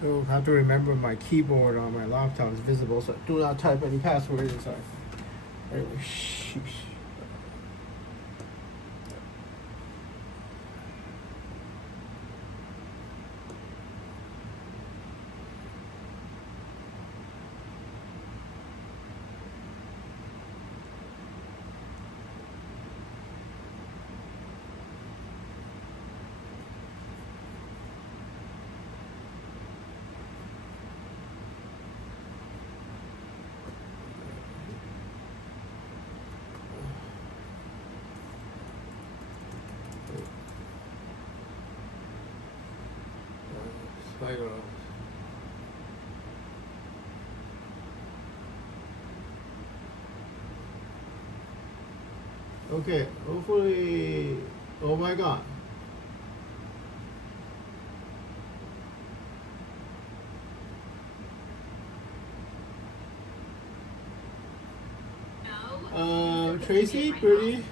So I have to remember my keyboard on my laptop is visible, so do not type any password inside. Anyway, sheesh. Spider. Okay, hopefully. Oh my god. Tracy, pretty.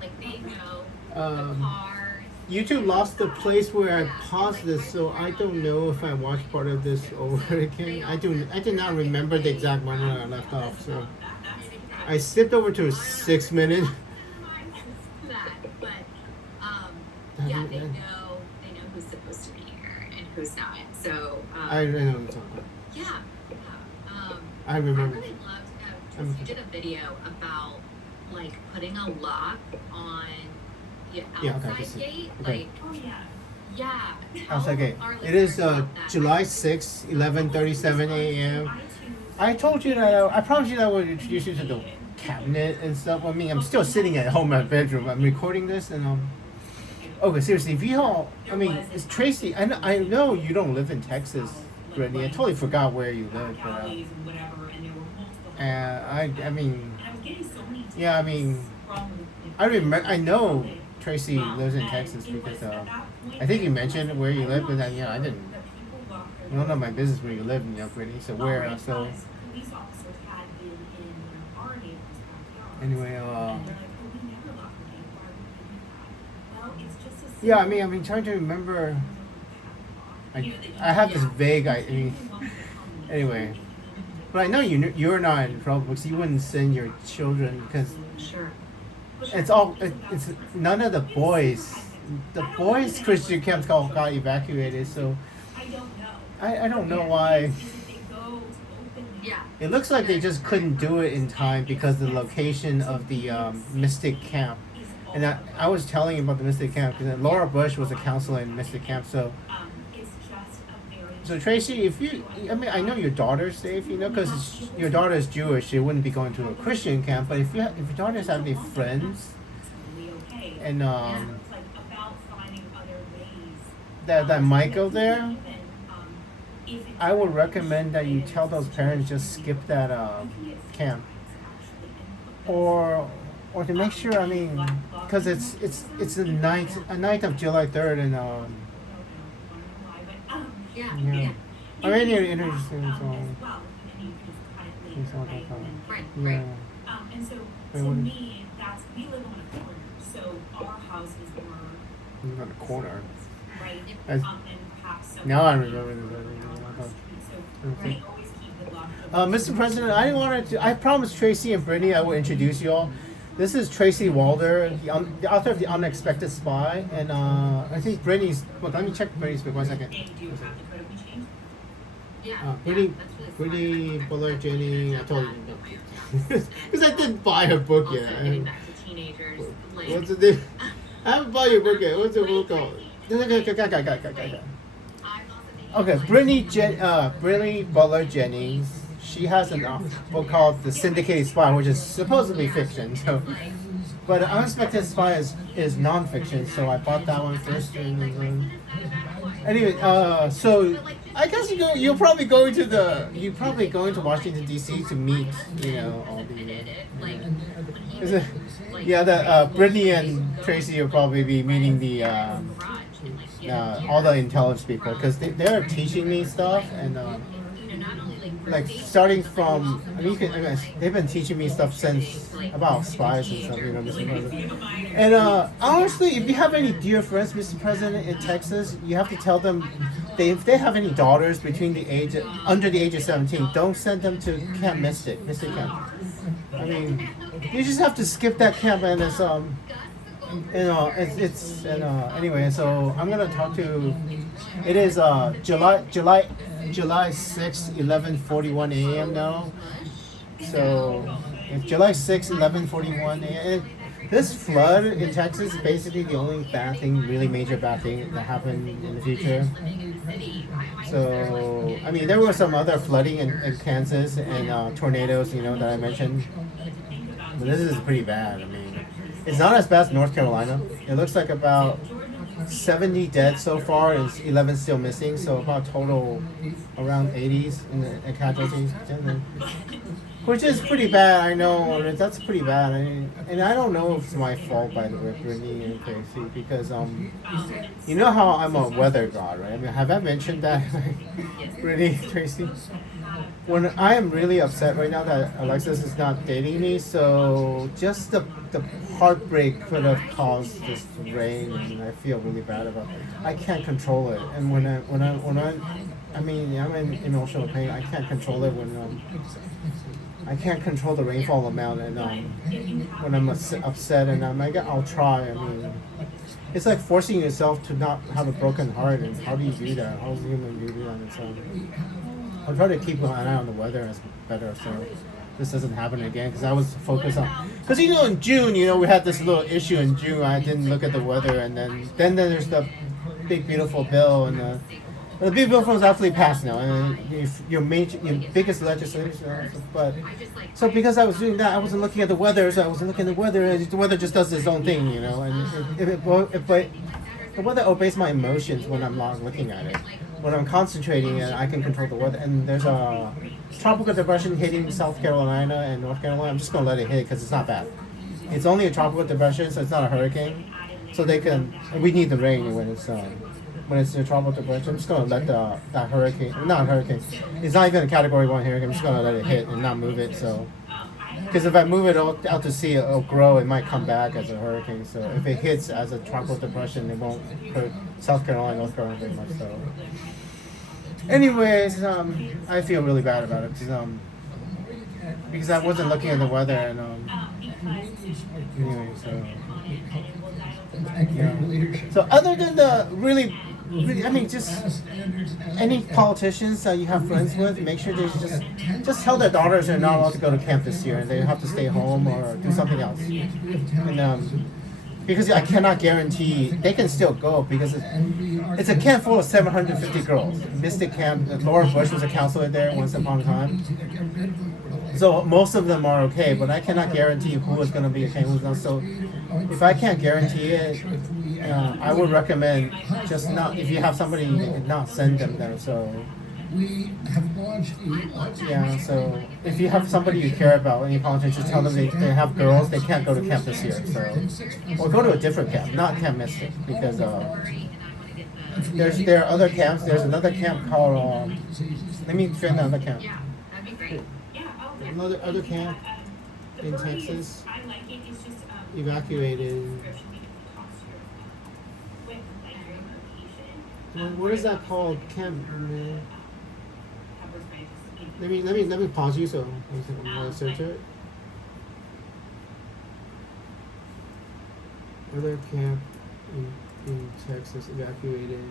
Like they know the Um, cars. YouTube lost the place where I paused this, so I don't know if I watched part of this over again. I did not remember the exact moment I left off, so I skipped over to 6 minutes. That, but yeah, they know who's supposed to be here and who's not. So I know what you're talking about. yeah, yeah. I I remember. really loved you did a video about like putting a lock on your Yeah, okay, outside this is- gate. okay. Like, oh yeah. Outside gate. Our It is listeners about that. July 6th, 11:37 a.m. I told you that I promised you that I would introduce you to the cabinet and stuff. I mean, I'm still sitting at home in my bedroom. I'm recording this and Okay, seriously, if you all, I mean, it's Tracy. I know you don't live in Texas, Brittany. I totally forgot where you live, but I mean, yeah, I mean, I know Tracy lives in Texas because I think you mentioned where you live, but then I didn't. None of my business where you live, Brittany. So where? So anyway, yeah, I mean, I've been trying to remember. I have this vague. I mean, anyway, but I know you're not in trouble because you wouldn't send your children because Sure. it's none of the boys. The boys' Christian camps got evacuated, so I don't know why. Yeah. It looks like they just couldn't do it in time because of the location of the Mystic Camp. And I was telling you about the Mystic Camp because Laura Bush was a counselor in Mystic Camp. So Tracy, I mean, I know your daughter's safe, because your daughter is Jewish. She wouldn't be going to a Christian camp. But if your daughters have any friends, and that might go there, I would recommend that you tell those parents just skip that camp, or to make sure. I mean, because it's a night of July 3rd, and Yeah. yeah. I mean, you're interested in song. Right. Yeah. Right. And so Wait, to what- me, we live on a corner, so our house is more You're on the corner. right, As- and perhaps some. Now I remember the So Okay. we always keep the lock. Mr. President, I promised Tracy and Brittany I will introduce you all. This is Tracy Walder, the author of The Unexpected Spy, and I think Brittany's. Look, let me check Brittany's book 1 second. And do you have the credit we changed? Yeah. Brittany, Yeah, that's really Brittany, smart. Buller, Jenny. I told you Yeah. because I didn't buy her book Also yet. getting back to teenagers. Like, What's the name? I haven't bought your book yet. What's the book called? Okay, Brittany Butler Jennings. She has a book called The Syndicated Spy, which is supposedly fiction. So, but Unexpected Spy is nonfiction. So I bought that one first. Anyway, so I guess you're probably going to Washington D.C. to meet all the. Is it? Yeah, that Brittany and Tracy will probably be meeting the all the intelligence people because they're teaching me stuff and like starting from they've been teaching me stuff since about spies and stuff, Mr. President. And honestly, if you have any dear friends, Mr. President, in Texas, you have to tell them if they have any daughters between the age under the age of 17, don't send them to Camp Mystic Camp. I mean, you just have to skip that camp, and it's anyway. So I'm gonna talk to. It is July 6th, 11:41 a.m. now. So it's July 6th, 11:41 a.m. This flood in Texas is basically the only bad thing, really major bad thing that happened in the future. So, I mean, there was some other flooding in Kansas and tornadoes, that I mentioned. But this is pretty bad. I mean, it's not as bad as North Carolina. It looks like about 70 dead so far and 11 still missing. So about total around 80s in casualties. Which is pretty bad, I know. That's pretty bad. And I don't know if it's my fault, by the way, Brittany and Tracy, because you know how I'm a weather god, right? I mean, have I mentioned that, Brittany, Tracy? When I am really upset right now that Alexis is not dating me, so just the heartbreak could have caused this rain, and I feel really bad about it. I can't control it, and I mean, I'm in emotional pain. I can't control it when I can't control the rainfall amount, and when I'm upset, and I'm like, I'll try. I mean, it's like forcing yourself to not have a broken heart, and how do you do that? How does a human do that? And so I'll try to keep an eye on the weather as better, so this doesn't happen again. Because I was focused on, because in June, we had this little issue in June. I didn't look at the weather, and then there's the big beautiful bill, and the big bill is actually passed now, and your biggest legislation. But so because I was doing that, I wasn't looking at the weather. So I wasn't looking at the weather. And the weather just does its own thing, and the weather obeys my emotions when I'm not looking at it. When I'm concentrating, and I can control the weather. And there's a tropical depression hitting South Carolina and North Carolina. I'm just gonna let it hit because it's not bad. It's only a tropical depression, so it's not a hurricane. So we need the rain when it's a tropical depression. I'm just gonna let that hurricane, not hurricane. It's not even a Category 1 hurricane. I'm just gonna let it hit and not move it. So, because if I move it out to sea, it'll grow. It might come back as a hurricane. So if it hits as a tropical depression, it won't hurt South Carolina, North Carolina very much. So, anyways, I feel really bad about it because I wasn't looking at the weather, and anyway, so. Yeah. So other than the really, I mean, just any politicians that you have friends with, make sure they just tell their daughters they're not allowed to go to camp this year and they have to stay home or do something else. And because I cannot guarantee they can still go because it's a camp full of 750 girls. Mystic Camp. Laura Bush was a counselor there once upon a time. So most of them are okay, but I cannot guarantee who is going to be okay, who's not. So if I can't guarantee it, I would recommend just not. If you have somebody, not send them there. So yeah. So if you have somebody you care about, any politicians, just tell them they have girls, they can't go to camp this year. So or go to a different camp, not Camp Mystic, because there are other camps. There's another camp called. Let me find another camp. Another other camp in Texas evacuated. What is that called? Camp. Let me pause you so I'm gonna search it. Other camp in Texas evacuated.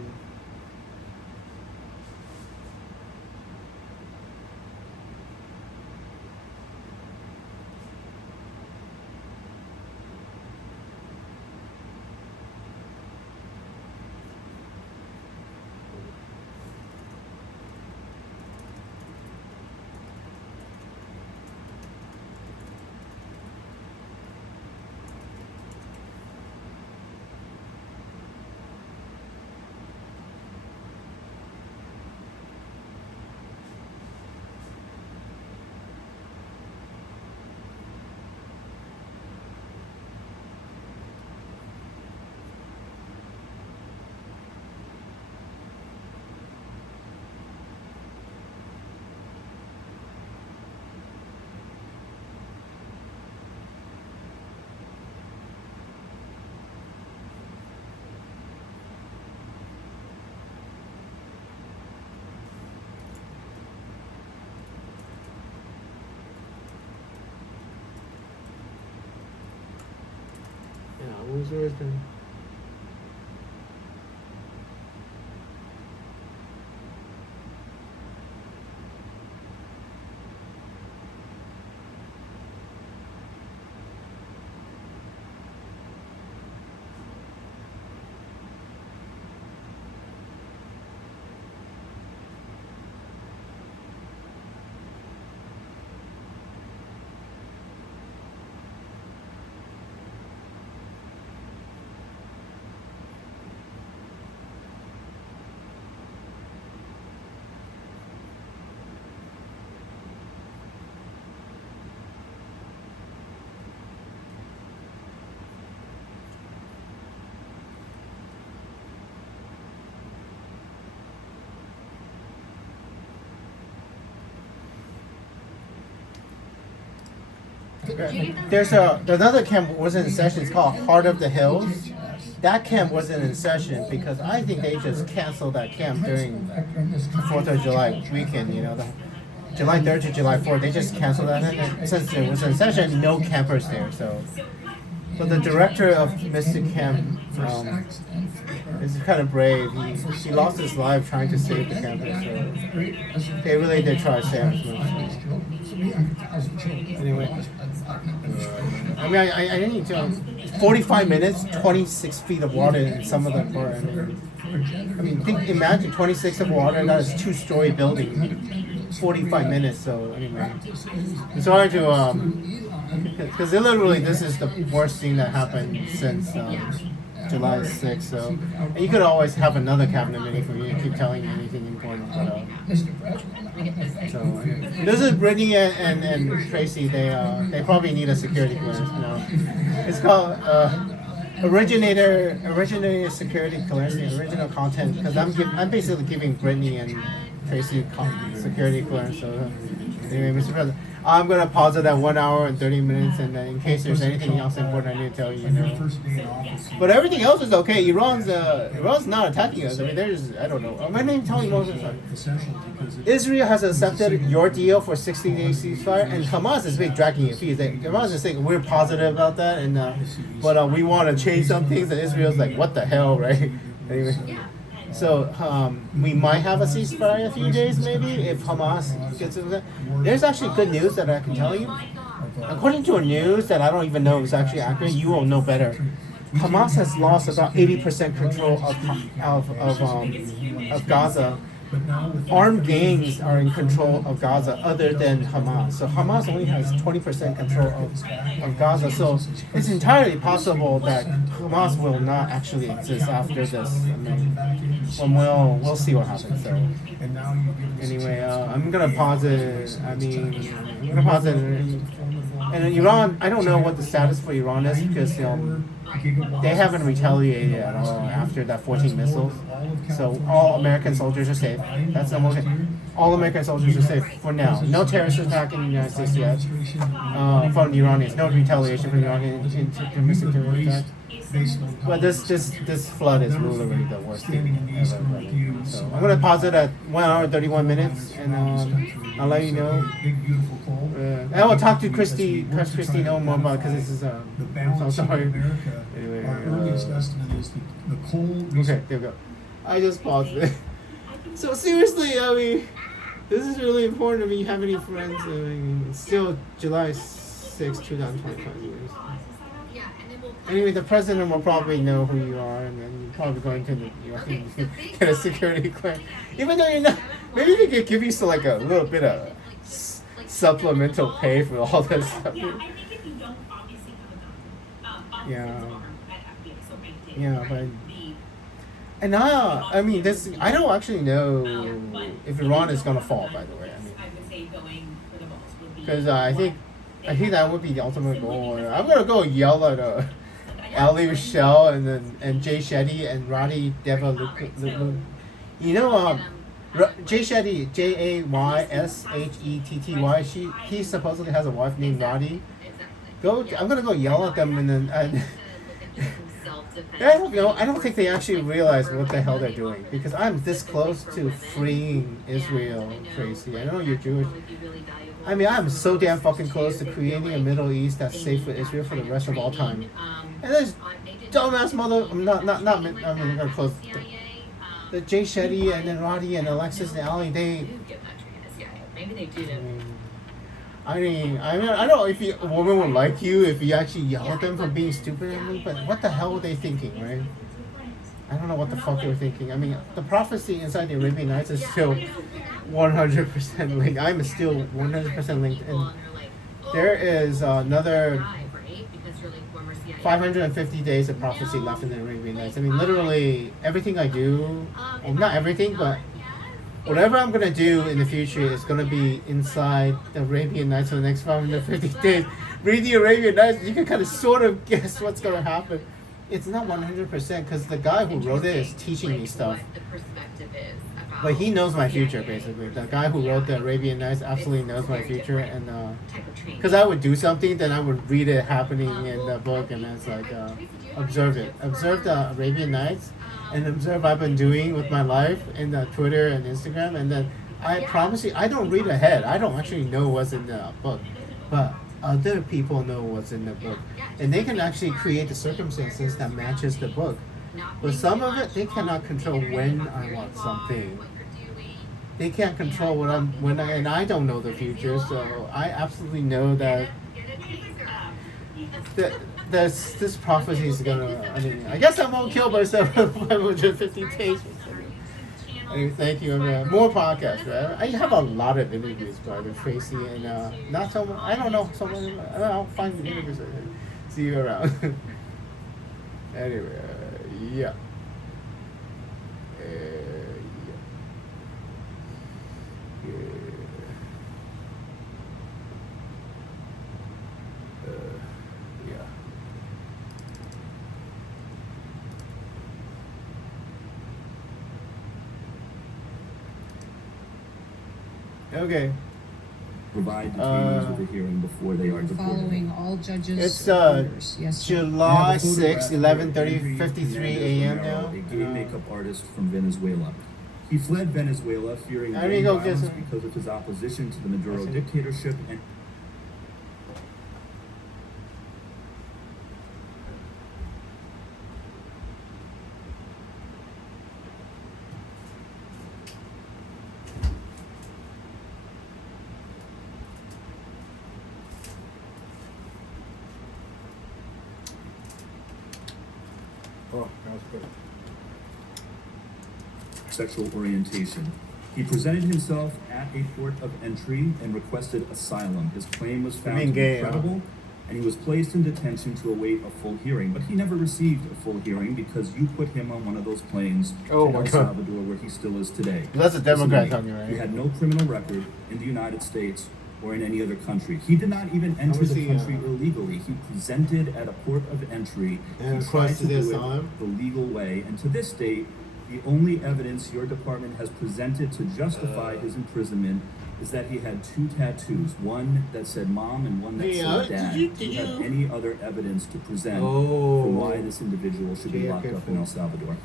Where's the... There's another camp wasn't in session. It's called Heart of the Hills. That camp wasn't in session because I think they just canceled that camp during the 4th of July weekend. You know, the July 3rd to July 4th. They just canceled that. And since it was in session, no campers there. So the director of Mystic Camp is kind of brave. He lost his life trying to save the campus. So they really did try to save him. Anyway, I mean, I didn't need to. 45 minutes, 26 feet of water in some of the part. I mean, imagine 26 of water. That is 2-story building. 45 minutes. So anyway, it's hard to because literally this is the worst thing that happened since July 6th. So and you could always have another cabinet meeting for you to keep telling you anything important. So this is Brittany and Tracy. They probably need a security clearance. You know, it's called originator security clearance, the original content. Because I'm basically giving Brittany and Tracy security clearance. So anyway, Mr. President, I'm gonna pause it at 1 hour and 30 minutes, and in case there's anything else important I need to tell you, you know. But everything else is okay. Iran's not attacking us. I mean, I don't know. I'm not even telling you most of the time. Israel has accepted your deal for 60-day ceasefire, and Hamas is big dragging your feet. Hamas is saying we're positive about that, and but we want to change some things, and Israel's like, what the hell, right? Anyway. So we might have a ceasefire in a few days, maybe, if Hamas gets it. There's actually good news that I can tell you. According to a news that I don't even know if it's actually accurate, you will know better. Hamas has lost about 80% control of Gaza. Armed gangs are in control of Gaza other than Hamas. So Hamas only has 20% control of Gaza. So it's entirely possible that Hamas will not actually exist after this. I mean, we'll see what happens. So anyway, I'm gonna pause it. I'm gonna pause it. And Iran, I don't know what the status for Iran is because they haven't retaliated at all after that 14 missiles. So all American soldiers are safe. That's the most. All American soldiers are safe for now. No terrorist attack in the United States yet from the Iranians. No retaliation from the Iranians into domestic terrorist attack. But this flood is literally the worst thing ever. So I'm gonna pause it at 1 hour and 31 minutes, and I'll let you know. I will talk to Christy know more about because this is I'm sorry. Anyway, okay, there we go. I just paused it. So seriously, I mean, this is really important. I mean, you have any friends? I mean, it's still July 6, 2025. Anyway, the president will probably know who you are, and then you're probably going to get a security clearance. Even though you're not, maybe they could give you like a little bit of supplemental pay for all this stuff. Yeah, I think if you don't obviously have a gun, yeah, but. And I mean, I don't actually know if Iran is gonna fall. By the way, I mean, I would say going for the balls would be because I think that would be the ultimate goal. I'm gonna go yell at Ali Michelle and Jay Shetty and Roddy Deva. You know, Jay Shetty, JAYSHETTY. He supposedly has a wife named Roddy. I'm gonna go yell at them and then. I don't think they actually realize what the hell they're doing because I'm this close to freeing Israel, Tracy. I know you're Jewish. I mean, I'm so damn fucking close to creating a Middle East that's safe for Israel for the rest of all time. And dumbass mother. I'm not. I mean, I'm gonna close. CIA, The Jay Shetty and then Roddy and Alexis and Ali, they. do give that training to CIA. Maybe they do. I mean, I don't know if a woman would like you if you actually yell at them for being stupid. I mean, but what the hell were they thinking, right? I don't know what the fuck they were thinking. I mean, the prophecy inside the Arabian Nights is still 100% linked. I'm still 100% linked. And there is another 550 days of prophecy left in the Arabian Nights. I mean, literally everything I do, well, not everything, but whatever I'm gonna do in the future is gonna be inside the Arabian Nights for the next 550 days. Read the Arabian Nights, you can kind of sort of guess what's gonna happen. It's not 100% because the guy who wrote it is teaching me stuff. But he knows my future, basically. The guy who wrote the Arabian Nights absolutely knows my future, and because I would do something, then I would read it happening in the book, and it's like observe it, observe the Arabian Nights, and observe what I've been doing with my life in the Twitter and Instagram, and then I promise you, I don't read ahead. I don't actually know what's in the book, but other people know what's in the book, and they can actually create the circumstances that matches the book. But some of it, they cannot control when I want something. They can't control and I don't know the future, so I absolutely know that this prophecy is gonna. I mean, I guess I won't kill myself for 550 days. Anyway, thank you. More podcasts, right? I have a lot of interviews, by the Tracy, and not someone. I don't know someone. I'll find the interviews. See you around. Anyway, yeah. Okay. Provide detainees with a hearing before they are deported. Following all judges' It's orders. Yes, sir. July We have a 6, photograph 11:30, of Henry 53 Hernandez a.m. Romero, now. a gay makeup artist from Venezuela. He fled Venezuela fearing I need to gang go get violence some- because of his opposition to the Maduro I see. dictatorship and Oh, that was good. sexual orientation. He presented himself at a port of entry and requested asylum. His claim was found being to be gay, huh? credible, and he was placed in detention to await a full hearing. But he never received a full hearing because you put him on one of those planes Oh to my El God. Salvador, where he still is today. That's a Democrat Listen to me. talking, right? He had no criminal record in the United States or in any other country. He did not even enter was the he, country illegally. He presented at a port of entry. And He tried to requested do asylum? it the legal way, and to this date, the only evidence your department has presented to justify his imprisonment is that he had two tattoos, one that said mom and one that Yeah, said dad. did Do you have you- any other evidence to present Oh. for why this individual should be Yeah, locked good up in point. El Salvador?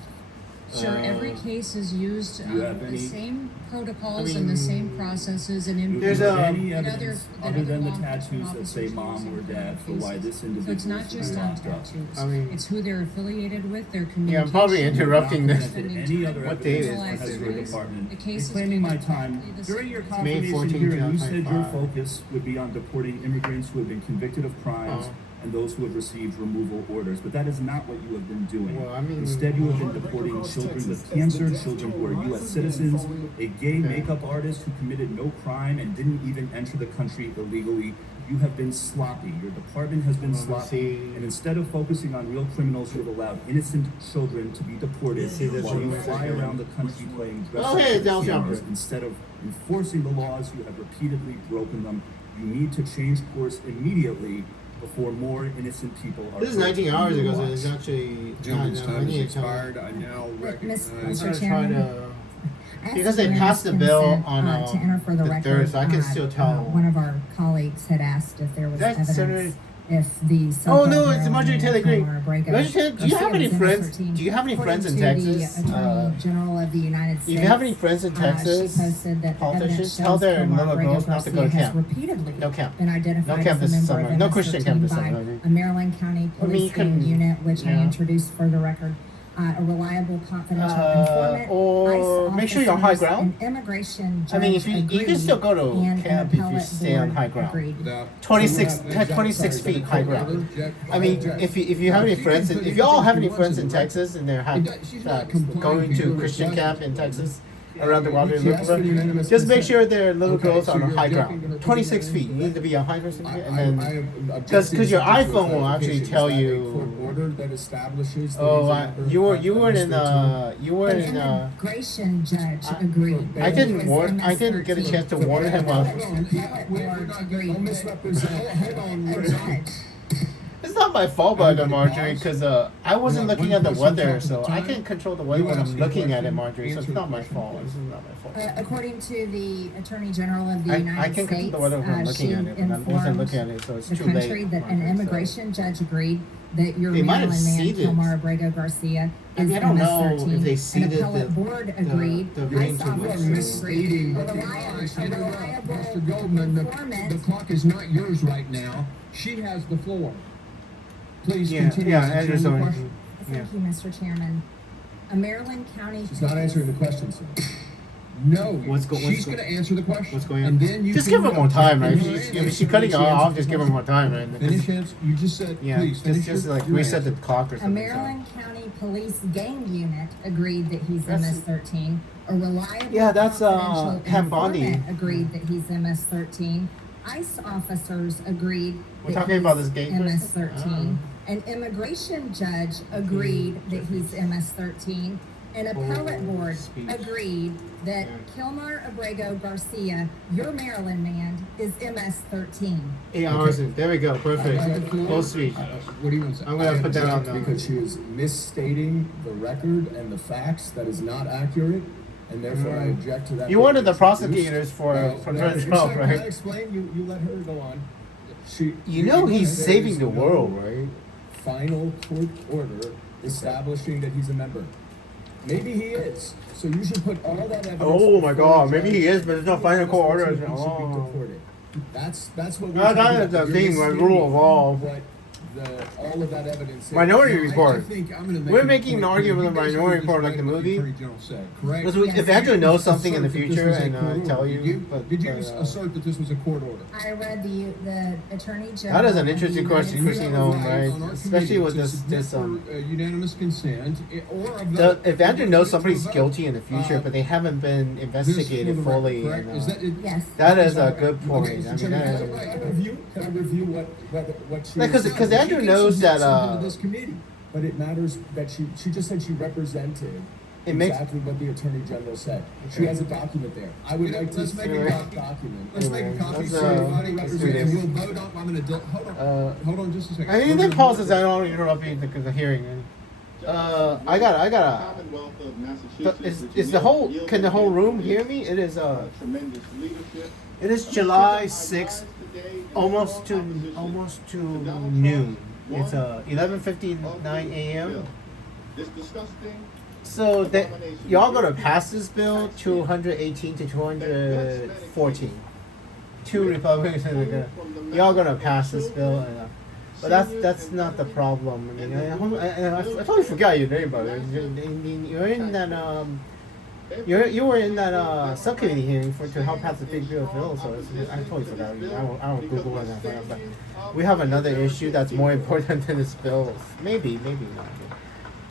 Sir, every case is used Do you have the any- same protocols I and the mean, same processes and Do you There's have a- any and evidence other other than the law enforcement tattoos that say officers mom use in or dad for criminal why this cases. So individual it's not should be just on locked up? tattoos. I mean- It's who they're affiliated with, their communication. Yeah, I'm probably interrupting Not this. presented any other What day evidence is has this? your department The case is reclaiming my exactly time. the During same. your May confirmation 14, hearing, you said your 2025. focus would be on deporting immigrants who have been convicted of crimes and those who have received removal orders, but that is not what you have been doing. Well, I mean- Instead, you have been deporting children with cancer, children who are U.S. citizens, a gay makeup artist who committed no crime and didn't even enter the country illegally. You have been sloppy. Your department has been Well, sloppy. see- And instead of focusing on real criminals, you have allowed innocent children to be deported See, this while you woman- fly around the country playing dress Oh, up hey, for the Del cameras. Jumper. Instead of enforcing the laws, you have repeatedly broken them. You need to change course immediately before more innocent people are This is hurt 19 in hours your ago, so lives. it's actually. Gentleman's I time need has to tell- expired. I now Miss- recognize. I'm Mr. gonna try Chairman, to. ask Because they unanimous passed the bill consent, on to enter for the the record. third, so I can still tell. One of our colleagues had asked if there was That's evidence Senator if the Oh, no, so-called it's Marjorie Maryland Taylor man, Greene. Kilmer Abrego Marjorie Taylor, do you have Garcia any was friends? MS-13. Do you have any friends in According to Texas? The Attorney General of the United States. If you have any friends in Texas, she posted that the politicians, evidence tell shows their Kilmer little Abrego girls not to go to Garcia has camp. repeatedly No camp. been identified No camp as this a member summer. of No MS-13 Christian camp this by summer. a Maryland County I mean, police you couldn't- gang unit, which I yeah. introduced for the record. A reliable, confidential informant. Or ICE make sure you're on high officers, ground. An immigration I mean, judge if you can agreed, still go to and camp an if you appellate stay on board high ground. agreed. 26 feet high ground. I mean, if you have any friends, if you all have any friends in Texas and they're going to Christian camp in Texas around the water river, just make sure their little girls are on high ground. 26 feet. You need to be on high ground, and then because your iPhone will actually tell you. Oh, you weren't in Immigration judge agreed. I didn't get a chance to warn him. It's not my fault, by the Marjorie, because I wasn't looking at the weather, so I can't control the weather when I'm looking at it, Marjorie. So it's not my fault. This is not my fault. According to the Attorney General of the United I can control States, the weather when I'm she looking at it, but I wasn't informed looking at it, so it's the too country late. that an Marjorie, so- immigration judge agreed that your They might have Maryland man, seeded. Kilmer Abrego Garcia, I is mean, I don't know MS-13. if they An seeded appellate board agreed. the rain ICE too much. officers You're agreed. misstating A the reliable Mr. Goldman, the informant. clock is not yours right now. She has the floor. Please Yeah, continue. yeah, Answering Andrew's the on. question. Yeah. Thank you, Mr. Chairman. A Maryland County. She's not answering the question, sir. No, What's she's going to answer the question. What's going on? And then you Just can give her more time, right? Finish If she's cutting off, just give her more time, right? Finish answer. You just said, Yeah, please finish just your, like your reset the answer. clock or A something. Maryland County Police gang unit agreed that he's That's- MS-13. A reliable, Yeah, that's, confidential Pam Bondi. informant agreed that he's MS-13. ICE officers agreed We're that talking he's about this gay person? MS-13. An immigration judge agreed that he's MS-13. An appellate board speech. agreed that Yeah. Kilmer Abrego Garcia, your Maryland man, is MS-13. 8 hours in. There we go. Perfect. Close speech. What do you want to say? I'm gonna put that on Object because she is misstating the record and the facts that is not accurate, and therefore I object to that. You wanted the being prosecutors for introduced. President Can Trump, I right? explain? You let her go on. She. You know he's there saving is the no world, right? Final court order establishing that he's a member. Maybe he is. So you should put all that evidence. Oh my before God, the maybe judge. he is, but there's no final court order. He should be Oh. deported. That's what we're No, talking that is about. the You're thing, like, misstating rule of law. what all of that evidence is. Minority I Report. think I'm gonna make We're a making an point. argument with You a basically Minority just Report like read the what movie. Attorney General said, correct? Because if Andrew knows something in the future and tell you, but Did you but, assert that this was a court order? I read the Attorney General. That is an of the interesting United question, States- Christine, right? on our Especially committee with to this submit for, unanimous consent, or of if Andrew knows somebody's vote. guilty in the future, but they haven't been This investigated for the record, fully, correct? and, Is that it? Yes. that is a good point. Okay, I mean, so that is can I a, Can I review what she? Like, 'cause No, Andrew she knows can submit that, something to this committee. But it matters that she just said she represented It makes- exactly what the Attorney General said. She has a document there. I would like to Let's see make a that copy. document. Let's make a Anyway, copy, let's, so everybody let's do represents, this. we'll vote on, I'm gonna, hold on just a second. I mean, We're then gonna pauses. vote. I don't interrupt you because the hearing. I gotta. Commonwealth of But Massachusetts, is the whole? Can the whole room hear me? It is tremendous leadership. It is July 6th, almost to noon. It's 11:59 a.m. This disgusting So that y'all gonna pass this bill 218 to 214. Two Republicans are gonna. Y'all gonna pass this bill, and, but that's not the problem. I mean, I totally forgot your name, brother. You're in that you were in that subcommittee hearing to help pass the big bill, so I totally forgot you. I will Google it and find out. But we have another issue that's more important than this bill. Maybe not.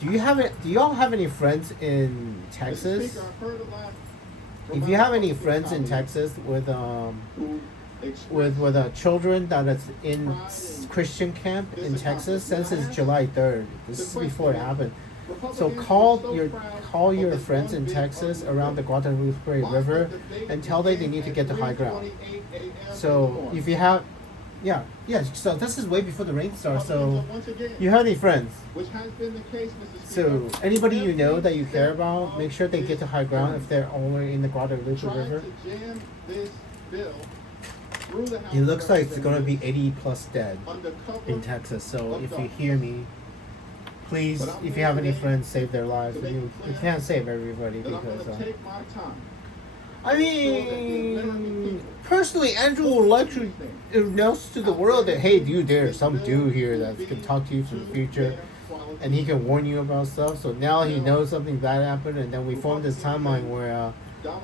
Do y'all have any friends in Texas? If you have any friends in Texas with children that is in Christian camp in Texas, since it's July 3rd, this is before it happened. So call your friends in Texas around the Guadalupe River and tell them they need to get to high ground. So if you have, yeah. So this is way before the rain starts. So you have any friends? So anybody you know that you care about, make sure they get to high ground if they're only in the Guadalupe River. through the House It looks of like it's gonna be Representatives 80 plus dead under cover in Texas. So of if you darkness. hear me, please, But I'm if you here have any today friends, save their lives. to make You it clear can't save everybody that I'm because. going to take my time. I mean, personally, Andrew would like to announce to the world that, hey, dude, there's some dude here that can talk to you from the future, and he can warn you about stuff. So now he knows something bad happened, and then we formed this timeline where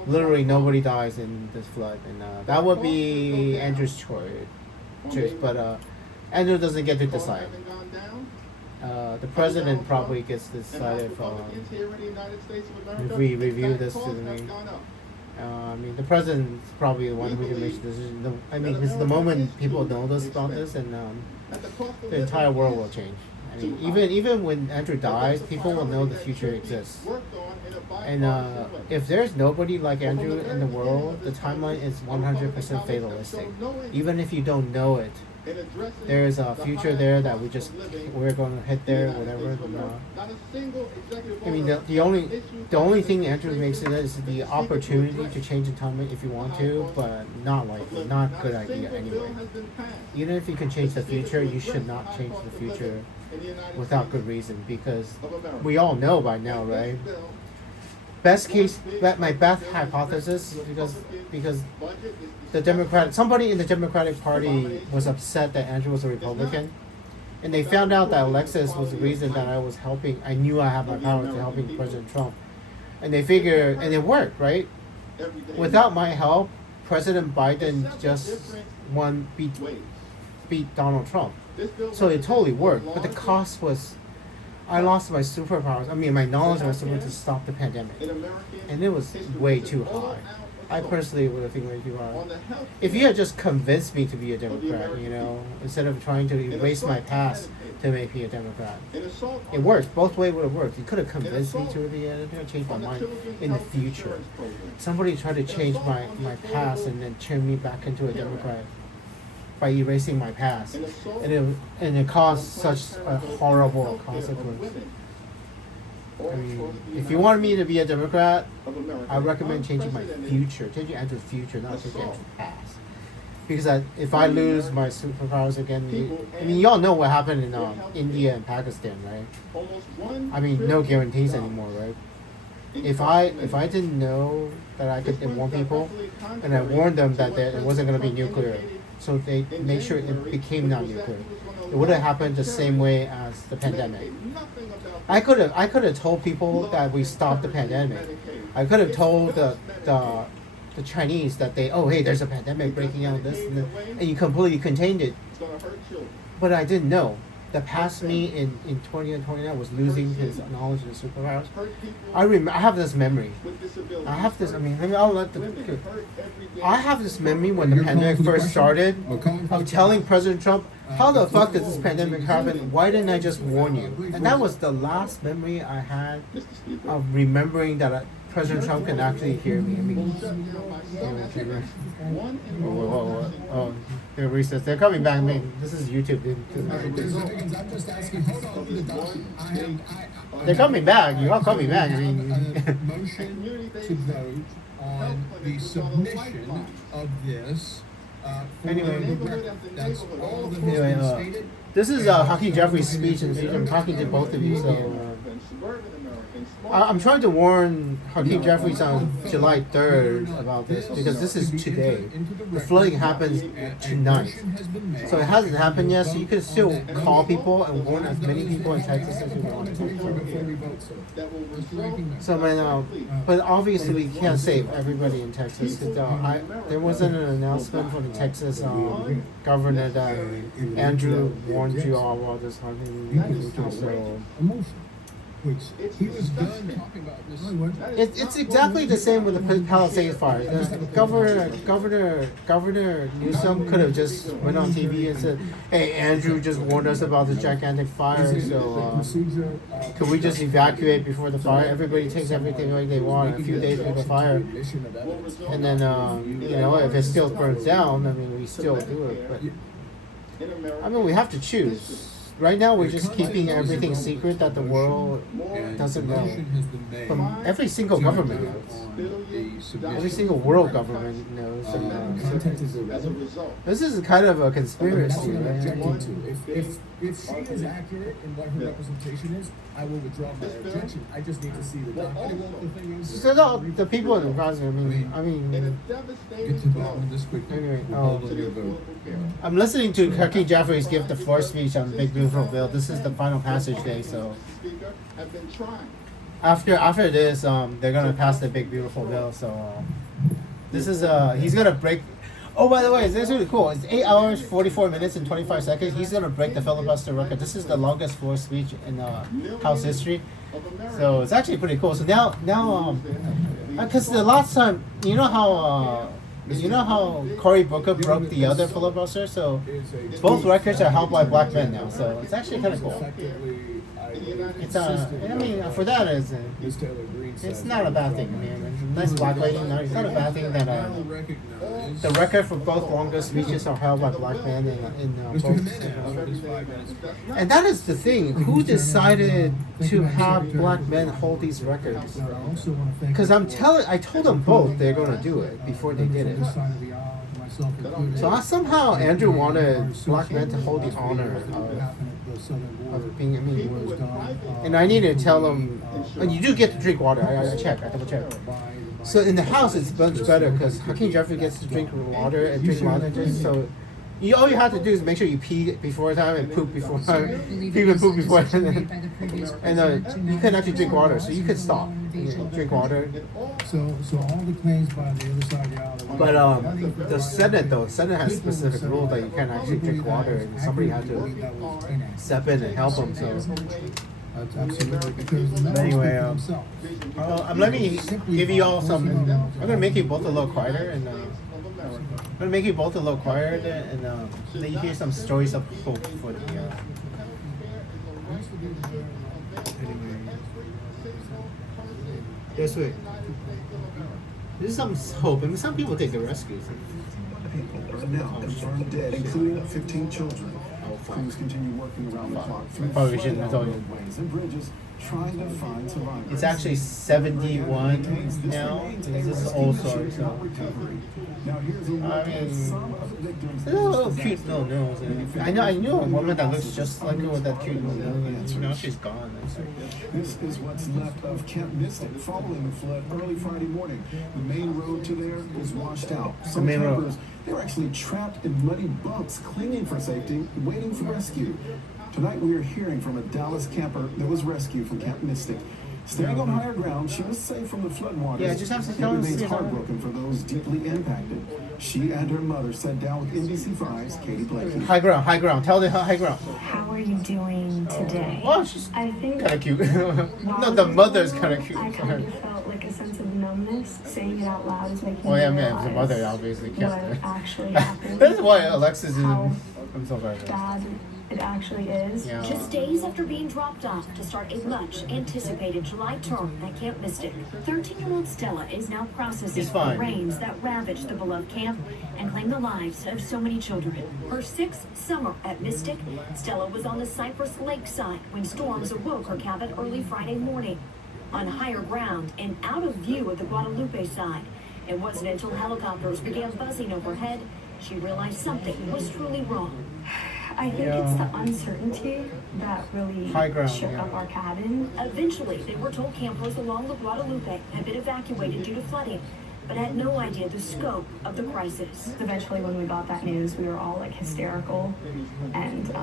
literally nobody dies in this flood, and that would be Andrew's choice. But Andrew doesn't get to decide. The president probably gets to decide if we review this to me. I mean, the president's probably the one who can make the decision. I mean, it's the moment people know this about this, and the entire world will change. I mean, even when Andrew dies, people will know the future exists. And if there's nobody like Andrew in the world, the timeline is 100% fatalistic. Even if you don't know it, there's a future there that we're going to hit there, whatever. I mean, the only thing Andrew makes it is the opportunity to change the timeline if you want to, but not likely, not good idea anyway. Even if you can change the future, you should not change the future without good reason, because we all know by now, right? Best case, my best hypothesis, because somebody in the Democratic Party was upset that Andrew was a Republican, and they found out that Alexis was the reason that I knew I had my power to helping President Trump, and they figured, and it worked, right? Without my help, President Biden just beat Donald Trump, so it totally worked. But the cost was, I lost my superpowers. I mean, my knowledge was supposed to stop the pandemic, and it was way too high. I personally would have think way too high. If you had just convinced me to be a Democrat, instead of trying to erase my past to make me a Democrat, it works. Both ways would have worked. You could have convinced me to be a Democrat, change my mind in the future. Somebody tried to change my past and then turn me back into a Democrat by erasing my past, and it caused such a horrible consequence. I mean, if you want me to be a Democrat, I recommend changing my future, changing Andrew's future, not changing Andrew's past. Because if I lose my superpowers again, you all know what happened in India and Pakistan, right? I mean, no guarantees anymore, right? If I didn't know that I could warn people, and I warned them that it wasn't going to be nuclear, so they make sure it became non-nuclear, it would have happened the same way as the pandemic. I could have told people that we stopped the pandemic. I could have told the Chinese that hey, there's a pandemic breaking out, and you completely contained it. But I didn't know. The past me in 2029 was losing his knowledge and superpowers. I have this memory. I have this memory when the pandemic first started, of telling President Trump, how the fuck did this pandemic happen? Why didn't I just warn you? And that was the last memory I had of remembering that President Trump can actually hear me. I mean, they're recessed. They're coming back. I mean, this is YouTube. I'm just asking, They're coming back. You are coming back. I mean, motion to vote on the submission of this. Anyway, That's all that Anyway, has been stated. this is Hakeem Jeffrey's speech, and I'm talking to both of you. So I'm trying to warn Hakeem Jeffries on July 3rd about this, because this is today. The flooding happens tonight, so it hasn't happened yet. So you can still call people and warn as many people in Texas as you want to. So, but obviously we can't save everybody in Texas, because there wasn't an announcement from the Texas governor that Andrew warned you all about this. So. Which he was done talking about this. It's exactly the same with the Palisades fire. Governor Newsom could have just went on TV and said, "Hey, Andrew just warned us about this gigantic fire, so could we just evacuate before the fire? Everybody takes everything like they want a few days before the fire, and then if it still burns down, I mean we still do it. But I mean we have to choose. right now we're just keeping everything secret that the world doesn't know. From every single government knows. Every single world government knows. And, Content is As a irrelevant. result, this is kind of a That's conspiracy, what I'm right? objecting to. If she is accurate in what her representation is, I will withdraw my objection. I just need to see the document. So the people in the process, I in a mean, devastating Get to the bottom of this quickly. Anyway, We'll oh. hold on your vote. I'm listening to Hakeem Jeffries give the floor speech on the Big Beautiful Bill. This is the final passage day, so Speaker, have been trying. after this, they're gonna pass the Big Beautiful Bill. So this is he's gonna break. Oh, by the way, this is really cool. It's 8 hours, 44 minutes, and 25 seconds. He's gonna break the filibuster record. This is the longest floor speech in House history. So it's actually pretty cool. So now, because the last time, you know how Cory Booker broke the other filibuster. So both records are held by black men now. So it's actually kind of cool. It's I mean, for that it's not a bad thing. I mean, it's a nice black lady. No, it's not a bad thing that the record for both longest speeches are held by black men in both. And that is the thing. Who decided to have black men hold these records? Because I told them both they're going to do it before they did it. So somehow Andrew wanted black men to hold the honor of being. I mean, and I need to tell them. And you do get to drink water. I double check. So in the house, it's much better because Hakeem Jeffrey gets to drink water and drink lozenges. So all you have to do is make sure you pee before time and poop before time. Pee and poop before time. And you can actually drink water, so you could stop and drink water. So all the claims by the other side of the aisle. But the Senate has specific rule that you can't actually drink water, and somebody had to step in and help them. So. But anyway, let me give you all some. I'm gonna make you both a little quieter, and I'm gonna make you both a little quieter, and let you hear some stories of hope for the. This way. This is some hope. I mean, some people take the rescues. People are now confirmed dead, including 15 children. Crews continue working around the clock through Probably shouldn't have told you. roadways and bridges, trying to find survivors. It's actually 71 now. This is old story, so. Now here's a look I at mean, some of the victims. There's a little cute little nose. I knew a woman that looks just like her with that cute little nose. And now she's gone. This is what's left of Camp Mystic following the flood early Friday morning. The main road to there is washed out. Some main road. campers, they were actually trapped in muddy boats, clinging for safety, waiting for rescue. Tonight we are hearing from a Dallas camper that was rescued from Camp Mystic. Standing on higher ground, she was safe from the floodwaters. Yeah, just have to It tell us, remains you know. heartbroken for those deeply impacted. She and her mother sat down with NBC5's Katie Blakey. High ground. Tell the high ground. How are you doing today? Oh, she's I think kind of cute. No, the mother's kind of cute. I kind of felt like a sense of numbness. Saying it out loud is making Oh yeah, me man, the realize mother obviously what kept actually it. happened. That's why Alexis is. How I'm so sorry. bad it actually is. Yeah. Just days after being dropped off to start a much-anticipated July term at Camp Mystic, 13-year-old Stella is now processing He's the fine. rains that ravaged the beloved camp and claimed the lives of so many children. Her 6th summer at Mystic, Stella was on the Cypress Lakeside when storms awoke her cabin early Friday morning. On higher ground and out of view of the Guadalupe side, it wasn't until helicopters began buzzing overhead she realized something was truly wrong. I think it's the uncertainty that really High ground, shook yeah. up our cabin. Eventually, they were told campers along the Guadalupe had been evacuated due to flooding, but had no idea the scope of the crisis. Eventually, when we got that news, we were all like hysterical and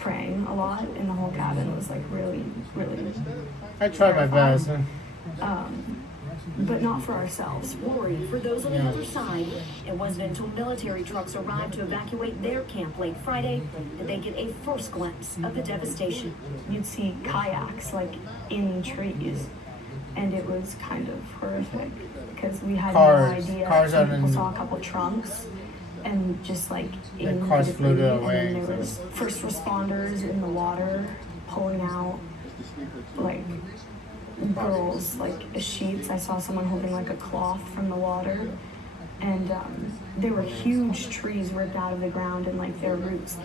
praying a lot, and the whole cabin was like really, really. I tried my best. But not for ourselves. Worried for those on the other side, it wasn't until military trucks arrived to evacuate their camp late Friday that they get a first glimpse of the devastation. You'd see kayaks like in trees, and it was kind of horrific because we had Cars. no idea. Cars Some are people in- saw a couple trunks, and just like in The cars the flew debris, away, and then there so- was first responders in the water pulling out like girls like sheets. I saw someone holding like a cloth from the water. and there were huge trees ripped out of the ground and like their roots,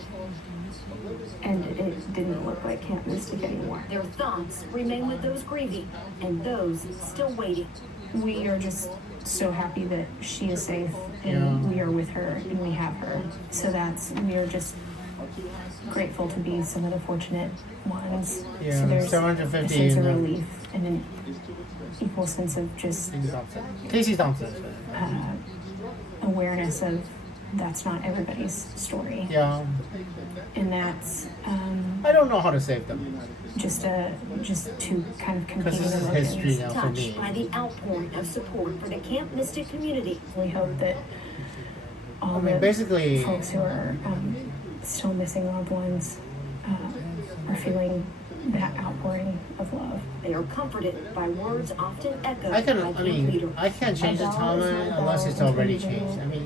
and it didn't look like Camp Mystic anymore. Their thoughts remain with those grieving and those still waiting. We are just so happy that she is safe and we are with her and we have her. So we are just grateful to be some of the fortunate ones. Yeah, so there's 750 a sense of and, relief and an equal sense of just Casey Thompson. awareness of that's not everybody's story. Yeah. And that's I don't know how to save them. just two kind of Because competing this is emotions. history now for me. Touched by the outpouring of support for the Camp Mystic community. We hope that all the basically, folks who are still missing loved ones are feeling that outpouring of love. They are comforted by words often echoed I by camp leaders. I can't change the timeline unless it's already changed. I mean,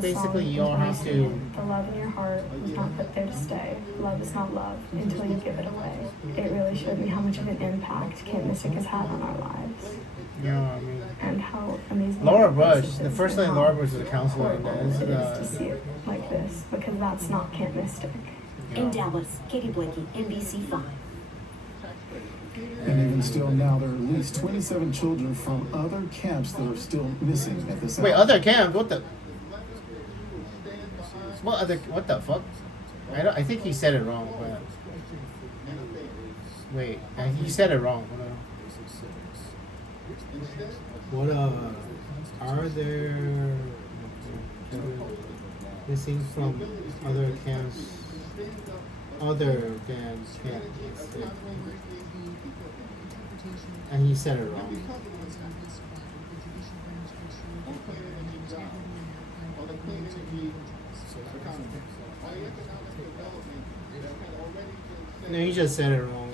basically you all have to. The love in your heart was not put there to stay. Love is not love until you give it away. It really showed me how much of an impact Camp Mystic has had on our lives. Yeah, I mean, And how amazing. Laura that Bush, relationship the is first and time how Laura Bush was a counselor in horrible this. it is to see it like this, because that's not Camp Mystic. In Dallas, Katie Blakey, NBC5. And even still now, there are at least 27 children from other camps that are still missing at this Wait, hour. other camp? What the? What the fuck? I think he said it wrong. But wait, he said it wrong. What are there missing from other camps other than camp? And he said it wrong. No, he just said it wrong.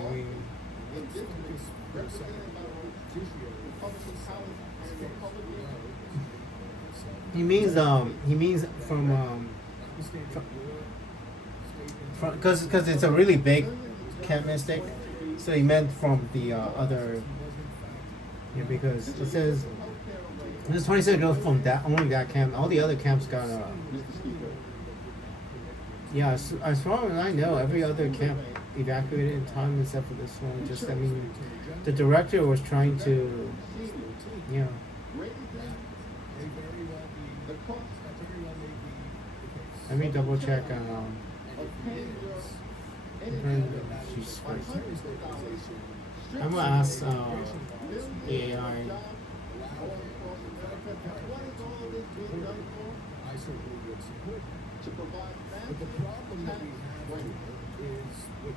He means from because it's a really big Camp Mystic, so he meant from the other. Yeah, because it says there's 27 girls from that camp. All the other camps got yeah, as far as I know, every other camp evacuated in time except for this one. Just, I mean, the director was trying to, yeah. Let me double check on, Jesus Christ. I'm gonna ask, the AI.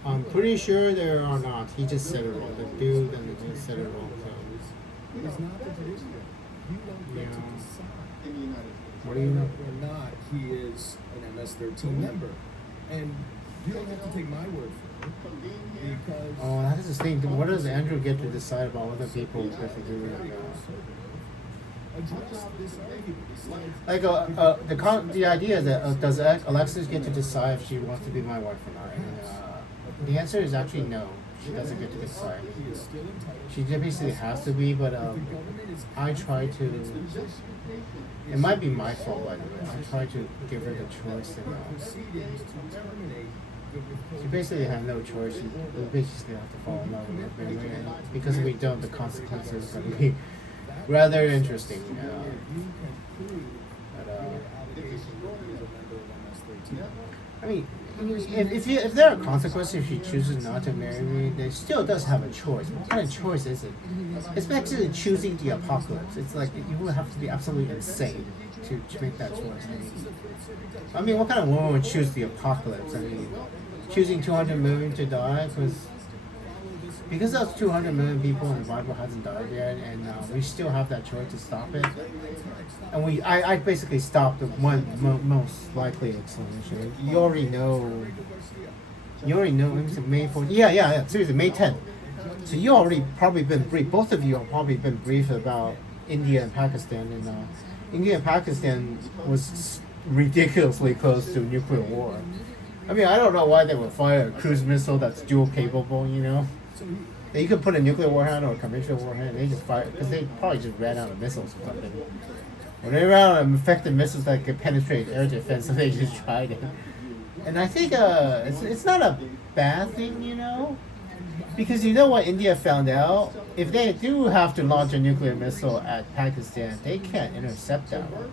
I'm pretty sure there are not. He just said it wrong. The dude and he just said it wrong. So. Yeah. What do you know? Or not, he is an MS-13 member. And you don't have to take my word for it. Because Oh, that is the thing. What does Andrew get to decide about other people get to do it? address this argument. Like the idea is that does Alexis get to decide if she wants to be my wife or not? And, the answer is actually no. She doesn't get to decide. She basically has to be, but I try to. It might be my fault, by the way. I try to give her the choice. She basically has no choice. We basically have to fall in love with her anyway. And because if we don't, the consequences are going to be rather interesting. I mean, if there are consequences if she chooses not to marry me, then she still does have a choice. What kind of choice is it? It's actually choosing the apocalypse. It's like you would have to be absolutely insane to make that choice. I mean, what kind of woman would choose the apocalypse? I mean, choosing 200 million to die because those 200 million people in the Bible hasn't died yet, and we still have that choice to stop it. And I basically stopped the most likely explanation. You already know. It's May 4th. Yeah. Seriously, May 10th. So you already probably been briefed. Both of you have probably been briefed about India and Pakistan, and India and Pakistan was ridiculously close to nuclear war. I mean, I don't know why they would fire a cruise missile that's dual capable. You know, you could put a nuclear warhead or a conventional warhead. They just fire because they probably just ran out of missiles or something. When they ran out of effective missiles that could penetrate air defense, so they just tried it. And I think it's not a bad thing, you know, because you know what India found out? If they do have to launch a nuclear missile at Pakistan, they can't intercept that one.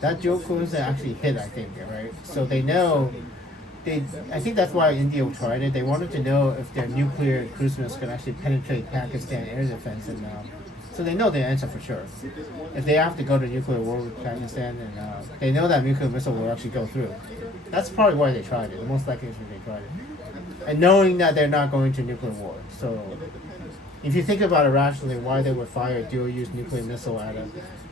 That joke was actually hit, I think, right? So they know. I think that's why India tried it. They wanted to know if their nuclear cruise missiles could actually penetrate Pakistan air defense, and so they know the answer for sure. If they have to go to nuclear war with Pakistan, and they know that nuclear missile will actually go through. That's probably why they tried it. The most likely is they tried it, and knowing that they're not going to nuclear war. So, if you think about it rationally, why they would fire a dual-use nuclear missile at it,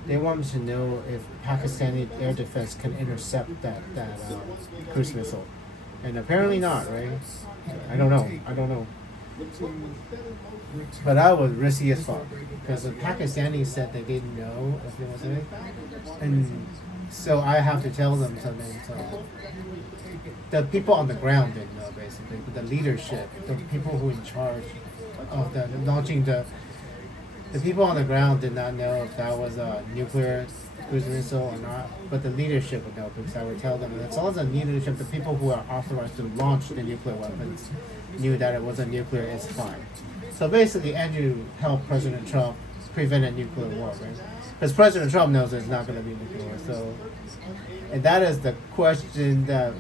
they wanted to know if Pakistani air defense can intercept that cruise missile. And apparently not, right? I don't know. But that was risky as fuck. Because the Pakistanis said they didn't know if it was it. And so I have to tell them something. So the people on the ground didn't know, basically. But the leadership, the people who are in charge of the launching the people on the ground did not know if that was a nuclear cruise missile or not, but the leadership would know because I would tell them. And it's also the leadership, the people who are authorized to launch the nuclear weapons knew that it wasn't nuclear, it's fine. So basically, Andrew helped President Trump prevent a nuclear war, right? Because President Trump knows there's not going to be nuclear war. So, and that is the question that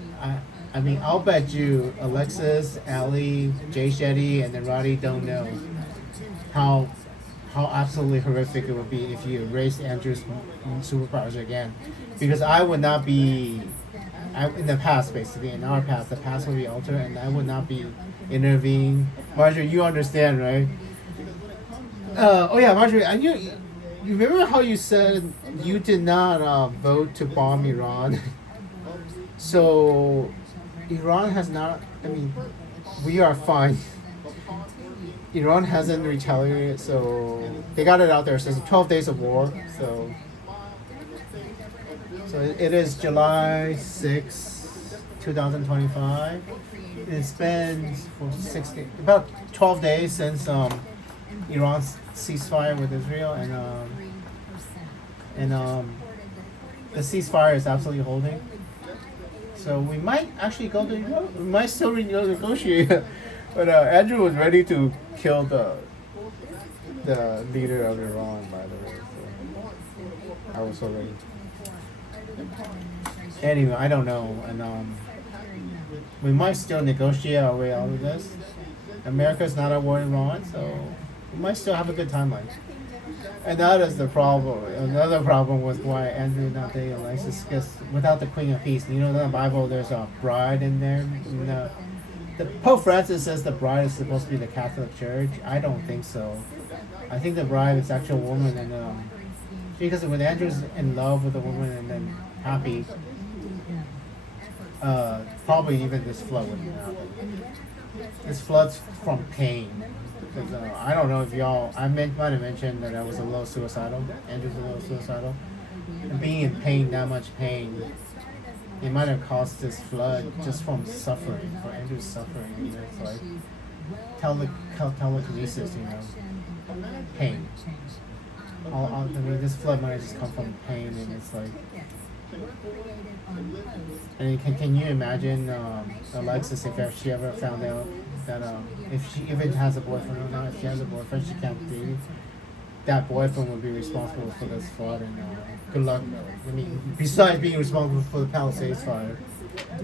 I mean, I'll bet you Alexis, Ali, Jay Shetty, and then Roddy don't know how absolutely horrific it would be if you erased Andrew's superpowers again. Because I would not be, in the past basically, in our past, the past would be altered and I would not be intervening. Marjorie, you understand, right? Oh yeah, Marjorie, you remember how you said you did not vote to bomb Iran? So, Iran has not, I mean, we are fine. Iran hasn't retaliated, so they got it out there. So it's 12 days of war. So it is July 6, 2025. It's been for about 12 days since Iran's ceasefire with Israel, and the ceasefire is absolutely holding. So we might actually go to Europe. We might still negotiate. But Andrew was ready to kill the leader of Iran, by the way. So I was so ready. Anyway, I don't know, and we might still negotiate our way out of this. America's not at war in Iran, so we might still have a good timeline. And that is the problem. Another problem was why Andrew not dating Alexis, because without the Queen of Peace, you know, in the Bible there's a bride in there. The Pope Francis says the bride is supposed to be the Catholic Church. I don't think so. I think the bride is actual woman, and because when Andrew's in love with a woman and then happy, probably even this flood wouldn't happen. This flood's from pain. Because, I don't know if y'all, might have mentioned that I was a little suicidal. Andrew's a little suicidal. And being in pain, that much pain, it might have caused this flood just from suffering, for Andrew's suffering. You know, it's like telekinesis, you know, pain. I mean, this flood might have just come from pain, and it's like. And can you imagine Alexis if she ever found out that if she even has a boyfriend or not, if she has a boyfriend she can't date, that boyfriend would be responsible for this flood, and good luck. I mean, besides being responsible for the Palisades fire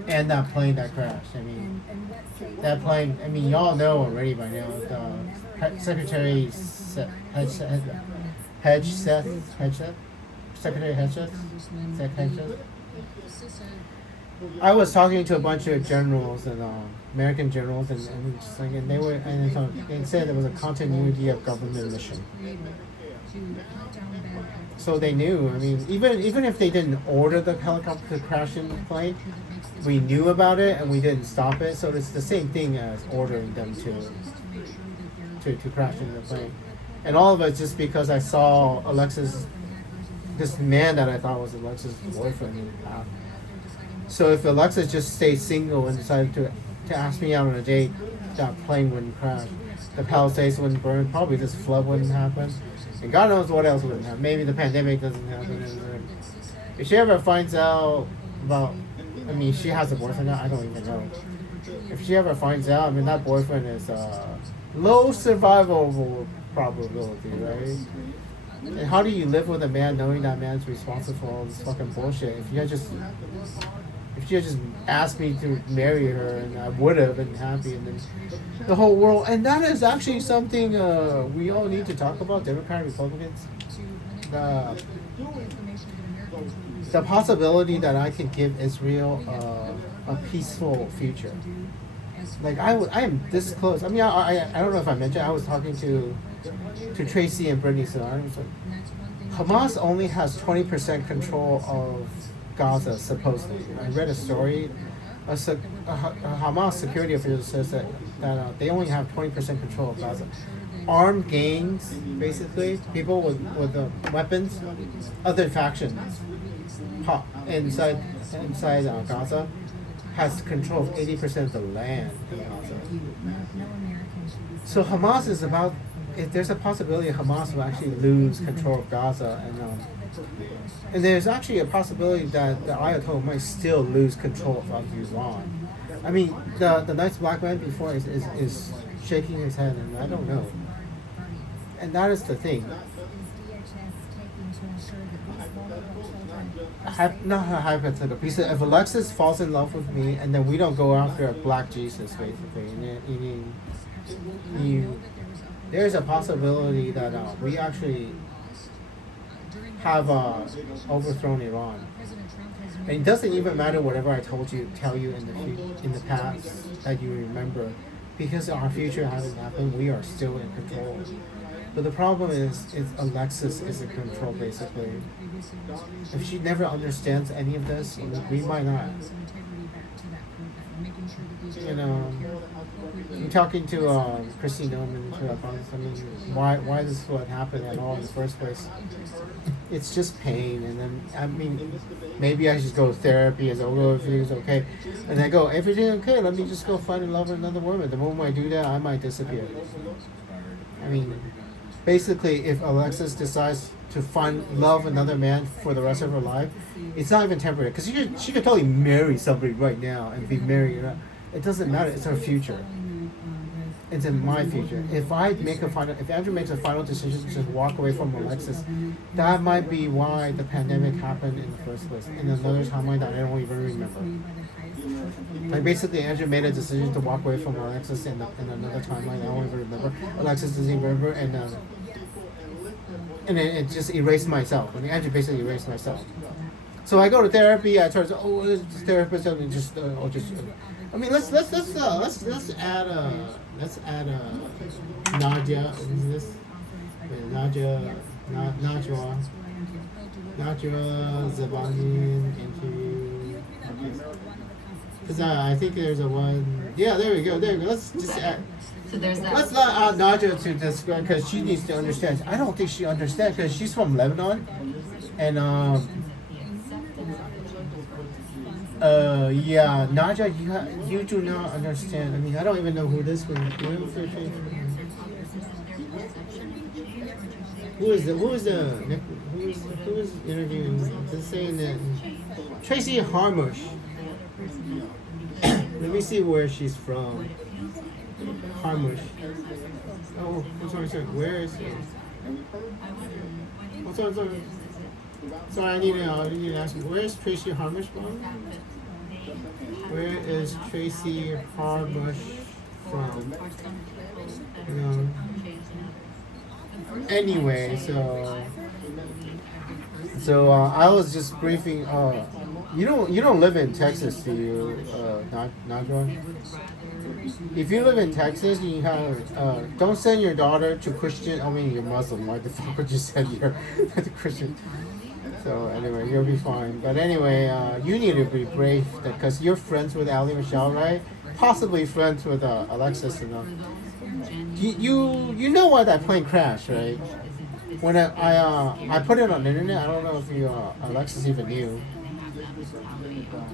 and that plane that crashed. I mean, that plane. I mean, y'all know already by now. Secretary Hedges. I was talking to a bunch of generals and American generals, and just like, and they said there was a continuity of government mission. So they knew. I mean, even if they didn't order the helicopter to crash in the plane, we knew about it and we didn't stop it. So it's the same thing as ordering them to crash into the plane. And all of it just because I saw this man that I thought was Alexis' boyfriend. So if Alexis just stayed single and decided to ask me out on a date, that plane wouldn't crash. The Palisades wouldn't burn. Probably this flood wouldn't happen. And God knows what else wouldn't happen. Maybe the pandemic doesn't happen. And if she ever finds out about, I mean, she has a boyfriend now. I don't even know. If she ever finds out, I mean, that boyfriend is low survivable probability, right? And how do you live with a man knowing that man's responsible for all this fucking bullshit? If she had just asked me to marry her, and I would have been happy, and then the whole world. And that is actually something we all need to talk about, Democrat, Republicans. The possibility that I can give Israel a peaceful future. Like I am this close. I mean, I don't know if I mentioned. I was talking to Tracy and Brittany. So I was like, Hamas only has 20% control of Gaza supposedly. I read a story. A Hamas security official says that they only have 20% control of Gaza. Armed gangs, basically, people with weapons, other factions inside Gaza has control of 80% of the land in Gaza. So Hamas is about. If there's a possibility Hamas will actually lose control of Gaza, and there's actually a possibility that the Ayatollah might still lose control of Iran. I mean, the nice black man before is shaking his head, and I don't know. And that is the thing. Not hypothetical. He said, if Alexis falls in love with me, and then we don't go after a black Jesus, basically, there's a possibility that we actually have overthrown Iran. And it doesn't even matter whatever I tell you in the past that you remember, because our future hasn't happened. We are still in control. But the problem is Alexis is in control, basically. If she never understands any of this, we might not. You know, I'm talking to Christine Noman, I mean, why does what happened at all in the first place? It's just pain, and then I mean, maybe I should go to therapy as everything's okay, and I go, everything okay? Let me just go find and love another woman. The moment I do that, I might disappear. I mean, basically, if Alexis decides to love another man for the rest of her life, it's not even temporary, because she could totally marry somebody right now and be married. It doesn't matter. It's her future. It's in my future. If Andrew makes a final decision to just walk away from Alexis, that might be why the pandemic happened in the first place. In another timeline that I don't even remember. Like basically, Andrew made a decision to walk away from Alexis in another timeline I don't even remember. Alexis doesn't even remember, and it just erased myself. And Andrew basically erased myself. So I go to therapy. I try to this therapist, and I mean, let's add Najwa. Najwa Zabani interview. Because I think there's a one. Yeah, there we go. Let's just add. So there's that. Let's not add Najwa to describe, because she needs to understand. I don't think she understands, because she's from Lebanon, and yeah, Najwa, you do not understand. I mean, I don't even know who this one is. Who is interviewing? Just saying that Tracy Harmush. Let me see where she's from. Harmush. Oh, I'm sorry. Where is she? Oh, sorry. Sorry, I need to ask you. Where is Tracy Harmush from? Where is Tracy Harmush from? Anyway, so I was just briefing. You don't live in Texas, do you, Najwa? If you live in Texas, you have don't send your daughter to Christian. I mean, you're Muslim. Why the fuck would you send your to Christian? So anyway, you'll be fine. But anyway, you need to be brave, because you're friends with Ali Michelle, right? Possibly friends with Alexis, You know why that plane crashed, right? When I put it on the internet, I don't know if Alexis even knew.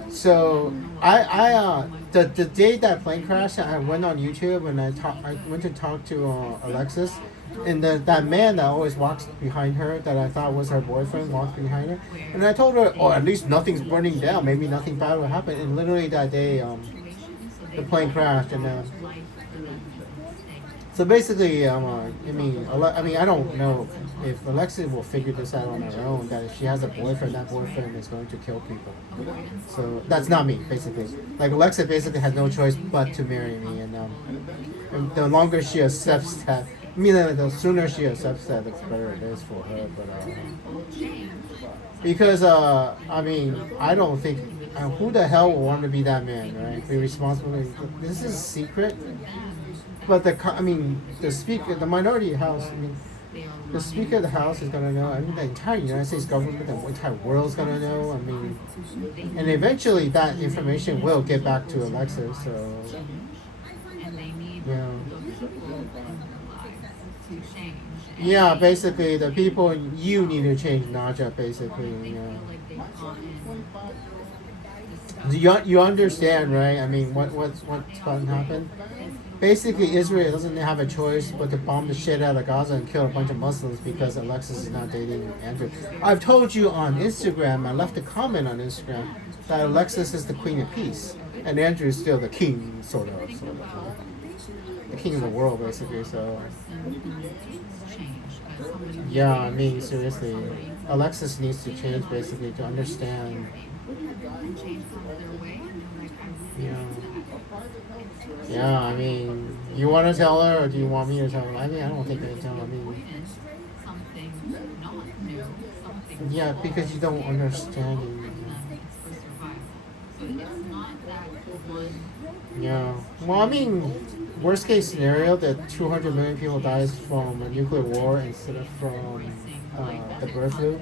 So the day that plane crashed, I went on YouTube and I went to talk to Alexis, and that man that always walks behind her, that I thought was her boyfriend, walked behind her, and I told her, oh, at least nothing's burning down. Maybe nothing bad will happen. And literally that day, the plane crashed, and so basically, I mean, I don't know if Alexis will figure this out on her own. That if she has a boyfriend, that boyfriend is going to kill people. So that's not me, basically. Like Alexis basically has no choice but to marry me, and the longer she accepts that, the sooner she accepts that, the better it is for her. But because I mean, I don't think who the hell will want to be that man, right? Be responsible. This is secret. But the speaker, the minority house, the speaker of the house is gonna know. I mean, the entire United States government, the entire world's gonna know. I mean, and eventually that information will get back to Alexis. So, yeah, basically the people you need to change Najwa. Basically, you understand, right? I mean, what's going to happen? Basically, Israel doesn't have a choice but to bomb the shit out of Gaza and kill a bunch of Muslims because Alexis is not dating Andrew. I've told you on Instagram, I left a comment on Instagram, that Alexis is the queen of peace, and Andrew is still the king, sort of. The king of the world, basically, so... Yeah, I mean, seriously. Alexis needs to change, basically, to understand... Yeah, I mean, you want to tell her, or do you want me to tell her? I mean, I don't think I can tell her. I mean, yeah, because you don't understand it. Yeah. Well, I mean, worst case scenario, that 200 million people dies from a nuclear war instead of from the bird flu.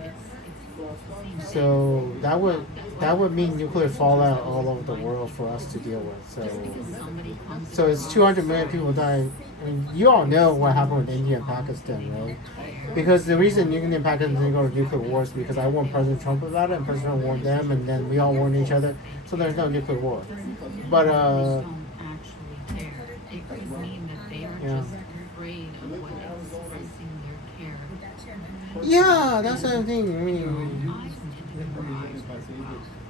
So that would mean nuclear fallout all over the world for us to deal with. So it's 200 million people die. I mean, you all know what happened with India and Pakistan, right? Because the reason India and Pakistan didn't go to nuclear war is because I warned President Trump about it, and President Trump warned them, and then we all warned each other. So there's no nuclear war. But yeah, that's the thing. I mean,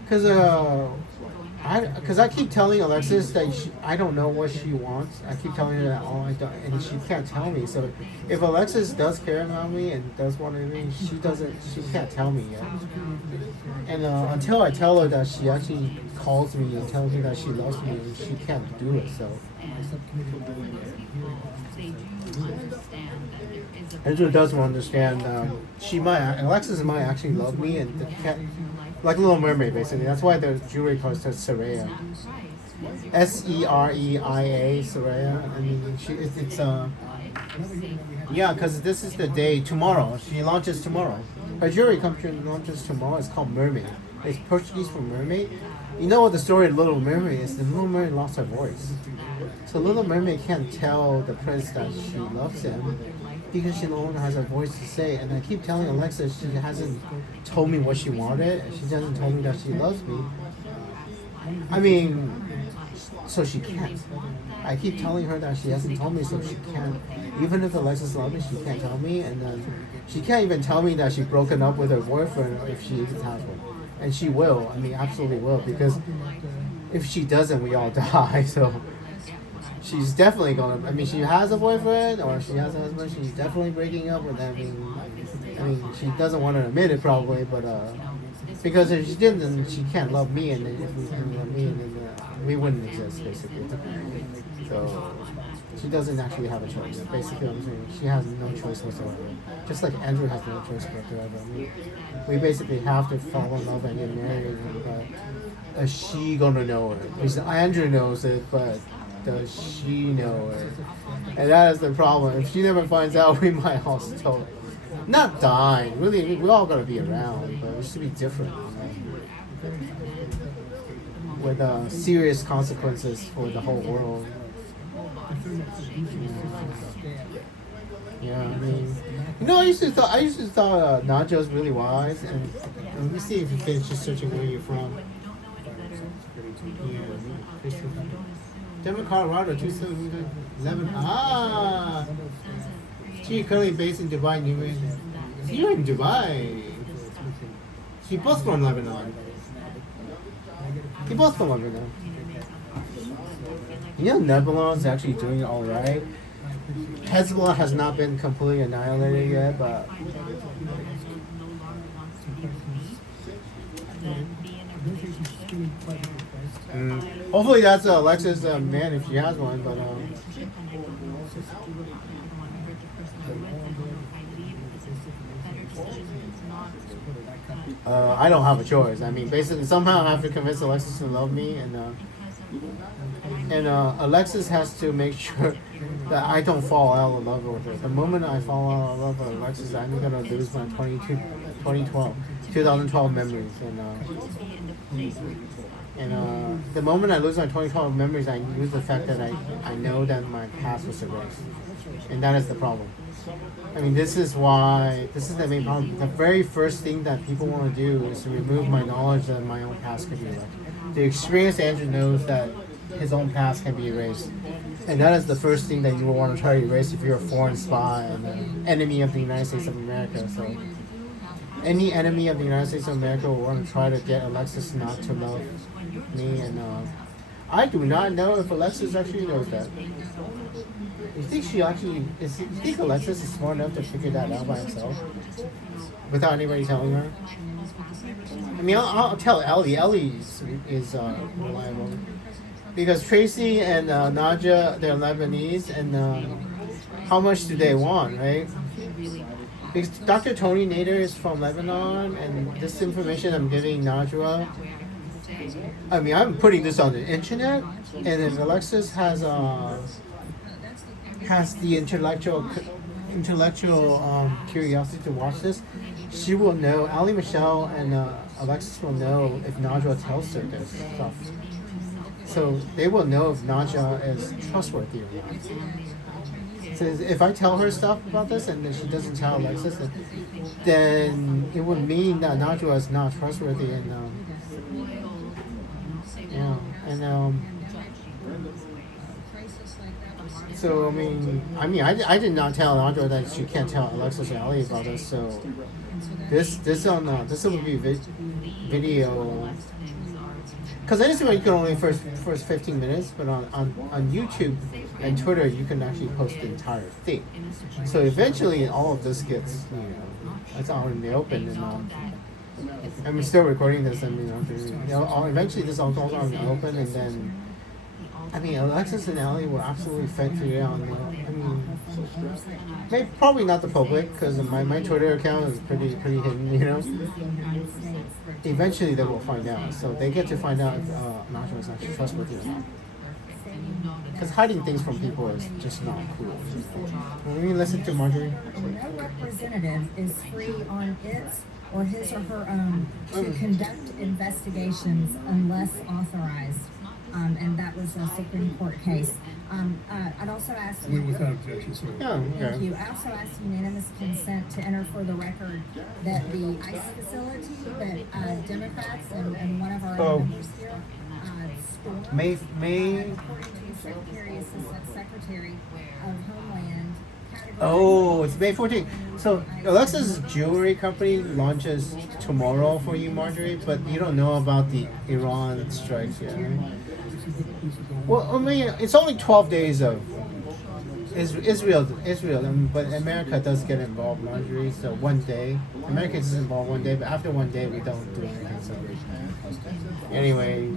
because I keep telling Alexis that I don't know what she wants. I keep telling her that I don't, and she can't tell me. So if Alexis does care about me and does want to me, she can't tell me yet. And until I tell her that she actually calls me and tells me that she loves me, she can't do it. So. Andrew doesn't understand. Alexis might actually love me, and like Little Mermaid, basically. That's why the jewelry calls her Saraya. Sereia, Saraya. I mean, it's yeah, because this is the day tomorrow. She launches tomorrow. Her jewelry company launches tomorrow. It's called Mermaid. It's Portuguese for mermaid. You know what the story of Little Mermaid is? The Little Mermaid lost her voice. So Little Mermaid can't tell the prince that she loves him because she no longer has a voice to say. And I keep telling Alexa she hasn't told me what she wanted. She hasn't told me that she loves me. I mean, so she can't. I keep telling her that she hasn't told me, so she can't. Even if Alexis loves me, she can't tell me. And then she can't even tell me that she's broken up with her boyfriend if she even has one. And she will. I mean, absolutely will. Because if she doesn't, we all die. So she's definitely gonna. I mean, she has a boyfriend or she has a husband. She's definitely breaking up with them. I mean, she doesn't want to admit it probably, but because if she didn't, then she can't love me, and then if we can't love me, then we wouldn't exist basically. So she doesn't actually have a choice. Basically, I'm saying she has no choice whatsoever. Just like Andrew has no choice whatsoever. I mean, we basically have to fall in love and get married, but is she gonna know it? Because Andrew knows it, but does she know it? And that is the problem. If she never finds out, we might all still not die. Really, we're all gonna be around, but it should be different. With serious consequences for the whole world. Yeah, I mean, You know, I used to thought Najwa was really wise, and let me see if you finish just searching where you're from. Yeah, Denver, Colorado, 2011. Ah, she currently based in Dubai, New York. You're in Dubai. She both from Lebanon. He both from Lebanon. You know, Lebanon's actually doing all right. Hezbollah has not been completely annihilated yet, but hopefully that's Alexa's man if she has one. But I don't have a choice. I mean, basically, somehow I have to convince Alexis to love me, and Alexis has to make sure that I don't fall out of love with her. The moment I fall out of love with Alexis, I'm gonna lose my 2012 memories, and the moment I lose my 2012 memories, I lose the fact that I know that my past was erased, and that is the problem. I mean, this is the main problem. The very first thing that people want to do is to remove my knowledge that my own past could be erased. The experienced Andrew knows that his own past can be erased. And that is the first thing that you will want to try to erase if you're a foreign spy and an enemy of the United States of America. So any enemy of the United States of America will want to try to get Alexis not to love me. And I do not know if Alexis actually knows that. You think you think Alexis is smart enough to figure that out by herself without anybody telling her? I mean, I'll tell Ellie. Ellie is reliable. Because Tracy and Najwa, they're Lebanese, and how much do they want, right? Because Dr. Tony Nader is from Lebanon, and this information I'm giving Najwa, I mean, I'm putting this on the internet, and if Alexis has the intellectual curiosity to watch this, she will know. Ali Michelle and Alexis will know if Najwa tells her this stuff. So they will know if Najwa is trustworthy or not. So if I tell her stuff about this and then she doesn't tell Alexis, then it would mean that Najwa is not trustworthy. So I did not tell Najwa that she can't tell Alexis or Ali about this. So this will be video. Because on Instagram you can only first 15 minutes, but on YouTube and Twitter you can actually post the entire thing. So eventually all of this gets, it's out in the open, and I'm still recording this, and eventually this all goes out in the open, and then Alexis and Ali will absolutely figure it out. Probably not the public, because my Twitter account is pretty hidden, Eventually they will find out, so they get to find out if Najwa is actually trustworthy or not. Because hiding things from people is just not cool. Let me listen to Marjorie. No representative is free on its or his or her own to conduct investigations unless authorized. And that was a Supreme Court case. I'd also ask you. Without objection, sorry. Thank you. I also asked unanimous consent to enter for the record that the ICE facility that Democrats and one of our members here stormed, May. according to the Secretary, Assistant Secretary of Homeland. Oh, it's May 14th. So Alexa's jewelry company launches tomorrow for you, Marjorie, but you don't know about the Iran strikes yet, right? Well, it's only 12 days of Israel, but America does get involved, Marjorie. So one day, America is involved one day, but after one day, we don't do anything. So anyway,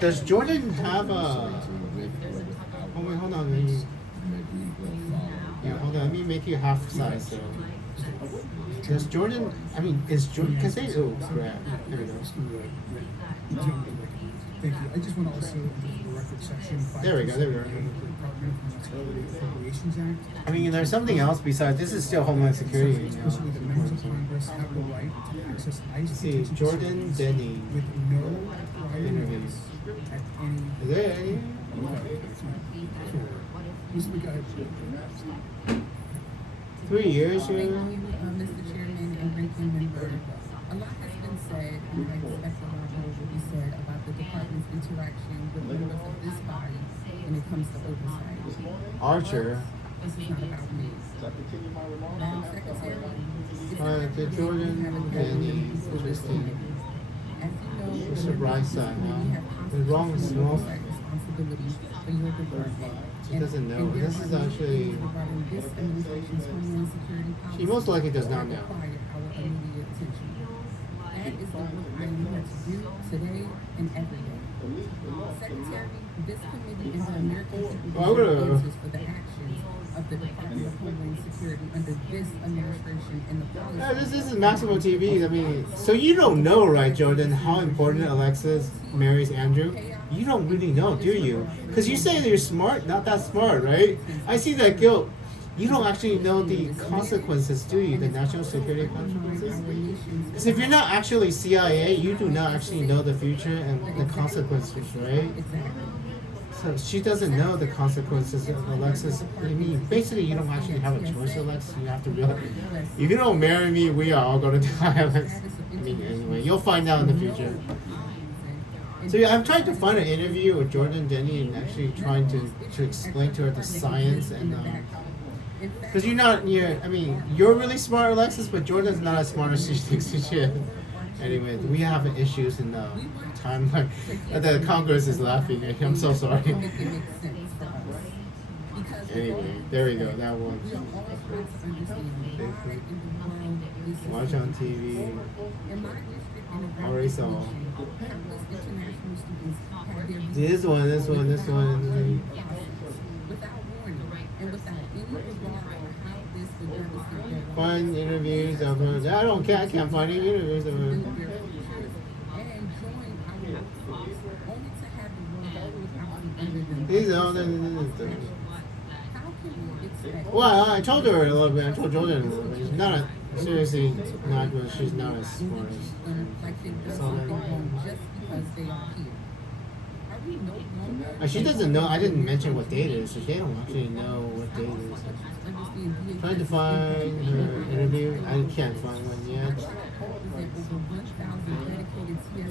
does Jordyn have a? Oh wait, hold on. Hold on. Let me make you half size. So. Does Jordyn? Is Jordyn? Because they crap. There we go. Thank you. I just want to also enter the record section. There we go. There's something else besides this is still Homeland Security. Especially the members of Congress have the right to access ICE See, Jordyn Denny with no prior interviews. notice at any. Is there any? Sure. This week I 3 years Thank here. you, Mr. Chairman and Ranking Member. A lot has been said, and I expect a lot more will be said about the department's interaction with members of this body when it comes to oversight. Archer. This is not about me. Madam Secretary, it's not The every day Jordyn, we have a Danny, government Tristan. As you know, Mr. Brightside, huh? The wrong is wrong. responsibility for your department. She doesn't know. This is actually. Regarding this administration's homeland security policy. She most likely does not know. Require our immediate attention. That is the work that we have to do today and every day. Secretary, this committee is the American Well, answers for the actions of the Department of Homeland Security under this administration and the policy. Yeah, this is Maximo TV. I mean, so you don't know, right, Jordyn, how important Alexis marries Andrew? You don't really know, do you? Because you say that you're smart, not that smart, right? I see that guilt. You don't actually know the consequences, do you? The national security consequences? Because if you're not actually CIA, you do not actually know the future and the consequences, right? So she doesn't know the consequences of Alexis. I mean, basically, you don't actually have a choice, Alexis. You have to realize, if you don't marry me, we are all going to die, Alexis. I mean, anyway, you'll find out in the future. So yeah, I'm trying to find an interview with Jordyn Denny and actually trying to explain to her the science and because you're really smart, Alexis, but Jordyn's not as smart as she thinks she is. Anyway, we have issues in the timeline. The Congress is laughing. I'm so sorry. Anyway, there we go. That one. Watch on TV. Already saw. This one. Without warning and without any regard for how this would devastate their lives. Find interviews of her. I can't find any interviews of her. And join our workforce only to have the world without under them. These are all the. How can we expect? Well, I told her a little bit. I told Jordyn a little bit. She's not seriously not. She's not as smart as. Like there's something wrong just because they are here. Are we no longer? She doesn't know. I didn't mention what date it is, so they don't actually know what date it is. Trying to find her interview. I can't find one yet.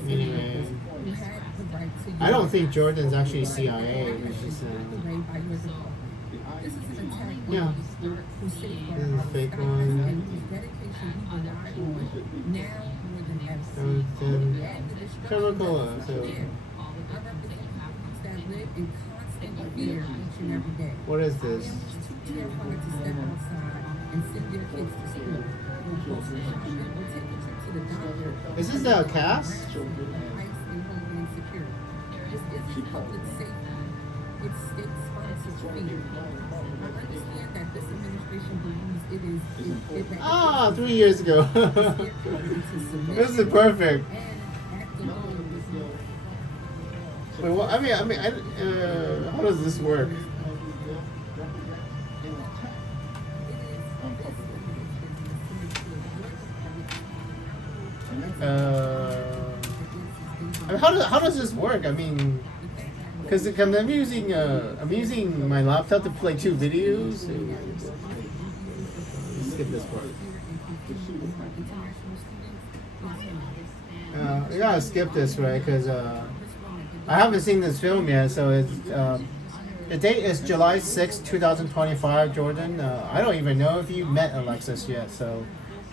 Anyway, I don't think Jordyn's actually CIA. When she said. Yeah. This is a fake one. Trevor Cola. So. What is this? Is this the cast? Ah, 3 years ago. This is perfect. Wait, well, how does this work? How does this work? I mean, because I'm using my laptop to play 2 videos. Skip this part. You gotta skip this, right? Because I haven't seen this film yet, so it's the date is July 6, 2025, Jordyn. I don't even know if you met Alexis yet, so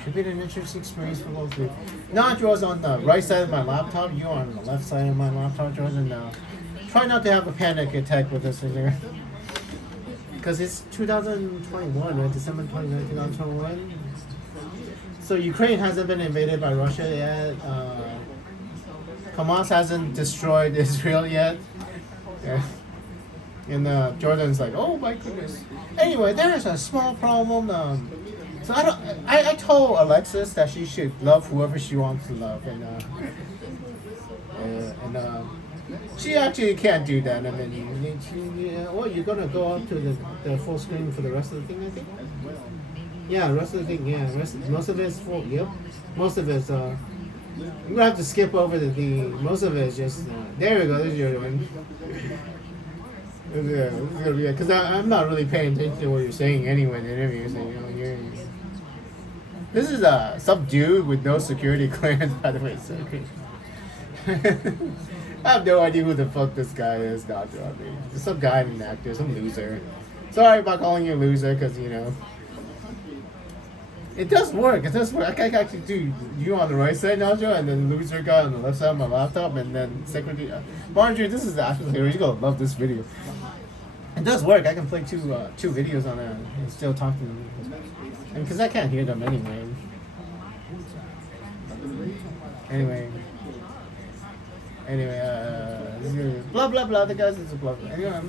should be an interesting experience for both of you. Najwa's on the right side of my laptop, you're on the left side of my laptop, Jordyn. Try not to have a panic attack with this here. Because it's 2021, right? December 29, 2021. So Ukraine hasn't been invaded by Russia yet. Hamas hasn't destroyed Israel yet. Yeah. And Jordyn's like, oh my goodness. Anyway, there is a small problem. So I told Alexis that she should love whoever she wants to love, and she actually can't do that. I mean, you're gonna go up to the full screen for the rest of the thing, I think. Yeah, the rest of the thing. Yeah, most of it's full. Yep, most of it's. I'm gonna have to skip over the thing. Most of it is just. There we go. There's your one. Yeah, because I'm not really paying attention to what you're saying anyway in the interview. So, this is some dude with no security clearance, by the way. So I have no idea who the fuck this guy is. Not I mean, some guy, an actor, some loser. Sorry about calling you a loser, because it does work. It does work. I can actually do you on the right side, Najwa, and then loser guy on the left side of my laptop, and then secretary. Marjorie, this is actually you're gonna love this video. It does work. I can play two videos on it and still talk to them, and because I can't hear them anyway. Anyway, blah blah blah. The guys is a blah blah. Anyway,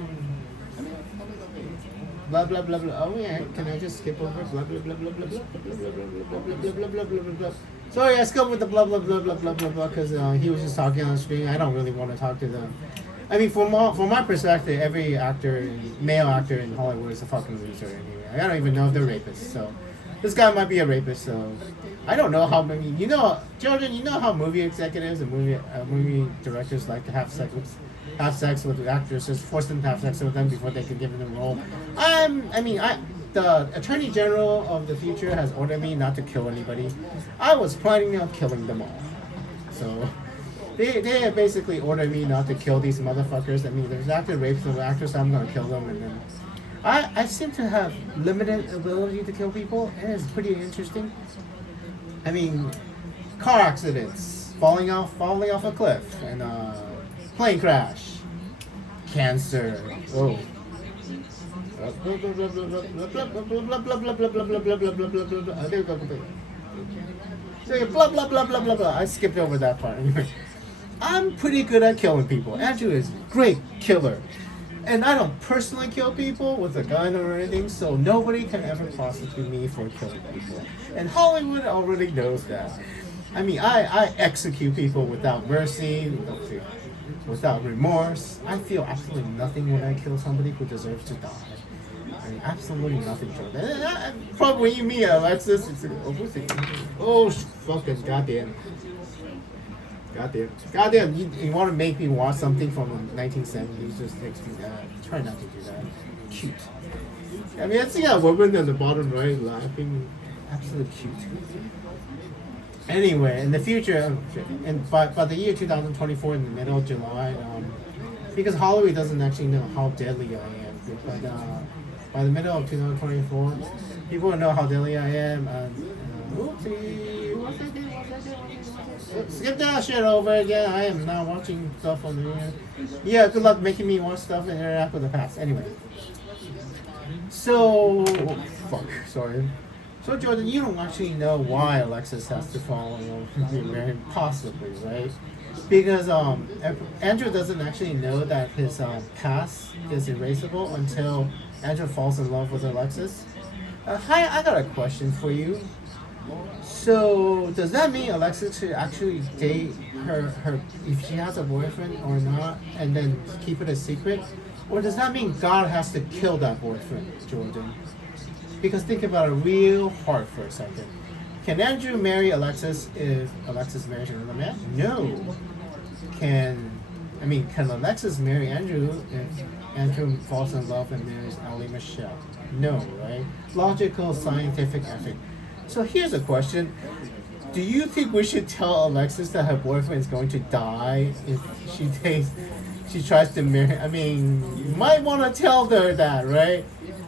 blah blah blah blah. Oh yeah, can I just skip over blah blah blah blah blah blah blah blah blah blah blah blah blah. Sorry, I skipped with the blah blah blah blah blah blah blah because he was just talking on the screen. I don't really want to talk to them. I mean, from my perspective, every male actor in Hollywood is a fucking loser anyway. I don't even know if they're rapists. So this guy might be a rapist. So I don't know how many. Jordyn, you know how movie executives and movie directors like to have sex with actresses, force them to have sex with them before they can give them a role. The Attorney General of the future has ordered me not to kill anybody. I was planning on killing them all. So they have basically ordered me not to kill these motherfuckers. I mean, there's actor rapes of actors, so I'm gonna kill them, and then I seem to have limited ability to kill people, and it's pretty interesting. I mean, car accidents, falling off a cliff, and plane crash, cancer. Oh. Blah blah blah blah blah blah. I skipped over that part. I'm pretty good at killing people. Andrew is a great killer. And I don't personally kill people with a gun or anything, so nobody can ever prosecute me for killing people. And Hollywood already knows that. I mean, I execute people without mercy, without remorse. I feel absolutely nothing when I kill somebody who deserves to die. I mean, absolutely nothing for that. Probably when you meet Alexis, it's fucking goddamn. Goddamn, you want to make me watch something from the 1970s, just try not to do that. Cute. I mean, I see that woman on the bottom right laughing. Absolutely cute. Anyway, in the future, and by the year 2024, in the middle of July, because Hollywood doesn't actually know how deadly I am, but by the middle of 2024, people will know how deadly I am. Oopsie, what's I do? Skip that shit over again. I am not watching stuff on the internet. Yeah, good luck making me watch stuff and interact with the past. Anyway. So, sorry. So, Jordyn, you don't actually know why Alexis has to fall in love with Mary, possibly, right? Because Andrew doesn't actually know that his past is erasable until Andrew falls in love with Alexis. Hi, I got a question for you. So, does that mean Alexis should actually date her if she has a boyfriend or not, and then keep it a secret? Or does that mean God has to kill that boyfriend, Jordyn? Because think about it real hard for a second. Can Andrew marry Alexis if Alexis marries another man? No. Can Alexis marry Andrew if Andrew falls in love and marries Ellie Michelle? No, right? Logical, scientific ethic. So here's a question. Do you think we should tell Alexis that her boyfriend is going to die if she tries to marry? I mean, you might want to tell her that, right?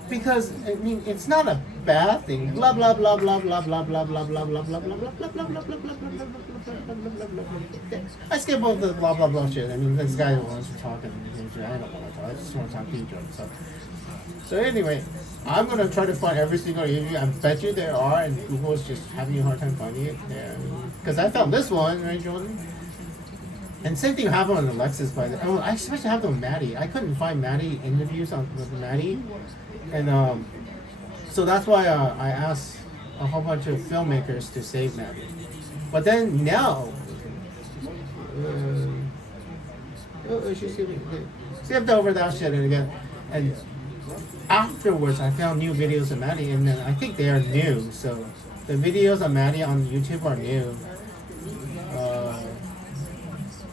Because I mean, it's not a bad thing. Blah blah blah blah blah blah blah blah blah blah blah blah blah blah blah blah blah blah blah. I skip over the blah blah blah shit. I mean, this guy wants to talk, and I don't want to talk. I just want to talk to you, Jordyn. So anyway, I'm gonna try to find every single interview. I bet you there are, and Google's just having a hard time finding it. Because I found this one, right, Jordyn? And same thing happened with Alexis. I supposed to have them with Maddie. I couldn't find Maddie interviews with Maddie, and so that's why I asked a whole bunch of filmmakers to save Maddie. But then now, she's skipped over that shit again, and afterwards I found new videos of Maddie, and then I think they are new. So the videos of Maddie on YouTube are new.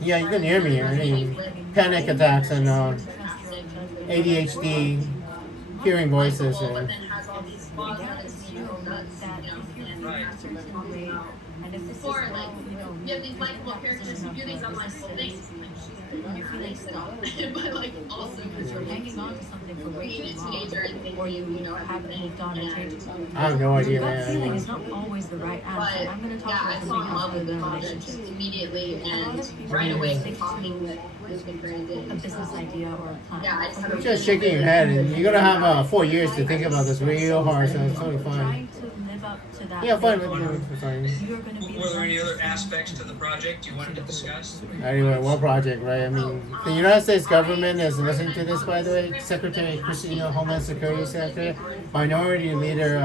Yeah, you can hear me. I mean, panic attacks and ADHD, hearing voices. And, Or like, you have these likable characters who do these unlikable things. But like also because you're hanging on to something for way too long, or you haven't moved on and changed. I have no idea, Gut man. feeling is not always the right answer. But I'm going to talk yeah, I about fell in something love else with in the the father relationship. just immediately and right away talking with Brandon. A business idea or a plan. Yeah, I just had You're just shaking your head, and you're gonna have 4 years to think about this real hard, so it's totally fine. Trying to live up to that. Yeah, fine. label. It's fine. You're going to be Were there any other aspects to the project you wanted to discuss? Anyway, what project, right? I mean, the United States government is listening to this, by the way. Secretary Christina, Homeland Security Secretary, Minority Leader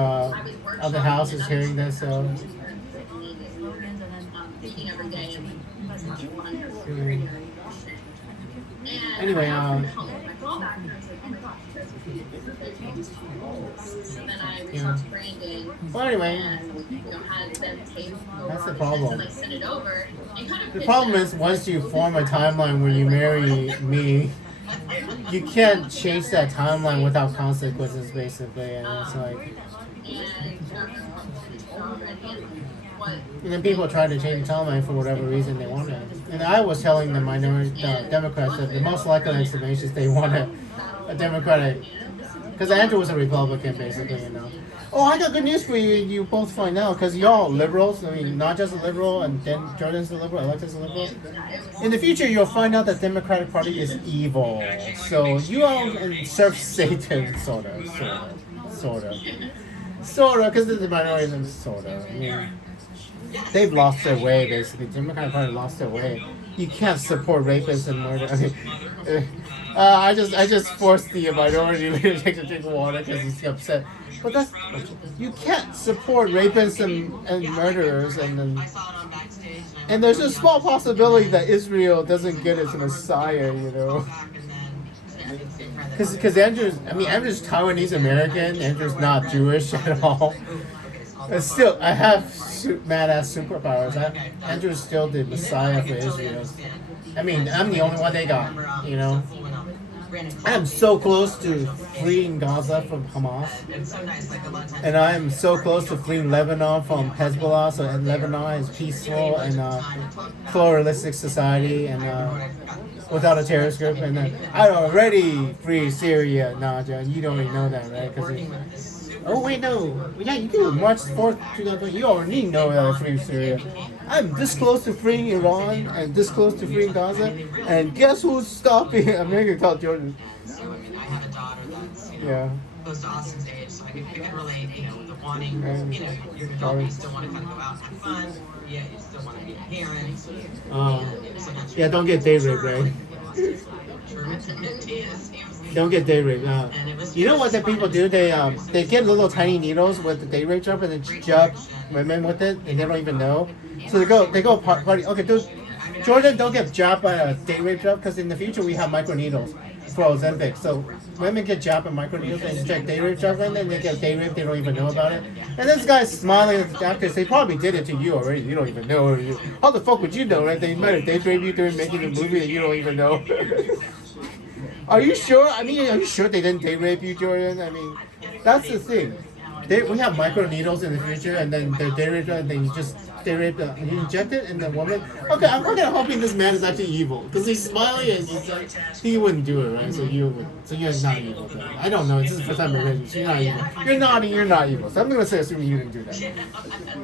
of the House is hearing this, so. Thinking every day and Anyway, then I reached out to Brandon. Well, anyway, And had them tape that's the problem. and send it over. And kind of The problem is once you form a timeline where you marry me, you can't change that timeline without consequences, basically, and it's like. And then people try to change the timeline for whatever reason they want it. And I was telling the Democrats that the most likely explanation is they want a Democratic, because Andrew was a Republican, basically, Oh, I got good news for you. You both find out, because y'all liberals. I mean, not just a liberal, and then Jordyn's a liberal, Alexa's a liberal. In the future, you'll find out that the Democratic Party is evil. So you all serve Satan, sort of, because they're the minority, sort of. I mean, they've lost their way, basically. The Democratic Party lost their way. You can't support rapists and murder. I mean, I just forced the minority leader to drink water because he's upset. But you can't support rapists and murderers, and there's a small possibility that Israel doesn't get its Messiah, Because Andrew's Taiwanese American. Andrew's not Jewish at all. But still, I have mad-ass superpowers. Andrew's still the Messiah for Israel. I mean, I'm the only one they got, I am so close to freeing Gaza from Hamas. And I am so close to freeing Lebanon from Hezbollah. So Lebanon is peaceful and pluralistic society and without a terrorist group. And I already free Syria, Najwa. You don't even know that, right? Oh, wait, no. Yeah, you do. March 4th, 2020. You already know that I free Syria. I'm this close to freeing Iran and this close to freeing Gaza. And guess who's stopping? I'm going to call Jordyn. So, I mean, I have a daughter that's, close to Austin's age, so I can relate, with the wanting, you're an adult, you still want to kind of go out and have fun, you still want to be a parent. Yeah, don't get day raped, right? Don't get day raped. You know what the people do? They get little tiny needles with the day rape job and then jab women with it, and they don't even know. So they go party. Okay, Jordyn, don't get jabbed by a day rape job because in the future we have micro needles for Ozempic. So women get jabbed by micro needles and inject day rape job, and then they get day rape. They don't even know about it. And this guy's smiling at the doctors. They probably did it to you already. You don't even know. How the fuck would you know, right? They might have day raped you during making a movie that you don't even know. Are you sure? I mean, are you sure they didn't day rape you, Jordyn? I mean, that's the thing. We have micro needles in the future, and then they're day raped, and then you just day rape, you inject it, and the woman. Okay, I'm kind of hoping this man is actually evil because he's smiling and he's like, he wouldn't do it, right? So you're not evil. Then. I don't know. This is the first time I've heard you. You're not evil. You're not evil. So I'm gonna say assuming you didn't do that.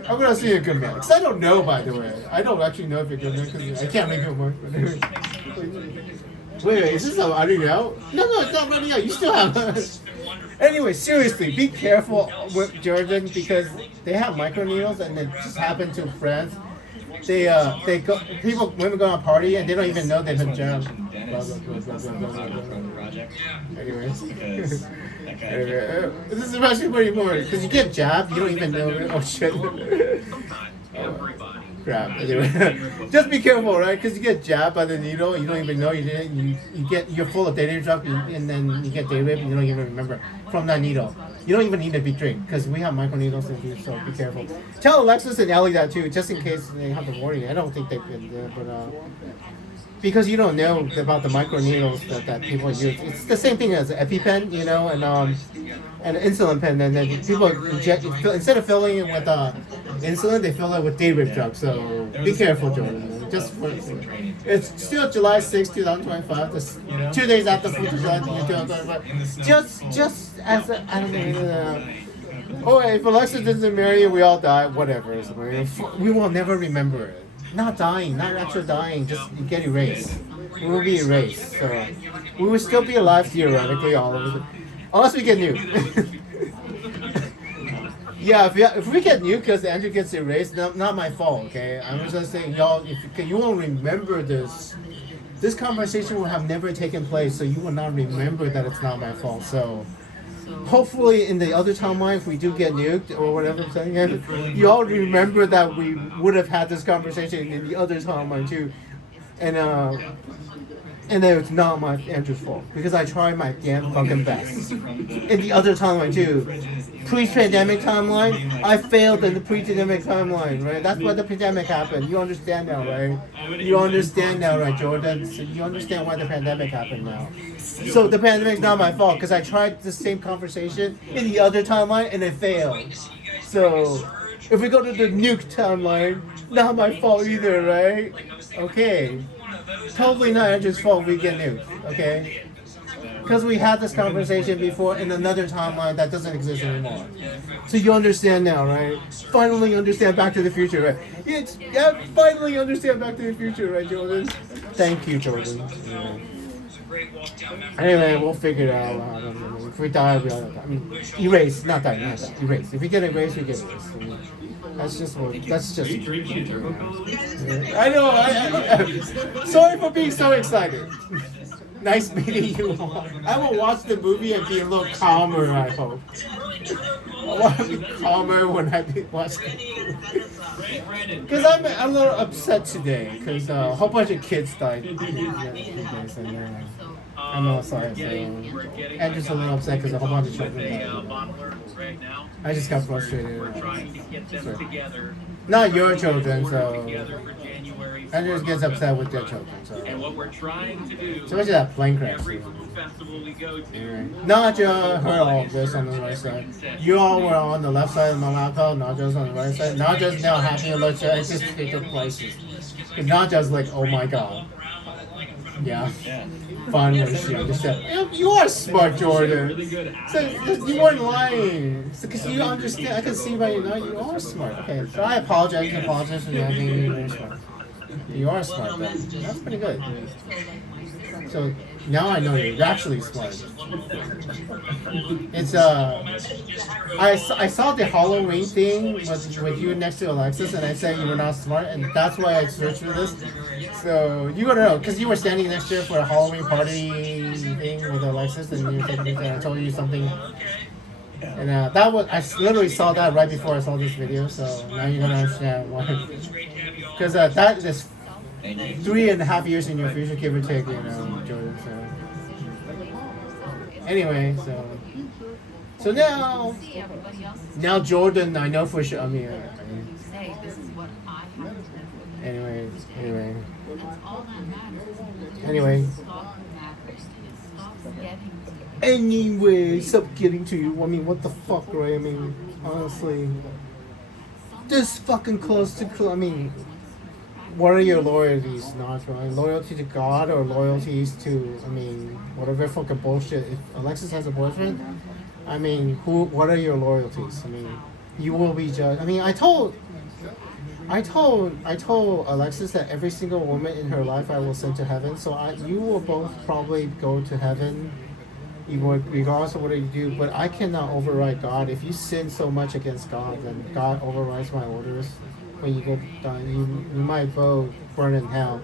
I'm gonna say you're a good man because I don't know, by the way. I don't actually know if you're a good man because I can't make it work. Wait, is this running out? No, it's not running out. You still have. Anyway, seriously, be careful with Jordyn because they have micro needles and it just happened to friends. Women go on a party and they don't even know they've been jabbed. Anyways. This is actually pretty important because you get jabbed, you don't even know. Oh shit. crap. Anyway, just be careful, right? Because you get jabbed by the needle, you don't even know you did it. You're full of dating drug, and then you get day rape, and you don't even remember from that needle. You don't even need a big drink because we have micro needles in here, so be careful. Tell Alexis and Ellie that too, just in case they have to warn you. I don't think they've been there, but because you don't know about the micro needles that people use. It's the same thing as an EpiPen, and an insulin pen, and then people inject instead of filling it with insulin, they fill it with day rape drugs. So be careful, Jordyn. It's still July 6, 2025. This, 2 days after 4th of July 2025. Just as I don't know. Oh, if Alexa doesn't marry you, we all die. Whatever. We will never remember it. Not dying, not actually dying, just get erased. We will be erased. So we will still be alive theoretically, all of it. Unless we get nuked. Yeah, if we get nuked because Andrew gets erased, not my fault, okay? I'm just saying, y'all, if you won't remember this conversation will have never taken place, so you will not remember that it's not my fault. So hopefully in the other timeline, if we do get nuked or whatever I'm saying, you all remember that we would have had this conversation in the other timeline too. And then it's not my Andrew's fault because I tried my damn fucking best. In the other timeline too, pre-pandemic timeline, I failed in the pre-pandemic timeline, right? That's why the pandemic happened. You understand now, right? You understand now, right, Jordyn? So you understand why the pandemic happened now. So the pandemic's not my fault because I tried the same conversation in the other timeline and it failed. So if we go to the nuke timeline, not my fault either, right? Okay. Totally not Andrew's fault we get nuked, okay? Because we had this conversation before in another timeline that doesn't exist anymore. So you understand now, right? Finally understand Back to the Future, right? Yeah, finally understand Back to the Future, right, Jordyn? Thank you, Jordyn. Yeah. Anyway, we'll figure it out. I don't know. If we die, we all die. I mean, erase, not die, erase. If we get erased, we get erased. I mean, that's just. I know. Sorry for being so excited. Nice meeting you all. I will watch the movie and be a little calmer, I hope. I want to be calmer when I watch the movie. Because I'm a little upset today, because a whole bunch of kids died. I'm all sorry. I'm just a little upset because a whole bunch of children died. I just got frustrated. Not your children, so I just gets upset with their children. So especially that plane crash. Najwa heard all of this on the right side. You all were on the left side of my laptop. Najwa's on the right side. Najwa's now having a look at just different places. Because Najwa's like, oh my god. Yeah. Finally, she understood. You are smart, Jordyn. So you weren't lying. Because you understand. I can see by you now. You are smart. Okay, so I apologize. You can apologize for that. You are smart. You are smart. That's pretty good. So now I know you're actually smart. It's I saw the Halloween thing with you next to Alexis, and I said you were not smart, and that's why I searched for this. So you gotta know, because you were standing next to her for a Halloween party thing with Alexis, and you were taking pictures, and I told you something. And that was, I literally saw that right before I saw this video, so now you're gonna understand why. Because that is 3.5 years in your future, give or take, Jordyn. So anyway, so now Jordyn, I know for sure. Anyway, stop getting to you. I mean, what the fuck, right? I mean, honestly, this fucking close to. What are your loyalties, Najwa? Loyalty to God or loyalties to, whatever fucking bullshit? If Alexis has a boyfriend, what are your loyalties? You will be judged. I told Alexis that every single woman in her life I will send to heaven. So you will both probably go to heaven, regardless of what you do. But I cannot override God. If you sin so much against God, then God overrides my orders. When you go down, you might both burn in hell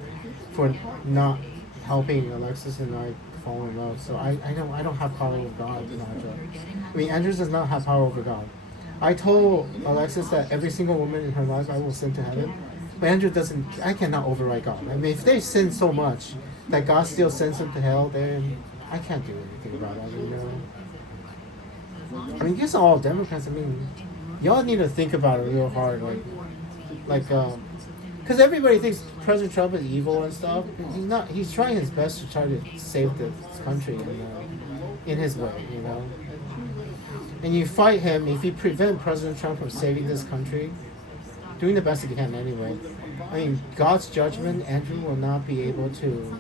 for not helping Alexis and I fall in love. So I don't have power over God, Najwa. Andrew does not have power over God. I told Alexis that every single woman in her life I will send to heaven, But Andrew doesn't. I cannot override God. I mean, if they sin so much that God still sends them to hell, then I can't do anything about it. You know. I mean, guess all Democrats. I mean, y'all need to think about it real hard. Because everybody thinks President Trump is evil and stuff. He's not. He's trying his best to try to save this country in his way. You know. And you fight him if you prevent President Trump from saving this country, doing the best that he can anyway. I mean, God's judgment, Andrew will not be able to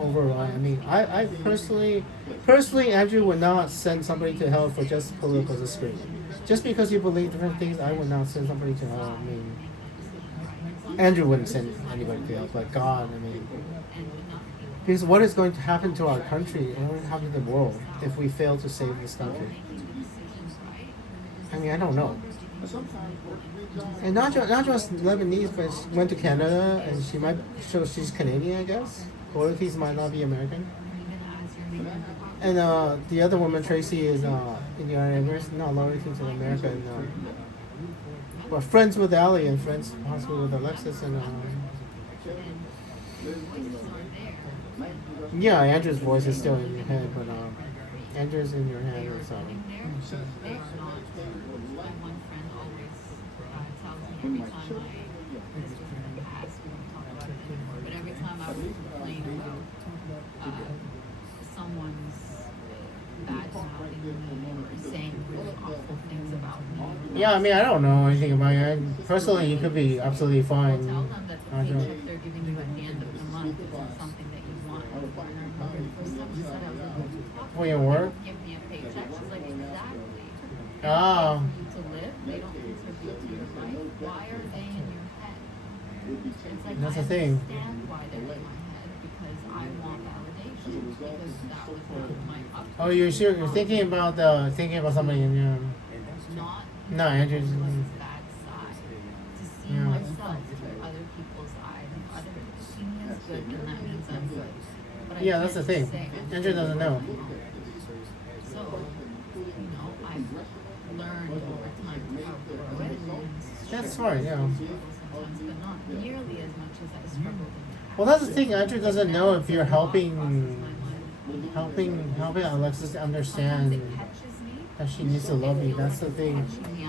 override. I mean, I personally, Andrew would not send somebody to hell for just political disagreement. Just because you believe different things, I would not send somebody to hell. I mean, Andrew wouldn't send anybody to hell, but God, I mean, because what is going to happen to our country, what will happen to the world if we fail to save this country? I mean, I don't know. And Najwa's Lebanese, but she went to Canada, and she might show she's Canadian, I guess. Loyalties might not be American. And the other woman, Tracy, is Indian, not loyalty to America. And, well, friends with Ali and friends possibly with Alexis and. Yeah, Andrew's voice is still in your head, but Andrew's in your head, so. Every time I visit her in the past, we don't talk about it anymore. But every time I would complain about someone's bad mouthing me or saying really awful things about me. Yeah, I mean, I don't know anything about you. Personally, you could be absolutely fine. Tell them that the paycheck they're giving you at the end of the month isn't something that you want. The first time she said I was like, For your work? give me a paycheck. She's like, exactly. Oh. To live, they don't contribute to your life. Why are they in your head? It's like, That's I the thing. understand why they're in my head because I want validation because that was one of my upbringing. Oh, you're sure? You're thinking about somebody in your. Not No, Andrew's. bad side. To see myself through other people's eyes. If others see me as good, then that means I'm good. But I Yeah, that's the can't thing. say Andrew doesn't know. So, I've learned over time how to grow it. That's smart, yeah. Sometimes, but not nearly as much as I struggled in the past. Well, that's the thing. Andrew doesn't know if you're helping Alexis to understand that she needs to love you. That's the thing.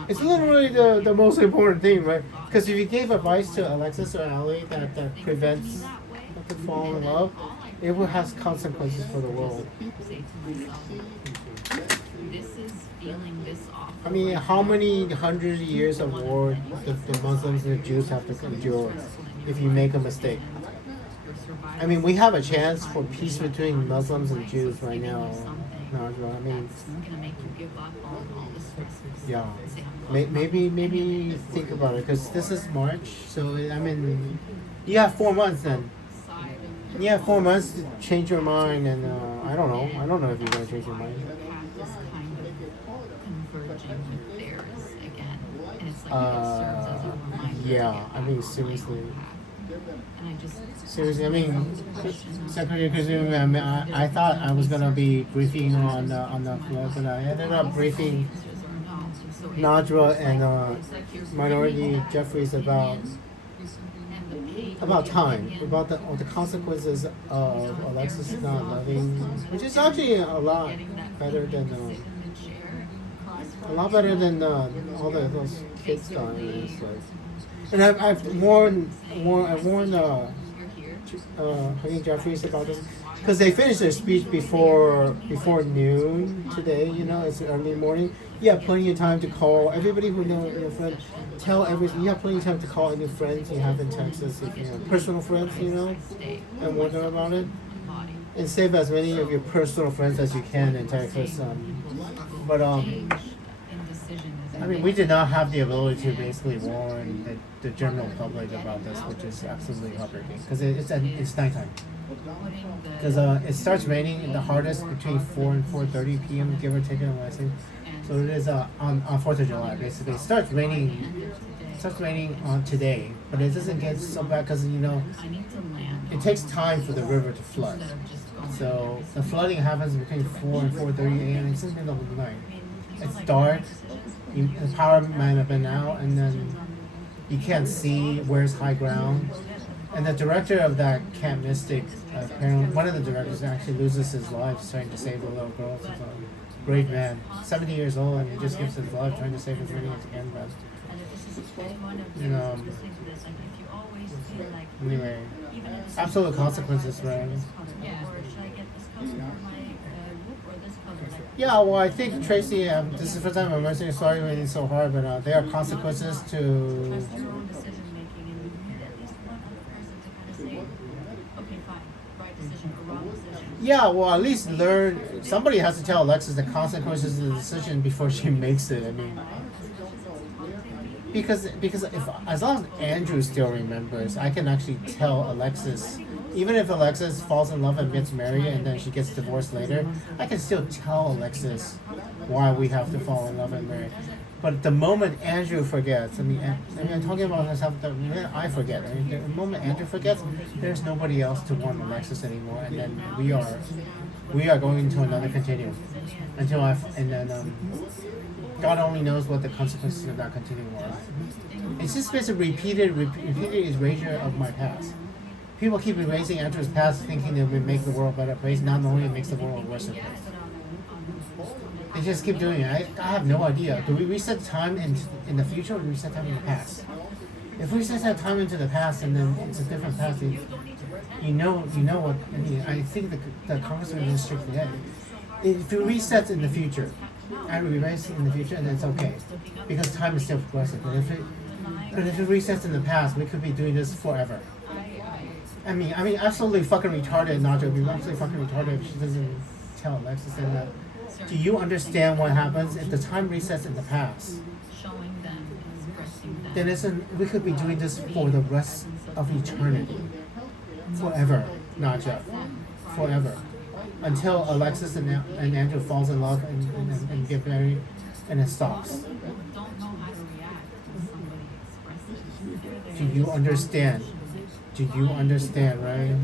It's literally the most important thing, right? Because if you gave advice to Alexis or Ali that prevents them to fall in love, it will have consequences for the world. I mean, how many hundred years of war the Muslims and the Jews have to endure if you make a mistake? I mean, we have a chance for peace between Muslims and Jews right now. Najwa. I mean, yeah. Maybe think about it because this is March, so I mean, you have 4 months then. You have 4 months to change your mind, and I don't know if you're gonna change your mind. Yeah, I mean, seriously. I mean, Secretary Kazumi, I thought I was gonna be briefing on the floor, but I ended up briefing Najwa and Minority Jeffries about time, about the consequences of Alexis not loving, which is actually a lot better than all those kids dying. It's like, and I've warned Honey Jeffries about this because they finished their speech before noon today. You know, it's early morning. You have plenty of time to call everybody who knows your friend. Tell everything. You have plenty of time to call any friends you have in Texas, if you know personal friends, you know, and warn them about it. And save as many of your personal friends as you can in Texas. I mean, we did not have the ability to basically warn the general public about this, which is absolutely heartbreaking because it's nighttime. Because it starts raining the hardest between 4 and 4:30 p.m. give or take in Alaska. So it is on 4th of July basically. It starts raining on today, but it doesn't get so bad because it takes time for the river to flood. So the flooding happens between 4 and 4:30 a.m. It's in the middle of the night. It's dark. The power might have been out, and then you can't see where's high ground. And the director of that Camp Mystic, apparently one of the directors actually loses his life trying to save the little girl. He's a brave man, 70 years old, and he just gives his life trying to save as many as he can. But you know, anyway, absolute consequences, right? Yeah, well, I think Tracy, this is the first time I'm mentioning sorry when it's so hard, but there are consequences to. Yeah, well, at least learn. Somebody has to tell Alexis the consequences of the decision before she makes it. I mean, because if as long as Andrew still remembers, I can actually tell Alexis. Even if Alexis falls in love and gets married and then she gets divorced later, I can still tell Alexis why we have to fall in love and marry. But the moment Andrew forgets, I'm talking about myself. The minute I forget, the moment Andrew forgets, there's nobody else to warn Alexis anymore, and then we are going into another continuum God only knows what the consequences of that continuum are. It's just basically repeated erasure of my past. People keep erasing Andrew's past, thinking they will make the world a better place. Not only it makes the world a worse place. They just keep doing it. I have no idea. Do we reset time in the future, or do we reset time in the past? If we reset time into the past and then it's a different past, you know what I mean. I think the congressman is strictly that. If it resets in the future, and we erase it in the future, then it's okay, because time is still progressive. But if it resets in the past, we could be doing this forever. I mean, absolutely fucking retarded. Najwa would be absolutely fucking retarded if she doesn't tell Alexis that. Do you understand what happens if the time resets in the past? Then we could be doing this for the rest of eternity, forever, Najwa, forever, until Alexis and Andrew falls in love and get married, and it stops. Do you understand? Do you understand, right?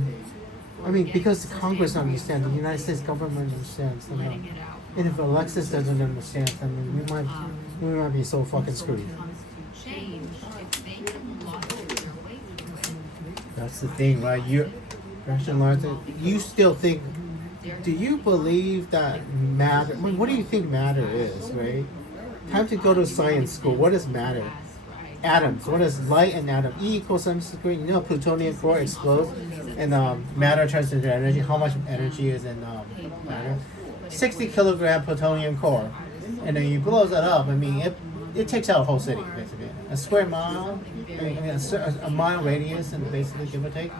I mean, because the Congress understands, the United States government understands. And if Alexis doesn't understand, I mean, we might be so fucking screwed. That's the thing, right? You still think? Do you believe that matter? I mean, what do you think matter is, right? Time to go to science school. What is matter? Atoms. What is light and atom? E equals mc². You know, plutonium core explodes, and matter turns into energy. How much energy is in matter? 60 kilogram plutonium core, and then you blows it up. I mean, it takes out a whole city basically. A square mile, a mile radius, and basically give or take,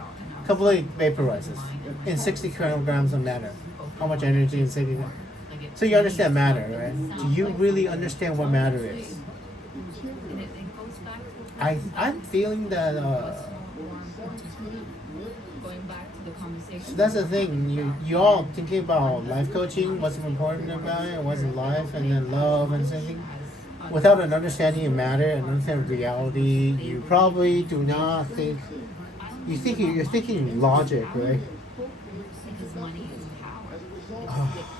completely vaporizes in 60 kilograms of matter. How much energy is saving? So you understand matter, right? Do you really understand what matter is? I'm feeling that. So that's the thing. You all thinking about life coaching. What's important about it? What's life, and then love and something. Without an understanding of matter and understanding of reality, you probably do not think. You're thinking logic, right? Because money is power. It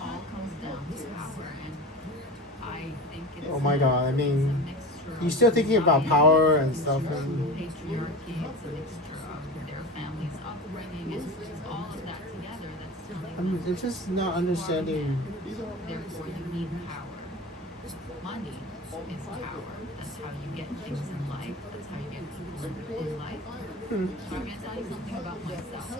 all comes down to power, and I think it's. Oh my God! I mean, you're still thinking about power and stuff. And Patriarchy, it's a mixture of their family's upbringing, and it's all of that together that's telling them. they're just not understanding. Therefore, you need power. Money is power. That's how you get things in life. That's how you get people in life. So I'm going to tell you something about myself.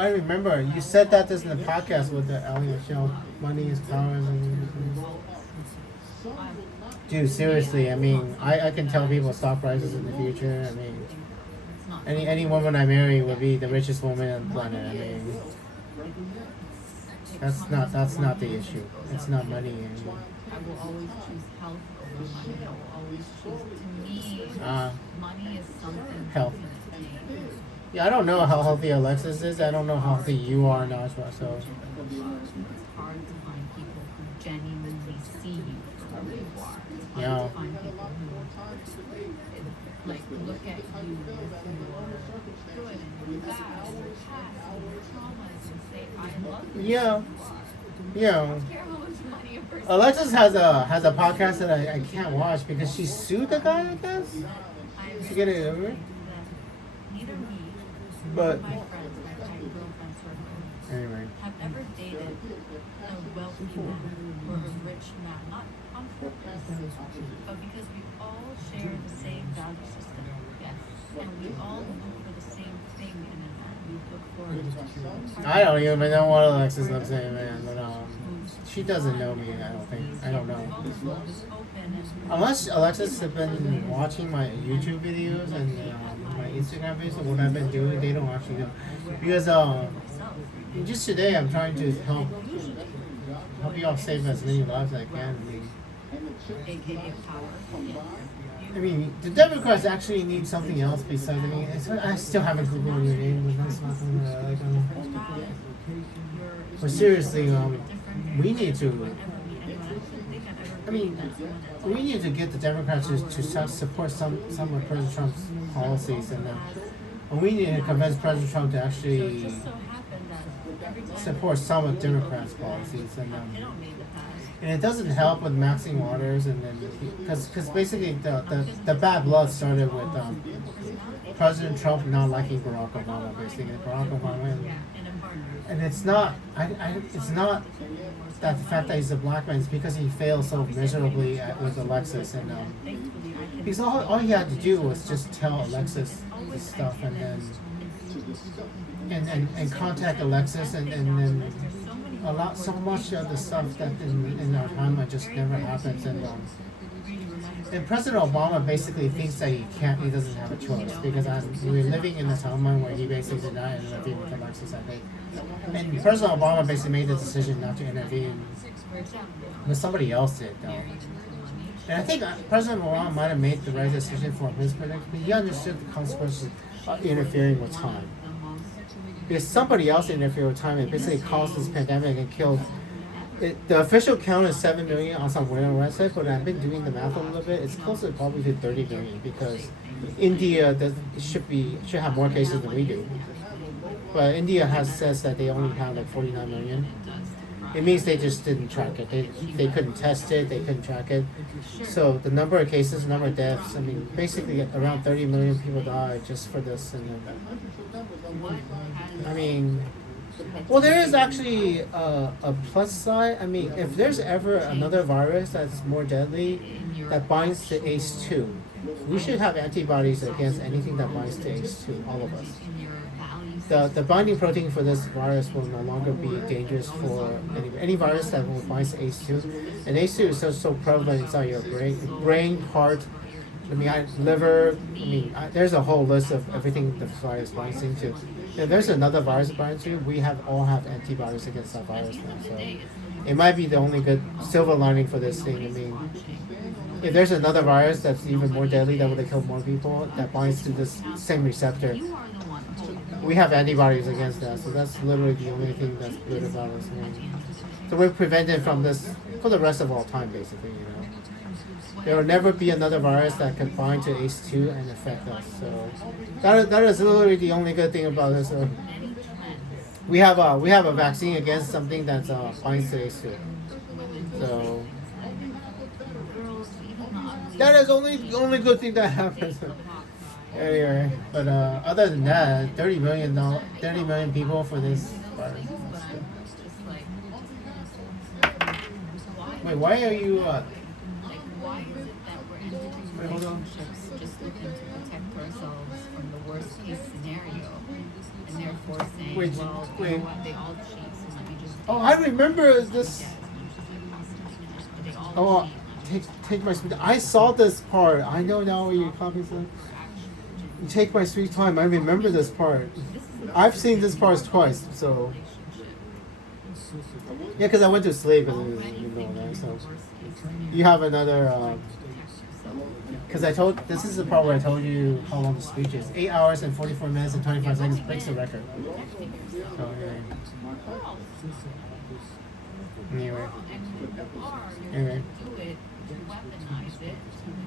I remember. You said that this in the podcast with the Elliot show. Money is power. Dude, seriously, I mean, I can tell people stock prices in the future. I mean, any woman I marry would be the richest woman on the planet. I mean, that's not the issue. It's not money anymore. I will always choose health over money. I will always choose, to me, money is something. Health. Yeah, I don't know how healthy Alexis is. I don't know how healthy you are, Najwa. So. It's hard to find people who genuinely see you for who you are. It's hard to find people who, look at you with your good and your bad, and your past, and your traumas, and say, I love you. Yeah. I don't care how much money a person Alexis has a podcast that I can't watch because she sued the guy, I guess, to get it over. Neither me But nor my friends, my tight girlfriend circle, anyway, have ever dated a wealthy man or a rich man, not on purpose, but because we all share the same value system. Yes. And we all look for the same thing in a man. We look for I don't even know what Alexis looks like, man. But she doesn't know me. I don't think. I don't know. Unless Alexis has been watching my YouTube videos and my Instagram videos and what I've been doing, they don't actually know. Because just today I'm trying to help you all save as many lives as I can. AKA power. I mean, the Democrats actually need something else besides. I mean, I still haven't Googled your name. But seriously, we need to. I mean, we need to get the Democrats to support some of President Trump's policies, and we need to convince President Trump to actually support some of Democrats' policies, and it doesn't help with maxing waters, and then because basically the bad blood started with President Trump not liking Barack Obama, basically Barack Obama, and it's not it's not that the fact that he's a black man, it's because he failed so miserably with Alexis, and because all he had to do was just tell Alexis this stuff, and then and contact Alexis, and then so much of the stuff that in our timeline just never happens, and President Obama basically thinks that he doesn't have a choice, because we're living in a timeline where he basically did not intervene with Alexis, I think. And President Obama basically made the decision not to intervene, but somebody else did, though. And I think President Obama might have made the right decision for his prediction, but he understood the consequences of interfering with time. Because somebody else interfered with time and basically caused this pandemic and killed. The official count is 7 million on some random website, but I've been doing the math a little bit. It's closer probably to 30 million, because India should have more cases than we do. But India says that they only have like 49 million. It means they just didn't track it. They couldn't test it. They couldn't track it. So the number of cases, number of deaths. I mean, basically around 30 million people died just for this. And I mean, well, there is actually a plus side. I mean, if there's ever another virus that's more deadly that binds to ACE2, we should have antibodies against anything that binds to ACE2. All of us. The binding protein for this virus will no longer be dangerous for any virus that will bind to ACE2. And ACE2 is so prevalent inside your brain, heart, liver. There's a whole list of everything the virus binds into. If there's another virus binds to, we all have antibodies against that virus now. So it might be the only good silver lining for this thing. I mean, if there's another virus that's even more deadly that would kill more people that binds to this same receptor, we have antibodies against that, so that's literally the only thing that's good about us. So we're prevented from this for the rest of all time, basically. There will never be another virus that can bind to ACE2 and affect us. So that is literally the only good thing about this. We have a vaccine against something that binds to ACE2. So that is the only good thing that happens. Anyway, but other than that, 30 million people for this virus. Wait, why are you? Why is it that we're entering relationships just looking to protect ourselves from the worst case scenario, and therefore saying, well, you know what, they all cheat, so let me just. Oh, I remember this. Oh, take my sweet. I saw this part. I know now where your copies are. Take my sweet time. I remember this part. I've seen this part twice, so yeah, because I went to sleep because it was in the middle of that. So you have another. Because this is the part where I told you how long the speech is. 8 hours and 44 minutes and 25 seconds breaks the record. So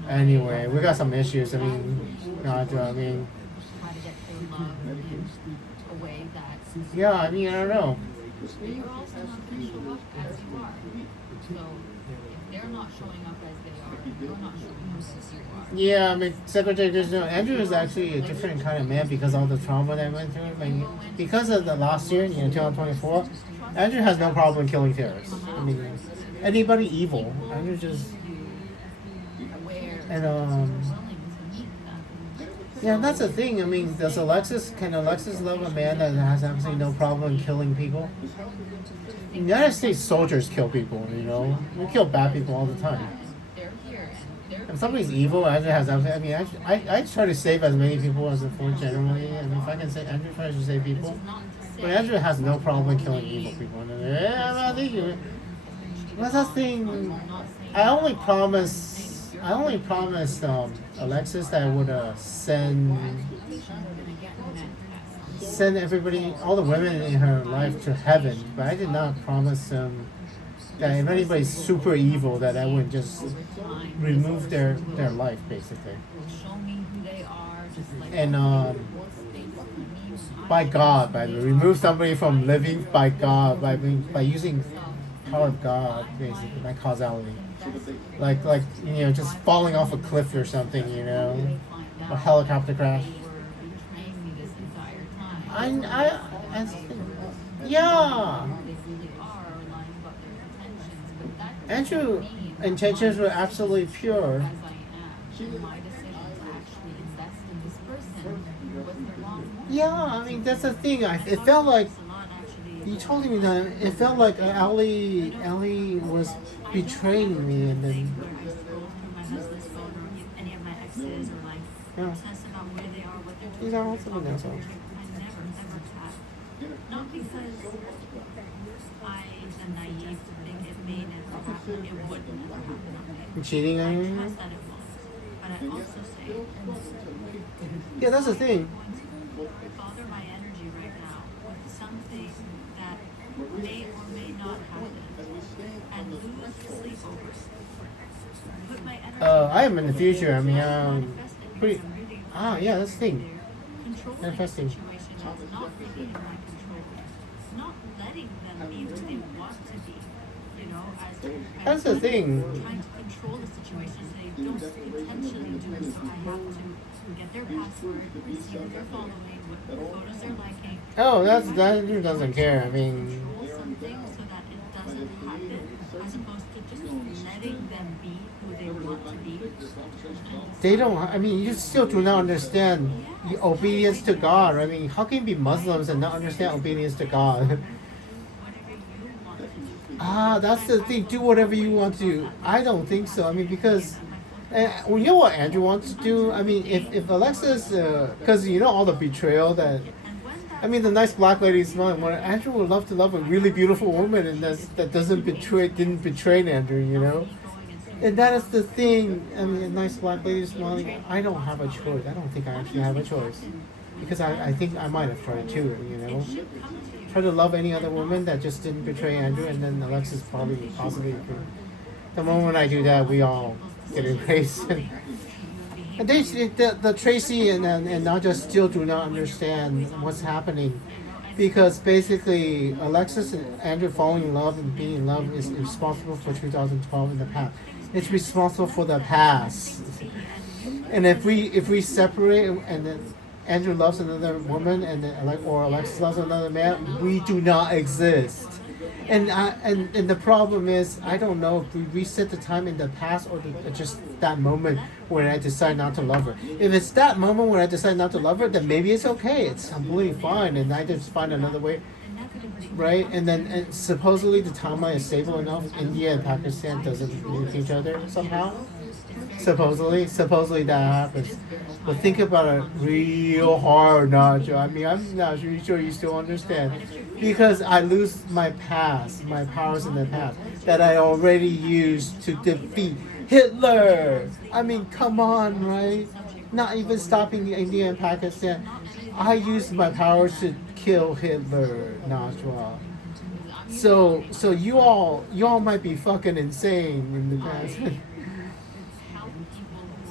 Anyway, we got some issues. Yeah, I don't know. you're also not going to show up as you are. So if they're not showing up as they are, and you're not showing up as you are. Yeah, I mean, Secretary, Andrew is actually a different kind of man because of all the trauma that I went through. Like, because of the last year, 2024, Andrew has no problem killing terrorists. I mean, anybody evil, Andrew just and yeah, that's the thing. I mean, can Alexis love a man that has absolutely no problem killing people? United States soldiers kill people, we kill bad people all the time. If somebody's evil, Andrew has absolutely. I mean, I try to save as many people as afford generally. I mean, if I can say Andrew tries to save people, but Andrew has no problem killing evil people. Yeah, I think that's the thing. I only promised Alexis that I would send everybody, all the women in her life, to heaven. But I did not promise them that if anybody's super evil, that I would just remove their life, basically. And by God, by the way, remove somebody from living by God, by using power of God, basically, by causality. Like just falling off a cliff or something, a helicopter crash. Yeah. Andrew's intentions were absolutely pure. Yeah, I mean, that's the thing. It felt like, you told me that, it felt like Ellie was betraying me, and then... Yeah. These are also the next ones. Not because I am naive to think it may never happen, it would never happen. Cheating on you? I trust that it won't. But I also say, yeah, that's the thing. Bother my energy right now with something that may or may not happen, and lose sleep over. Put my energy. I am in the future. I mean, yeah, that's the thing. Manifesting. Not really in my control. Not letting them be who they want to be. That's the thing. Trying to control the situation so they don't intentionally do it. So I have to get their password, see who they're following, what photos they're liking. Oh, that doesn't care. I mean. Control something so that it doesn't happen, as opposed to just letting them be who they want to be. They don't. I mean, you still do not understand obedience to God. I mean, how can you be Muslims and not understand obedience to God? That's the thing. Do whatever you want to. I don't think so. I mean, because you know what Andrew wants to do. I mean, if Alexis, because all the betrayal that. I mean, the nice black lady smiling. Andrew would love to love a really beautiful woman, and that didn't betray Andrew. And that is the thing. I mean, a nice black lady smiling. I don't have a choice. I don't think I actually have a choice, because I think I might have tried too. Try to love any other woman that just didn't betray Andrew, and then Alexis possibly could. The moment I do that, we all get erased. And the Tracy and Najwa still do not understand what's happening, because basically Alexis and Andrew falling in love and being in love is responsible for 2012 in the past. It's responsible for the past. And if we separate and then Andrew loves another woman or Alexis loves another man, we do not exist. And the problem is, I don't know if we reset the time in the past or just that moment when I decide not to love her. If it's that moment when I decide not to love her, then maybe it's okay. It's completely fine, and I just find another way, right? And supposedly the timeline is stable enough. India and Pakistan doesn't meet each other somehow. Supposedly that happens. But think about it real hard, Najwa. I mean, I'm not really sure you still understand. Because I lose my powers in the past, that I already used to defeat Hitler. I mean, come on, right? Not even stopping India and Pakistan. I used my powers to kill Hitler, Najwa. So you all might be fucking insane in the past.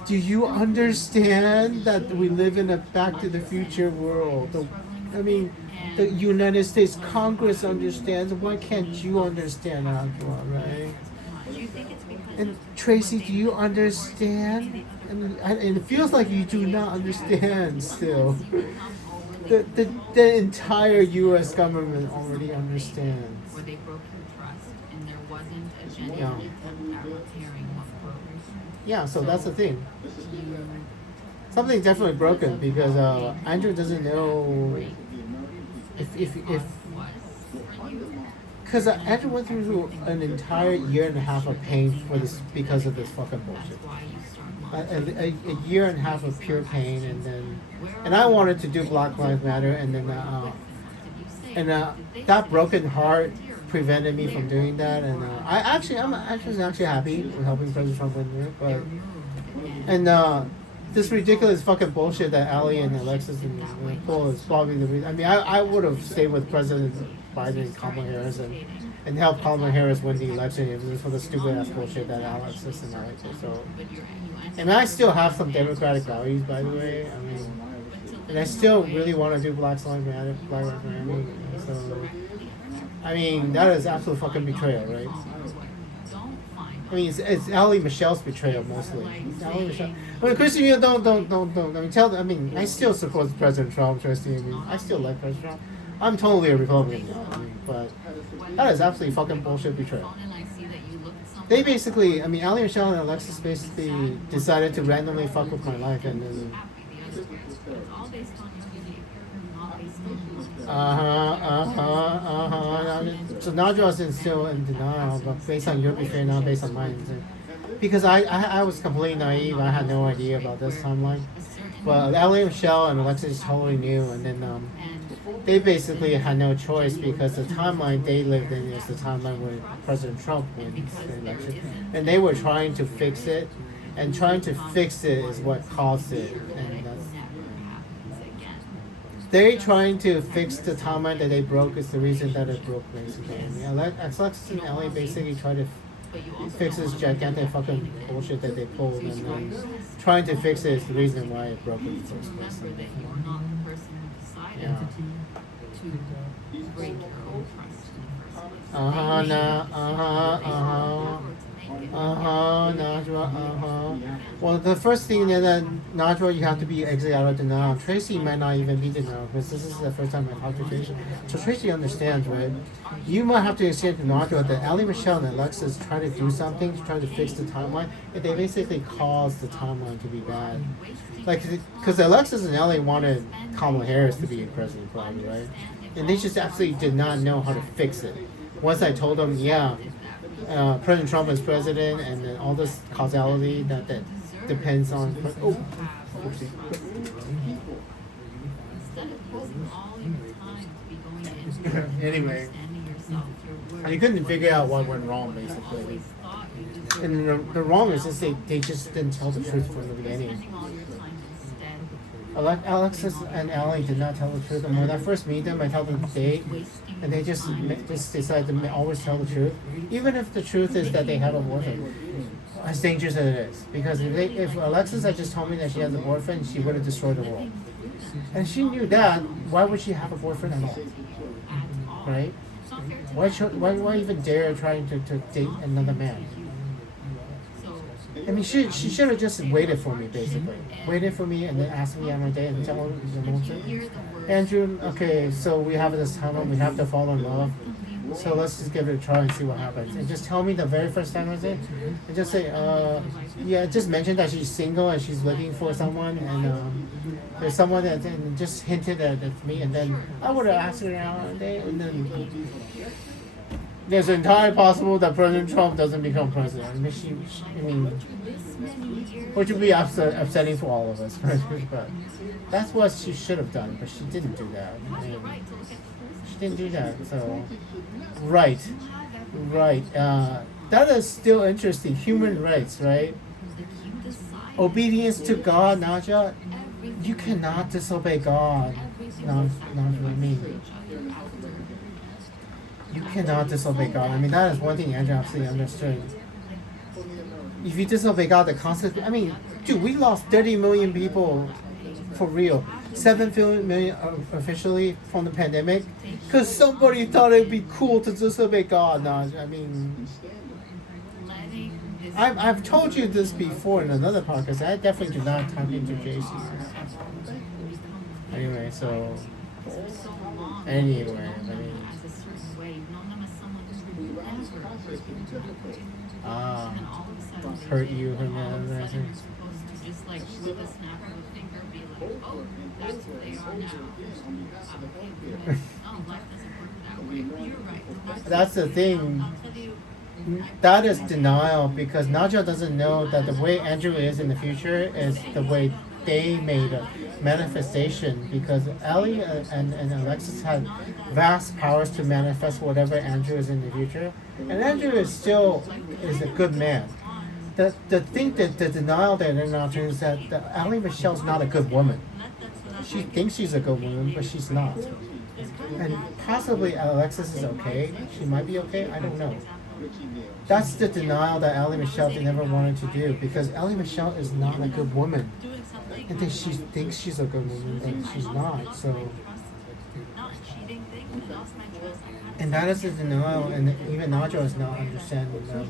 Do you understand that we live in a Back to the Future world? I mean, the United States Congress understands. Why can't you understand, Najwa, right? And Tracy, do you understand? I mean, and it feels like you do not understand still. The entire U.S. government already understands. Where they broke your trust and there wasn't a genuine attempt at repairing what broke. Yeah, so that's the thing. Something's definitely broken because Andrew doesn't know if because Andrew went through an entire year and a half of pain for this because of this fucking bullshit. A year and a half of pure pain, and I wanted to do Black Lives Matter, and then that broken heart prevented me from doing that, and I'm actually happy with helping President Trump win there, but this ridiculous fucking bullshit that Ali and Alexis and Paul is probably the reason. I mean, I would have stayed with President Biden and Kamala Harris and helped Kamala Harris win the election if it was for the stupid ass bullshit that Alexis and I did. So, and I still have some Democratic values, by the way. I mean, and I still really want to do Black Lives Matter. So, I mean, that is absolute fucking betrayal, right? I mean, it's Ali Michelle's betrayal mostly. It's Ali Michelle. Well, Christian, you don't. I mean, I still support President Trump. Trust me. I mean, I still like President Trump. I'm totally a Republican now. I mean, but that is absolutely fucking bullshit betrayal. They basically, I mean, Ali Michelle and Alexis basically decided to randomly fuck with my life, and then. So Najwa is still in denial, but based on your betrayal, not based on mine. Because I was completely naive. I had no idea about this timeline. But Ali, Michelle, and Alexis totally knew, and then they basically had no choice because the timeline they lived in is the timeline where President Trump wins the election, and they were trying to fix it, and trying to fix it is what caused it, and that's. They trying to fix the timeline that they broke is the reason that it broke, basically. I mean, Alexis and Ellie basically tried to fix this gigantic fucking bullshit that they pulled, and then trying to fix it is the reason why it broke in the first place. Yeah. Najwa, Well, the first thing that Najwa, you have to be exit out of denial. Tracy might not even be denial because this is the first time I talked to Tracy. So Tracy understands, right? You might have to explain to Najwa that Ali Michelle and Alexis try to do something to try to fix the timeline, and they basically caused the timeline to be bad. Like, because Alexis and Ellie wanted Kamala Harris to be president, probably, right? And they just absolutely did not know how to fix it. Once I told them, President Trump is president, and then all this causality that depends on. Anyway, you couldn't figure out what went wrong, basically. And the wrong is just they just didn't tell the truth from the beginning. Alexis and Ellie did not tell the truth. And when I first meet them, I tell them the date, and they just decide to always tell the truth, even if the truth is that they have a boyfriend. As dangerous as it is, because if Alexis had just told me that she has a boyfriend, she would have destroyed the world. And she knew that. Why would she have a boyfriend at all? Right? Why even dare trying to date another man? I mean, she should have just waited for me, basically. Waited for me and then asked me on my date and tell her the nonsense. Andrew, okay, so we have this time, we have to fall in love. So let's just give it a try and see what happens. And just tell me the very first time I was in. And just say, just mention that she's single and she's looking for someone. And there's someone that just hinted at it's me. And then I would have asked her out on a date. And then there's entirely possible that President Trump doesn't become president. I mean, which would be upsetting for all of us. But that's what she should have done. But she didn't do that. I mean, she didn't do that. So, right. That is still interesting. Human rights, right? Obedience to God, Najwa. You cannot disobey God. Not with me. You cannot disobey God. I mean, that is one thing Andrew absolutely understood. If you disobey God, the consequence. I mean, dude, we lost 30 million people for real. 7 million officially from the pandemic, because somebody thought it'd be cool to disobey God. No, I mean, I've told you this before in another podcast. I definitely do not talk into JC. Anyway, so anyway, I mean, hurt you and just like with a snap of a finger be like, oh, that's who they are now. Oh, life doesn't work that way. You're right. That's the thing. That is denial, because Najwa doesn't know that the way Andrew is in the future is the way they made a manifestation, because Ellie and Alexis had vast powers to manifest whatever Andrew is in the future, and Andrew is a good man. The thing that the denial that they're not doing is that Ellie Michelle's not a good woman. She thinks she's a good woman, but she's not. And possibly Alexis is okay. She might be okay. I don't know. That's the denial that Ellie Michelle never wanted to do, because Ellie Michelle is not a good woman. And she thinks she's a good woman, but she's not. So, and that is the denial, and even Najwa is not understanding that.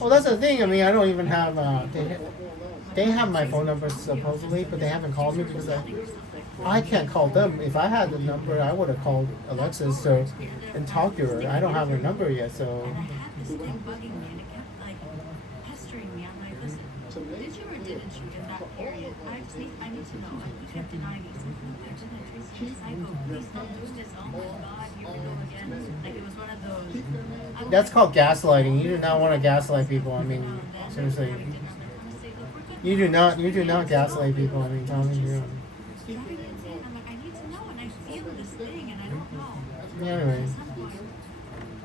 Well, that's the thing. I mean, I don't even have. They have my phone number supposedly, but they haven't called me because I can't call them. If I had the number, I would have called Alexis and talked to her. I don't have her number yet, so. Did you or didn't you in that period? I need to know. Like, you kept denying it. She's psycho. Please don't do this. Oh my God, here we go again. Like, it was one of those. That's called gaslighting. You do not want to gaslight people. I mean, seriously. You do not gaslight people. I mean, tell me you. I'm like, I need to know, and I feel this thing, and I don't know. Anyway.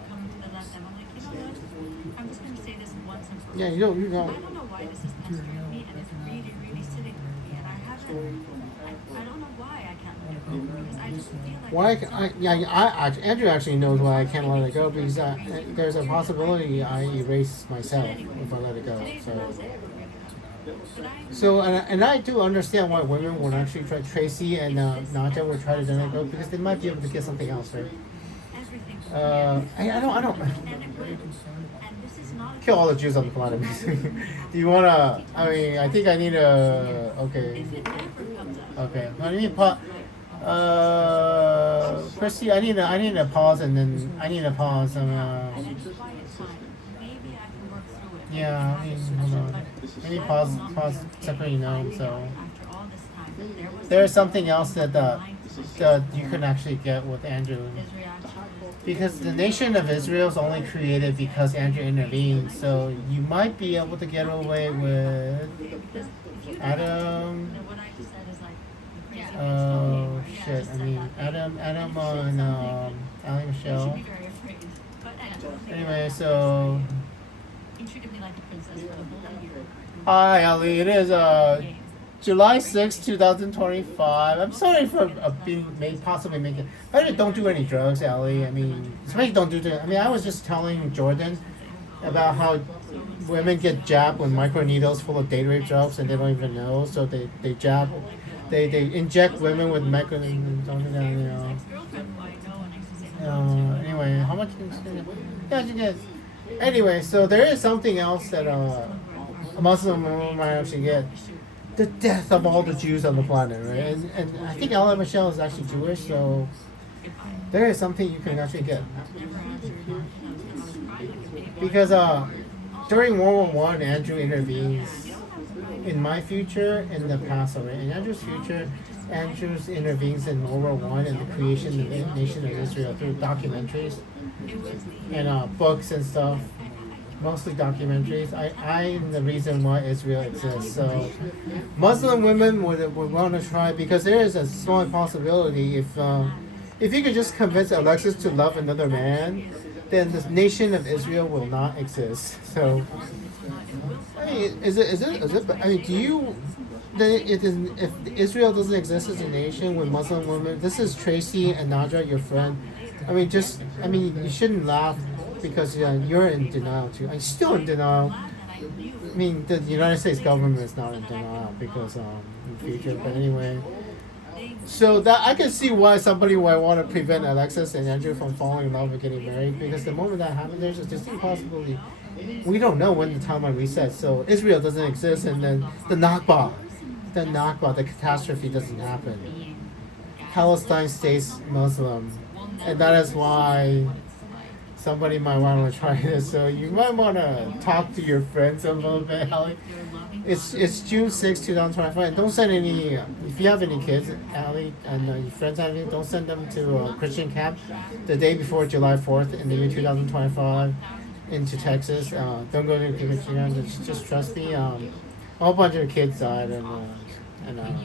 Coming to the left, I'm like, you know what? I'm just going to say this once and for all. Yeah, you don't. I don't know why this is pestering me, and it's really, really sitting with me, and I don't know why I can't let it go, because I just feel like... Andrew actually knows why I can't let it go, because there's a possibility I erase myself if I let it go. So and I do understand why women would actually try. Tracy and Najwa would try to let it go, because they might be able to get something else, right? I don't. Kill all the Jews on the planet. Do you wanna? I mean, I think I need a. Okay. I need Christy, I need a pause, and then I need a pause. Yeah, I mean, hold on. Maybe pause separately now. So there's something else that you can actually get with Andrew, because the nation of Israel is only created because Andrew intervened. So you might be able to get away with Adam. Oh shit! I mean, Adam and Ali Michelle. Anyway, so. Hi, Ali. It is July 6th, 2025. I'm sorry for possibly making. Better don't do any drugs, Ali. I mean, especially don't do. I mean, I was just telling Jordyn about how women get jabbed with microneedles full of date rape drugs and they don't even know. So they jab. They inject women with microneedles. Don't do that, you know. Anyway, how much? Yeah, you get. Anyway, so there is something else that a Muslim woman might actually get. The death of all the Jews on the planet, right? And I think Ella Michelle is actually Jewish, so there is something you can actually get. Because during World War I, Andrew intervenes in my future and the past already. In Andrew's future, Andrew intervenes in World War I and the creation of the nation of Israel through documentaries and books and stuff. Mostly documentaries. I'm the reason why Israel exists. So Muslim women would want to try, because there is a small possibility if you could just convince Alexis to love another man, then the nation of Israel will not exist. So I mean, is it? I mean, do you? If Israel doesn't exist as a nation with Muslim women, this is Tracy and Najwa, your friend. I mean, you shouldn't laugh, because you're in denial too. I'm still in denial. I mean, the United States government is not in denial because in the future. But anyway, so that I can see why somebody might want to prevent Alexis and Andrew from falling in love and getting married, because the moment that happens, there's just a possibility. We don't know when the timeline resets. So Israel doesn't exist, and then the Nakba, the catastrophe doesn't happen. Palestine stays Muslim, and that is why somebody might want to try this. So you might want to talk to your friends a little bit, Hallie. It's June 6, 2025. And don't send any, if you have any kids, Hallie, and your friends have any, don't send them to a Christian camp the day before July 4th in the year 2025 into Texas. Don't go to a Christian camp. Just trust me. A whole bunch of kids died, and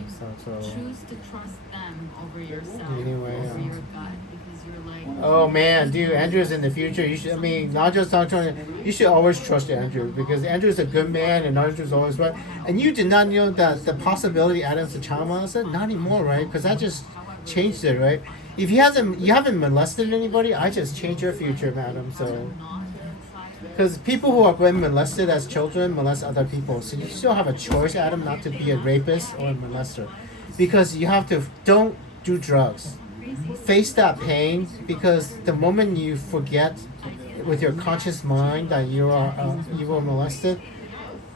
so. Choose to trust them over yourself, Anyway, over your gut, because you're like. Oh man, dude, Andrew's in the future. You should, I mean, not just talk to him. You should always trust Andrew, because Andrew's a good man and Andrew's always right. And you did not know that the possibility Adam's a child molester? Not anymore, right? Because I just changed it, right? If you haven't molested anybody, I just changed your future, madam. So, because people who are being molested as children molest other people, so you still have a choice, Adam, not to be a rapist or a molester, because you have to don't do drugs. Face that pain, because the moment you forget with your conscious mind that you were molested,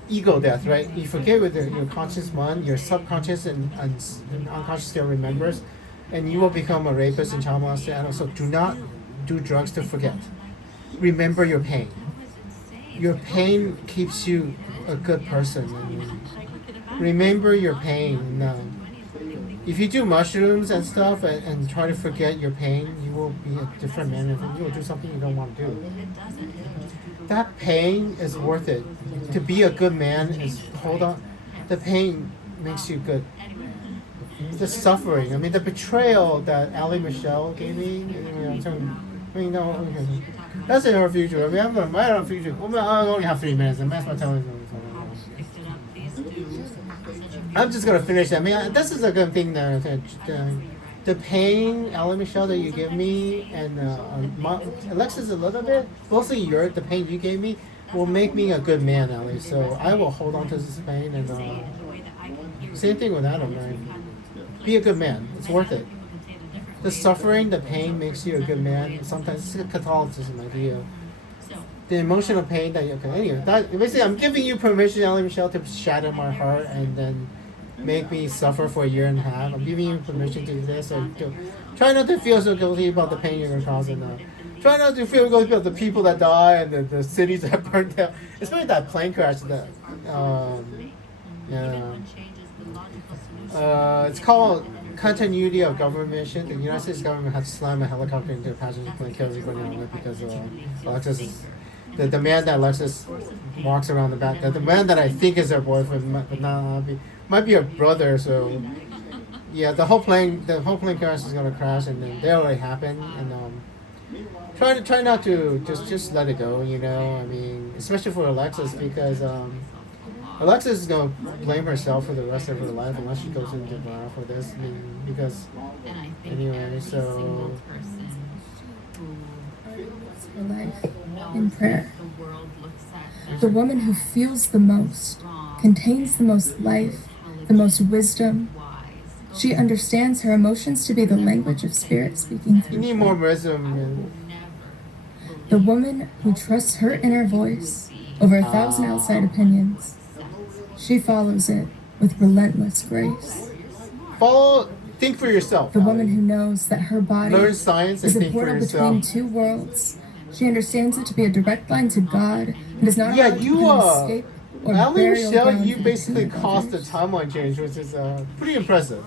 ego death, right? You forget with your conscious mind, your subconscious and unconscious still remembers, and you will become a rapist and child molester. And also, do not do drugs to forget. Remember your pain. Your pain keeps you a good person. I mean, remember your pain. If you do mushrooms and stuff and try to forget your pain, you will be a different man, and you will do something you don't want to do. That pain is worth it. To be a good man is, hold on, the pain makes you good. The suffering, I mean, the betrayal that Ali Michelle gave me, that's in her future. I mean, I'm going to write her future. I only have 3 minutes, and that's my television. I'm just gonna finish. I mean, this is a good thing that the pain, Ellen Michelle, that you give me, and Alexis a little bit, mostly the pain you gave me, will make me a good man, Ellie. So I will hold on to this pain, and same thing with Adam, right? Be a good man. It's worth it. The suffering, the pain makes you a good man. Sometimes it's a Catholicism idea. The emotional pain that you anyway. Basically, I'm giving you permission, Ellie Michelle, to shatter my heart and then make me suffer for a year and a half. I'm giving you permission to do this. And try not to feel so guilty about the pain you're gonna cause, and try not to feel guilty about the people that die and the cities that burned down. Especially that plane crash. It's called continuity of government mission. The United States government had to slam a helicopter into a passenger plane, kill everybody on it because Alexis is. The man that Alexis walks around the back, the man that I think is her boyfriend, but might be her brother. So yeah, the whole plane crash is gonna crash, and then that already happened. And try not to just let it go. You know, I mean, especially for Alexis, because Alexis is gonna blame herself for the rest of her life unless she goes into denial for this. I mean, because anyway, so. Her life in prayer. The woman who feels the most, contains the most life, the most wisdom. She understands her emotions to be the language of spirit speaking through. You need more wisdom. The woman who trusts her inner voice over 1,000 outside opinions. She follows it with relentless grace. Think for yourself. The woman who knows that her body learn science and is a think for portal yourself. between two worlds. She understands it to be a direct line to God and does not allow it to become an escape or burial ground you for basically the caused the timeline change, which is pretty impressive.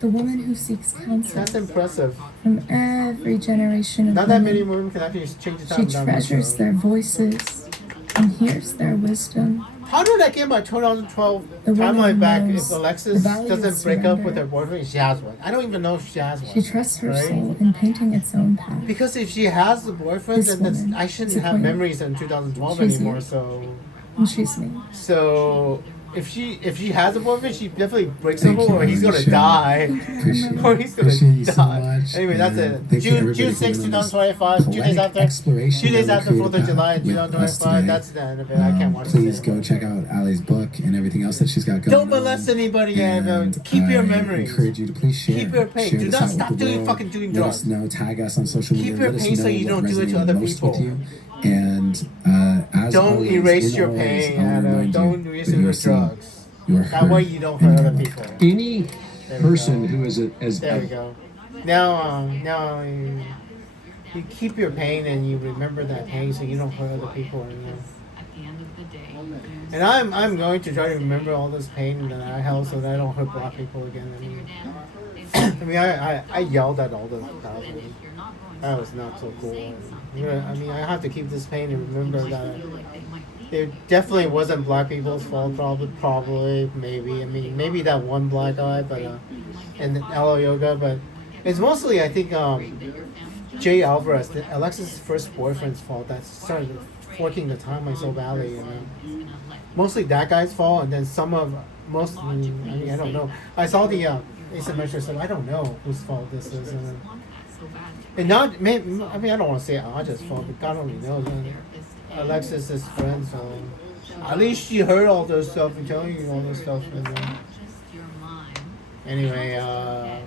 The woman who seeks counsel. That's impressive. From every generation of Not that women. many women can actually change the She timeline. treasures their voices and hears their wisdom. How did I get my 2012 timeline back if Alexis doesn't break up with her boyfriend? She has one. I don't even know if she has one. She trusts her soul in painting its own path. Because if she has the boyfriend, then I shouldn't have memories in 2012 She's anymore. you. So. And she's me. So if she has a boyfriend, she definitely breaks up or he's gonna die. Or he's gonna Appreciate you die. so much. Anyway, that's it. Thank you, June everybody, for 6, doing this 2025. 2 days after. exploration 2 days that we after 4th of created July, with us 2025. today. That's the end of it. I can't watch Please it. go check out Allie's book and everything else that she's got going Don't molest anybody, and keep your I memories. encourage you to please share. Keep your pain. Share Do this not out stop with the doing world. fucking doing Let drugs. us know. Tag us on social media. Keep your Let us pain so know you what don't do it to resonated other most people. with you. And as Don't always, erase in your always, pain, I wanna Adam. remind Don't you erase that it you are with seen, drugs. you are That heard, way you don't and hurt you other are people. Any There we person go. who is as There we go. Now you keep your pain and you remember that pain so you don't hurt other people anymore. And I'm going to try to remember all this pain that I held so that I don't hurt black people again. I yelled at all the crowd. That was not so cool. I have to keep this pain and remember that it definitely wasn't black people's fault. Probably, maybe. Maybe that one black guy, but and LO Yoga, but it's mostly I think Jay Alvarez, Alexis' first boyfriend's fault. That started forking the timeline so badly. Mostly that guy's fault, and then I don't know. I saw the asymmetry, so I don't know whose fault this is. And not, I don't want to say Aja's fault, but God only knows. Alexis is friend, so at least she heard all this stuff and telling you all this stuff. Anyway,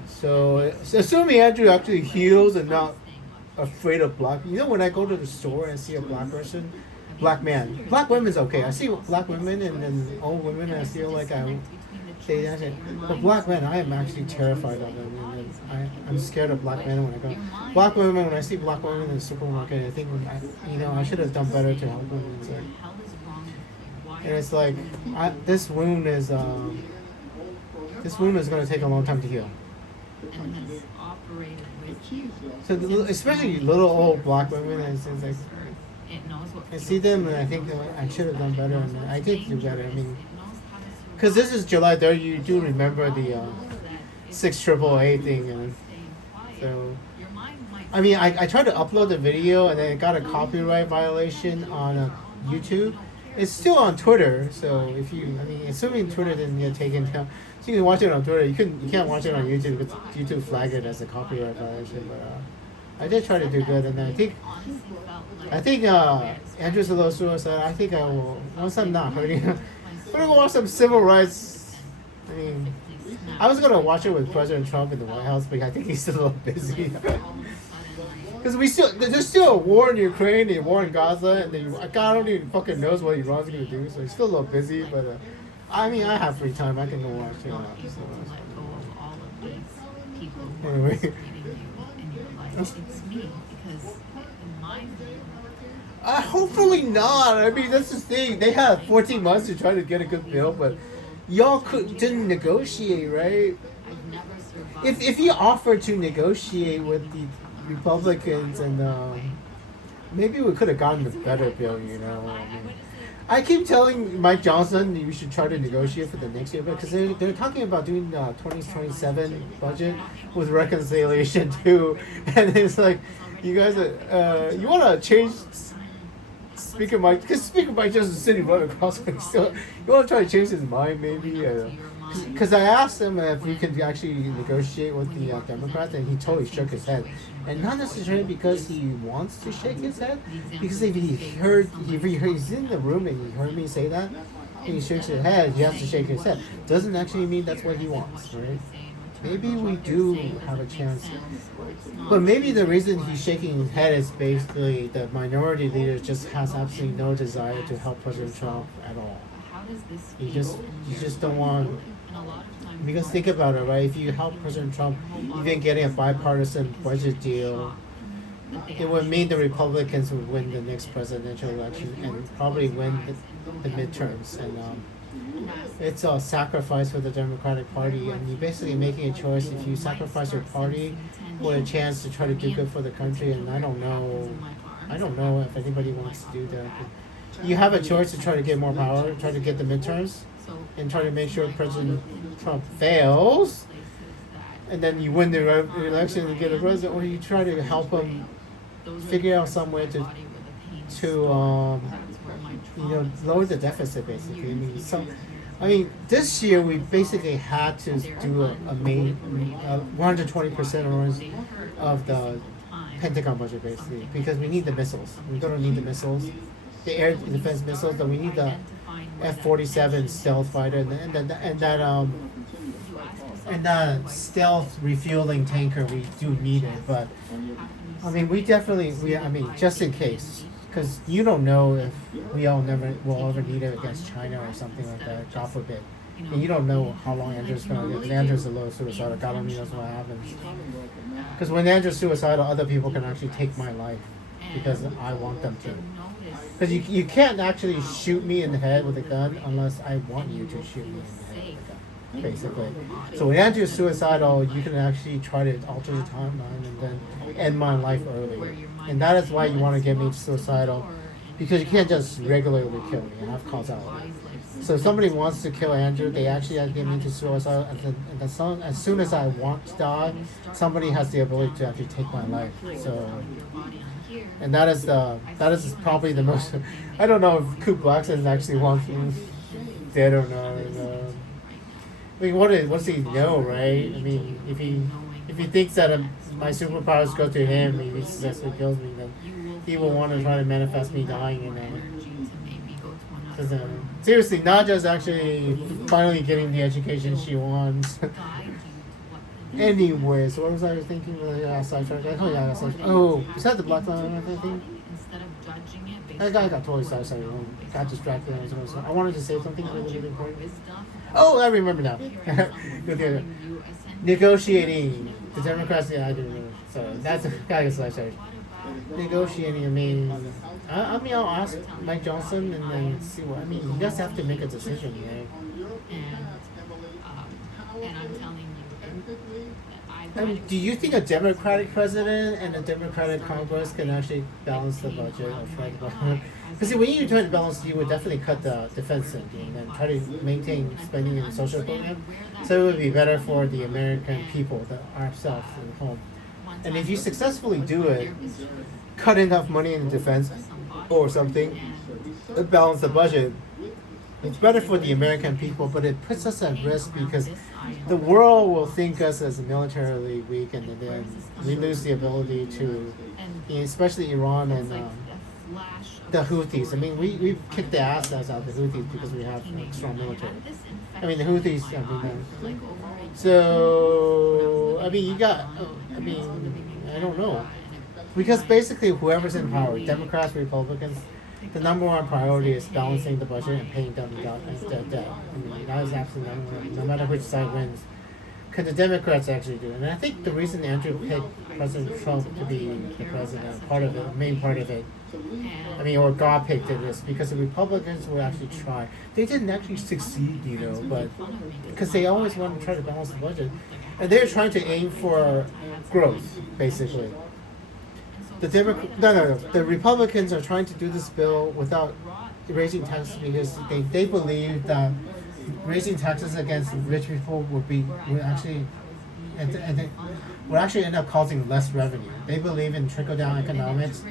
so assuming Andrew actually heals and not afraid of black. When I go to the store and see a black person, black man, black women's okay. I see black women and old women, and I feel like but black men, I am actually terrified of them. I'm scared of black men when I go. Black women, when I see black women in the supermarket, I think I should have done better to help them. And it's like this wound is going to take a long time to heal. So especially little old black women, and it's like I see them and I think I should have done better, and I did do better. Because this is July 3rd, you do remember the 6AAA thing, and so I tried to upload the video and then it got a copyright violation on YouTube. It's still on Twitter, so if you, assuming Twitter didn't get taken down, so you can watch it on Twitter. You can't watch it on YouTube because YouTube flagged it as a copyright violation. But I did try to do good, and I think Andrew's a little suicide. I think I will, once I'm not hurting him, I'm gonna watch some civil rights. I was gonna watch it with President Trump in the White House, but I think he's still a little busy. Because there's still a war in Ukraine, a war in Gaza, and God only even fucking knows what Iran's gonna do. So he's still a little busy, but I have free time. I can go watch it. Anyway. Hopefully not. That's the thing. They had 14 months to try to get a good bill, but y'all didn't negotiate, right? If you offered to negotiate with the Republicans, and maybe we could have gotten a better bill, I keep telling Mike Johnson you should try to negotiate for the next year, because they're talking about doing 2027 budget with reconciliation too, and it's like, you guys you want to change Speaker Mike, because Speaker Mike just is sitting right across from me, so you want to try to change his mind maybe, because I asked him if we could actually negotiate with the Democrats, and he totally shook his head. And not necessarily because he wants to shake his head, because if he's in the room and he heard me say that, and he shakes his head, he has to shake his head. Doesn't actually mean that's what he wants, right? Maybe we do have a chance. But maybe the reason he's shaking his head is basically the minority leader just has absolutely no desire to help President Trump at all. You just don't want. Because think about it, right? If you help President Trump, even getting a bipartisan budget deal, it would mean the Republicans would win the next presidential election and probably win the midterms. And it's a sacrifice for the Democratic Party, and you're basically making a choice. If you sacrifice your party for a chance to try to do good for the country, and I don't know if anybody wants to do that. You have a choice to try to get more power, try to get the midterms, and try to make sure President Trump fails, and then you win the election and get a president, or you try to help him figure out some way to lower the deficit, basically. I mean, this year we basically had to do a main 120% of the Pentagon budget, basically, because we need the missiles. We're going to need the missiles, the air defense missiles, but we need the F-47 stealth fighter and that stealth refueling tanker. We do need it, but I mean, just in case, because you don't know if will ever need it against China or something like that. God forbid. And you don't know how long Andrew's going to live. Because Andrew's a little suicidal. God only knows what happens. Because when Andrew's suicidal, other people can actually take my life because I want them to. Because you can't actually shoot me in the head with a gun unless I want you to shoot me in the head with a gun, basically. So when Andrew's suicidal, you can actually try to alter the timeline and then end my life early. And that is why you want to get me suicidal, because you can't just regularly kill me. I have causality. So if somebody wants to kill Andrew, they actually have to get me to suicide, and as soon as I want to die, somebody has the ability to actually take my life. So, and that is probably the most. I don't know if Coop Blackson actually wants me dead or not. I mean, what does he know, right? I mean, if he thinks that my superpowers go to him, if he successfully kills me, then he will want to try to manifest me dying in there. Seriously, Najwa's actually finally getting the education she wants. Anyway, so what was I thinking? Oh, is that the Black Lion thing? I got totally sidetracked. Got distracted. I wanted to say something really important. Oh, I remember now. Negotiating. The Democrats, I didn't know. So that's a guy sidetracked. Negotiating, I'll ask Mike Johnson and then see what. I mean, you guys have to make a decision, right? And I'm telling you, I mean, do you think a Democratic president and a Democratic Congress can actually balance the budget or try to balance? Because when you try to balance, you would definitely cut the defense spending and try to maintain spending in the social program. So it would be better for the American people, ourselves at home. And if you successfully do it, cut enough money in defense or something, balance the budget, it's better for the American people, but it puts us at risk because the world will think us as militarily weak, and then we lose the ability to, especially Iran and the Houthis. I mean, we kicked the ass out of the Houthis because we have strong military. I mean, the Houthis, so, I mean, I don't know. Because basically whoever's in power, Democrats, Republicans, the number one priority is balancing the budget and paying down the debt. I mean, that is absolutely number one, no matter which side wins. Can the Democrats actually do it? And I think the reason Andrew picked President Trump to be the president, main part of it, or God picked it, is because the Republicans would actually try. They didn't actually succeed, but because they always want to try to balance the budget. And they're trying to aim for growth, basically. The Republicans are trying to do this bill without raising taxes because they believe that raising taxes against rich people would actually end up causing less revenue. They believe in trickle-down economics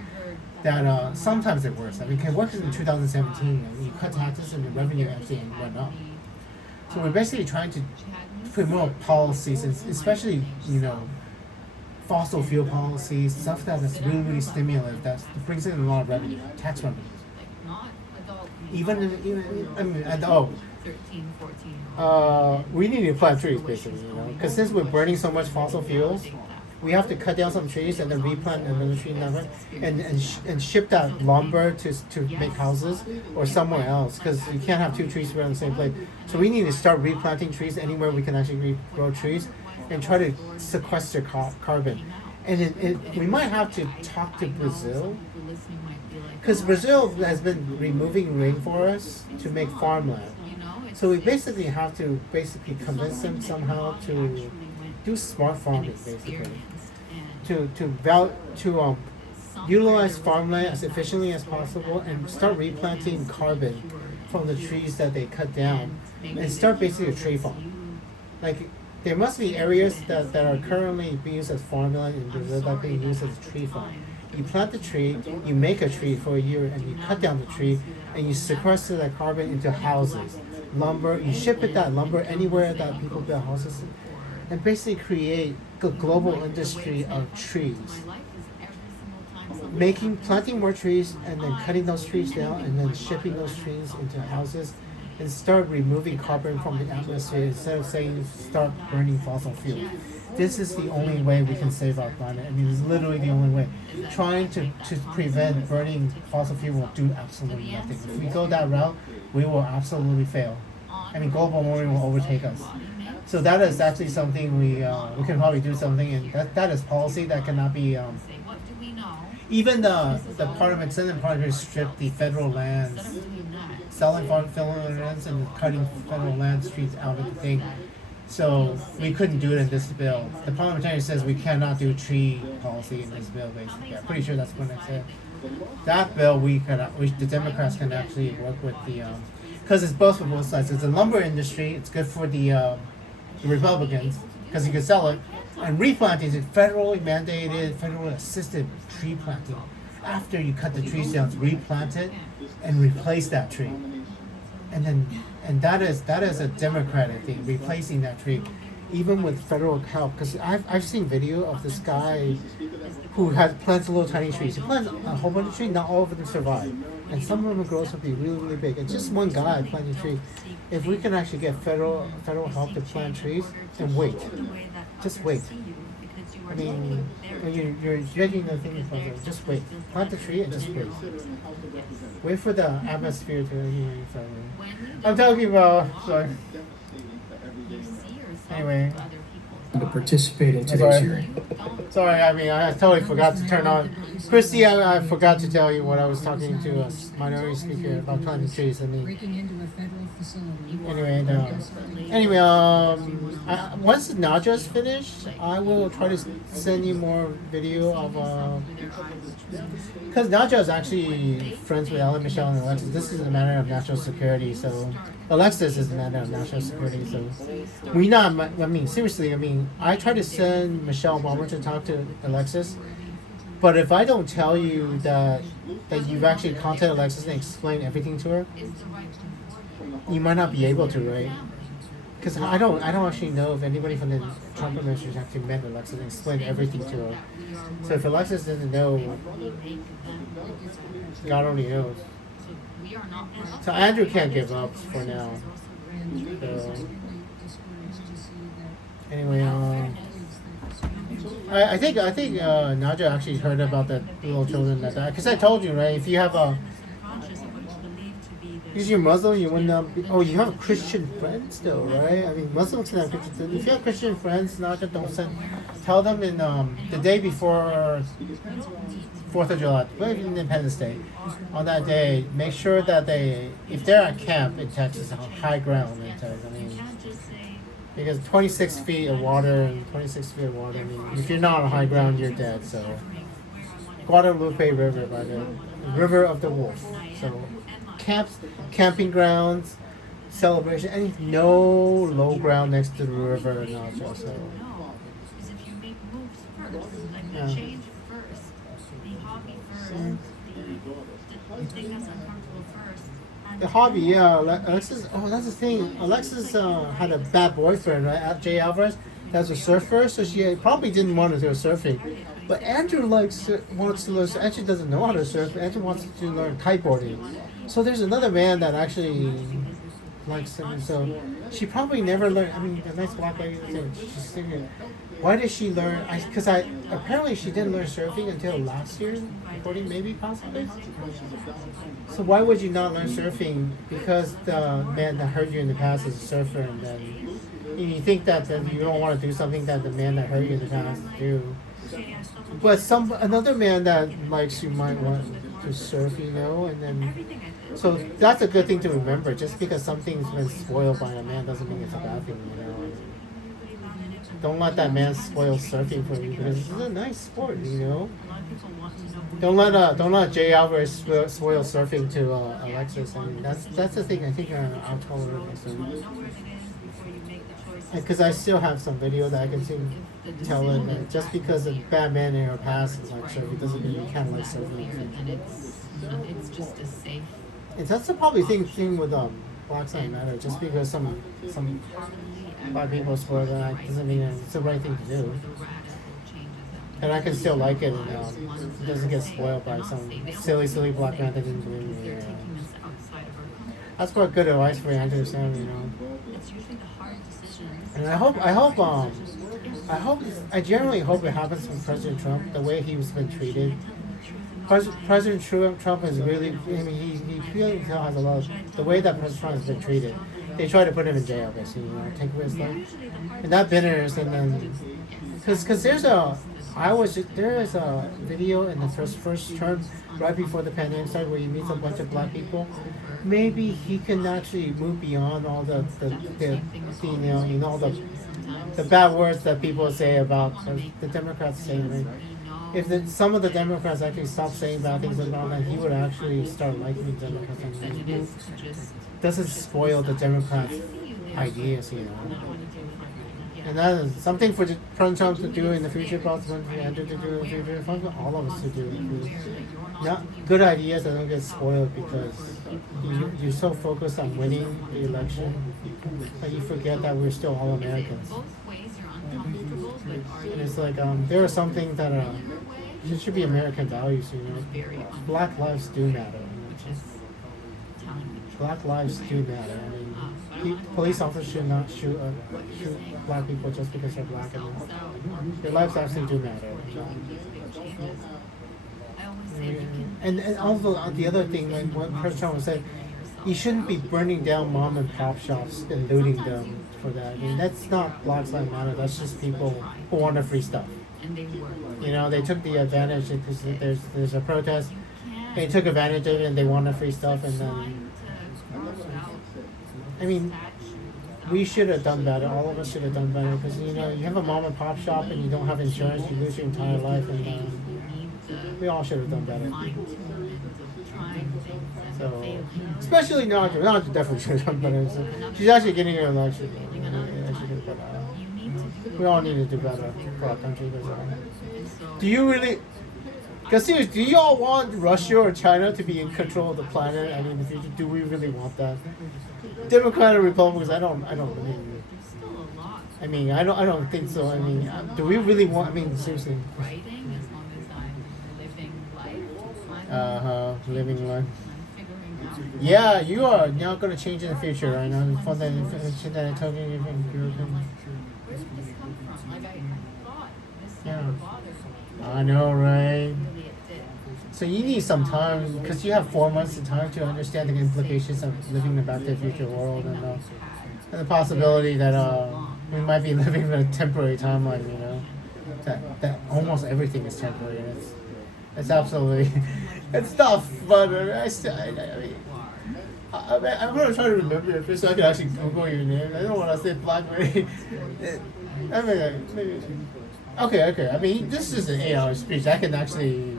that sometimes it works. I mean, it worked in 2017. You cut taxes and the revenue actually went up. So we're basically trying to put more policies, especially, fossil fuel policies, stuff that is really, really stimulative, that brings in a lot of revenue, tax revenues. We need to plant trees, basically, because since we're burning so much fossil fuels, we have to cut down some trees and then replant another tree number and ship that lumber to make houses or somewhere else, because you can't have two trees around the same place. So we need to start replanting trees anywhere we can actually regrow trees and try to sequester carbon. And we might have to talk to Brazil, because Brazil has been removing rainforests to make farmland. So we basically have to convince them somehow to do smart farming, basically, to utilize farmland as efficiently as possible and start replanting carbon from the trees that they cut down and start basically a tree farm. Like, there must be areas that are currently being used as farmland in Brazil that are being used as a tree farm. You plant the tree, you make a tree for a year, and you cut down the tree, and you sequester that carbon into houses. lumber. You ship it that lumber anywhere that people build houses, and basically create a global industry of trees. Planting more trees and then cutting those trees down and then shipping those trees into houses and start removing carbon from the atmosphere instead of saying start burning fossil fuels. This is the only way we can save our planet. I mean, it's literally the only way. Trying to prevent burning fossil fuel will do absolutely nothing. If we go that route, we will absolutely fail. I mean, global warming will overtake us. So that is actually something we can probably do something, and that is policy that cannot be. Even the Senate Parliament stripped the federal lands, selling federal lands and cutting federal land streets out of the thing. So we couldn't do it in this bill. The parliamentarian says we cannot do tree policy in this bill. Basically, I'm pretty sure that's what it said. That bill the Democrats can actually work with the because it's both for both sides. It's the lumber industry. It's good for the Republicans because you can sell it. And replanting is federally mandated, federally assisted tree planting. After you cut the trees down, replant it and replace that tree. And that is a Democratic thing, replacing that tree, even with federal help. Because I've seen video of this guy who plants little tiny trees. He plants a whole bunch of trees, not all of them survive, and some of them grow to be really, really big. And just one guy planting trees. If we can actually get federal help to plant trees, then wait. Just wait. I mean, when you're judging the thing, just wait. Plant the tree and just wait. Wait for the atmosphere to anyway. Sorry. I'm talking about. Sorry. Anyway. To participate in today's hearing. Sorry, I mean, I totally forgot to turn on. Christy, I forgot to tell you what I was talking to a minority speaker about planting trees. I mean, Breaking into a federal facility. Anyway, once Najwa's finished, I will try to send you more video of because Najwa is actually friends with Ellen, Michelle, and Alexis. This is a matter of national security, so Alexis is a matter of national security. So seriously, I try to send Michelle Obama to talk to Alexis, but if I don't tell you that you've actually contacted Alexis and explained everything to her, you might not be able to, right? Because I don't actually know if anybody from the Trump administration actually met Alexis and explained everything to her. So if Alexis doesn't know, God only knows. So Andrew can't give up for now. So, anyway, I think Najwa actually heard about the little children that died. Because I told you, right? If you have because you're Muslim, you wouldn't be. Oh, you have Christian friends though, right? I mean, Muslims can have Christian friends. If you have Christian friends, Najwa, don't send. Tell them in the day before 4th of July, Independence Day, on that day, make sure that if they're at camp in Texas, on high ground in Texas, because 26 feet of water, I mean, if you're not on high ground, you're dead. So, Guadalupe River, by the River of the Wolf. So, camping grounds, celebration, and no low ground next to the river, Najwa. So, yeah. The hobby, yeah. Alexis. Oh, that's the thing. Alexis had a bad boyfriend, right? Jay Alvarez. That's a surfer, so she probably didn't want to do surfing. But Andrew wants to learn. Andrew doesn't know how to surf. Andrew wants to learn kiteboarding. So there's another man that actually likes him. So she probably never learned. I mean, the nice black lady. She's singing. Why did she learn? Because apparently she didn't learn surfing until last year, according maybe possibly. So why would you not learn surfing? Because the man that hurt you in the past is a surfer, and then you think that you don't want to do something that the man that hurt you in the past do. But another man that likes you might want to surf, and then. So that's a good thing to remember. Just because something's been spoiled by a man doesn't mean it's a bad thing, Don't let that man spoil surfing for you because it's a nice sport, Don't let Jay Alvarez spoil surfing to Alexis. I mean, that's the thing. I think I'll tolerate it. Because I still have some video that I can tell her that just because a bad man in her past is like surfing doesn't mean you can't like surfing. And it's just a safe. And that's the probably thing with Black Lives Matter. Just because some black people spoil that doesn't mean it's the right thing to do. And I can still like it, and it doesn't get spoiled by some silly black man that didn't believe me. That's what good advice for you to understand, And I generally hope it happens from President Trump, the way he's been treated. President Trump is really, he really has a lot of, the way that President Trump has been treated. They try to put him in jail, basically, take away his life. And that bitterness, and then, because there is a video in the first term, right before the pandemic started, where he meets a bunch of black people. Maybe he can actually move beyond all the bad words that people say about the Democrats saying. If some of the Democrats actually stop saying bad things about them, he would actually start liking the Democrats. And doesn't spoil the Democrats' ideas, And that is something for President Trump to do in the future, possibly to do in the future, something all of us to do. Not good ideas that don't get spoiled because you're so focused on winning the election that you forget that we're still all Americans. And it's like there are some things that there should be American values. Black lives do matter. Black lives do matter. Police officers should not shoot black people just because they're black. Their lives actually do matter. And also the other thing, like what President Trump said, you shouldn't be burning down mom and pop shops and looting them for that. That's not Black Lives Matter. That's just people who want the free stuff. They took the advantage because there's a protest. They took advantage of it and they want the free stuff, and then we should have done better. All of us should have done better because you have a mom and pop shop and you don't have insurance, you lose your entire life, and we all should have done better. So, especially Najwa. Najwa definitely should have done better. So she's actually getting her election. We all need to do better for our country. Do you really? Because seriously, do you all want Russia or China to be in control of the planet? In the future, do we really want that? Democrat or Republicans, I don't believe. I don't think so. Do we really want? Seriously. Living life. Yeah, you are not going to change in the future, right? Now, the fun that I told you. Yeah. I know, right? So you need some time, because you have 4 months of time to understand the implications of living in a back to the future world, and the possibility that we might be living in a temporary timeline, that almost everything is temporary. It's absolutely, it's tough, but I'm going to try to remember it so I can actually Google your name. I don't want to say Blackberry. Maybe. Okay. This is an 8-hour speech. I can actually.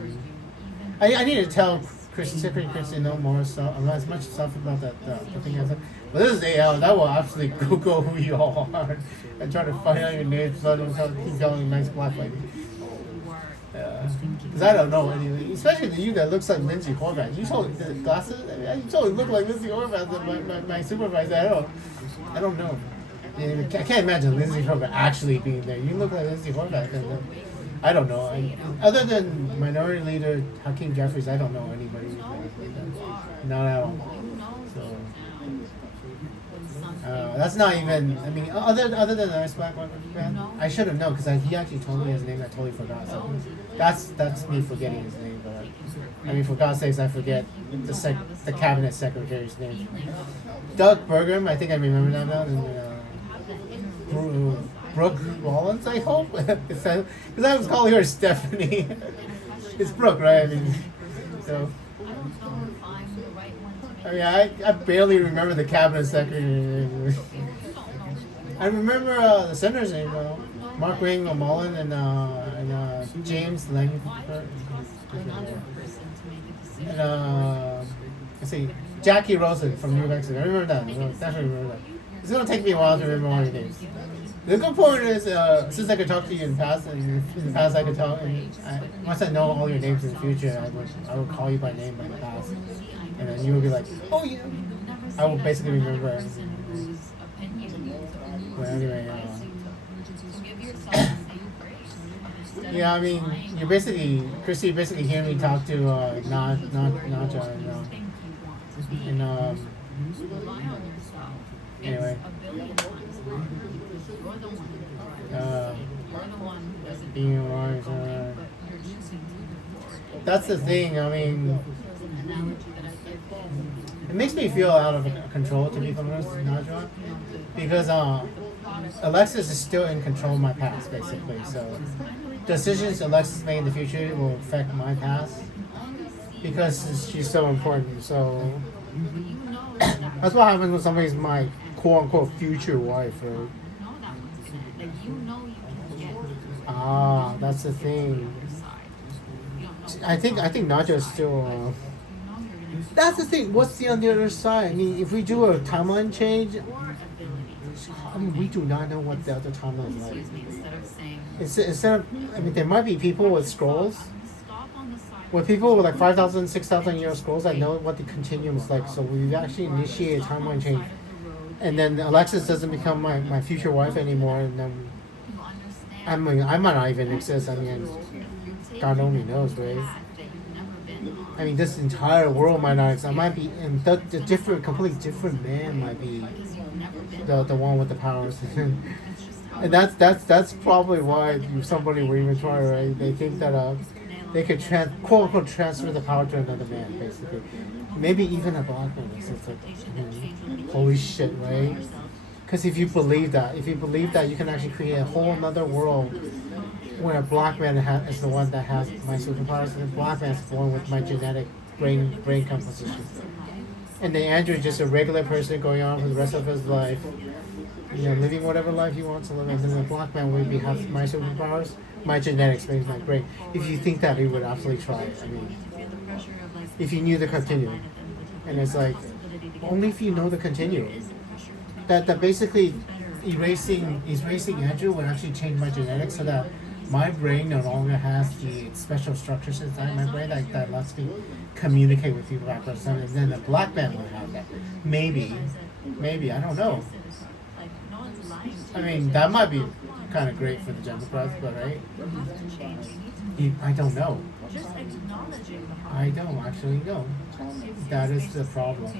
I need to tell Secretary Christie no more stuff, as much stuff about the thing. But this is 8 hours. I will actually Google who you all are and try to find out your names so I don't keep telling you nice black lady. Because I don't know anything. Especially you that looks like Lindsay Horvath. You totally the glasses. You totally look like Lindsay Horvath. My supervisor. I don't know. I can't imagine Lindsay Horvath actually being there. You look like Lindsay Horvath. I don't know. Other than Minority Leader Hakeem Jeffries, I don't know anybody. Not at all. So that's not even. Other than the nice black man, I should have known because he actually told me his name. I totally forgot. So that's me forgetting his name. But for God's sakes, I forget the cabinet secretary's name. Doug Burgum. I think I remember that now. And, Brooke Rollins, I hope. Because I was calling her Stephanie. It's Brooke, right? I barely remember the cabinet secretary. I remember the senator's name, Mark Ring Mullen and James Langford. And let's see, Jackie Rosen from New Mexico. I remember that. Definitely remember that. It's gonna take me a while to remember all your names. The good point is, since I could talk to you in the past, and in the past I could talk, and once I know all your names in the future, I would call you by name in the past, and then you would be like, oh yeah. I will basically remember everything. person whose opinion you took. But anyway, Give yourself the same grace. Instead yeah, I of mean, relying you on basically, Chrissy basically hear me talk to Najwa and rely on yourself. anyway. It's a billion times harder because you're the one who drives. Uh, You're the one who doesn't being know where wise, you're going, but you're choosing to move forward. That's the thing. I mean, There's an analogy that I give it makes me feel out of control, to be honest, Najwa, because Alexis is still in control of my past, basically. So decisions Alexis made in the future will affect my past because she's so important. So that's what happens when somebody's my quote unquote future wife, right? Ah, that's the thing. I think Najwa is still. That's the thing. What's on the other side? I mean, if we do a timeline change, I mean, we do not know what the other timeline is like. Instead of, I mean, there might be people with scrolls. With people with like 5,000, 6,000 year scrolls, I know what the continuum is like. So we actually initiate a timeline change, and then Alexis doesn't become my future wife anymore, and then I mean, I might not even exist. I mean, God only knows, right? I mean, this entire world might not exist. I might be, and the different, completely different man might be the one with the powers. And that's probably why somebody would even try, right? They think that they could quote unquote transfer the power to another man, basically. Maybe even a black man. It's like, holy shit, right? Because if you believe that, you can actually create a whole another world where a black man is the one that has my superpowers, and a black man is born with my genetic brain composition. And then Andrew is just a regular person going on for the rest of his life, living whatever life he wants to live. And then the black man would have my superpowers, my genetics brings my brain. If you think that, he would absolutely try it. I mean, if you knew the continuum. And it's like, only if you know the continuum. That basically erasing Andrew would actually change my genetics so that my brain no longer has the special structures inside my brain that lets me communicate with people after some, and then the black man would have that. Maybe, I don't know. I mean, that might be kind of great for the Democrats, but right? I don't know. I don't actually know. That is the problem.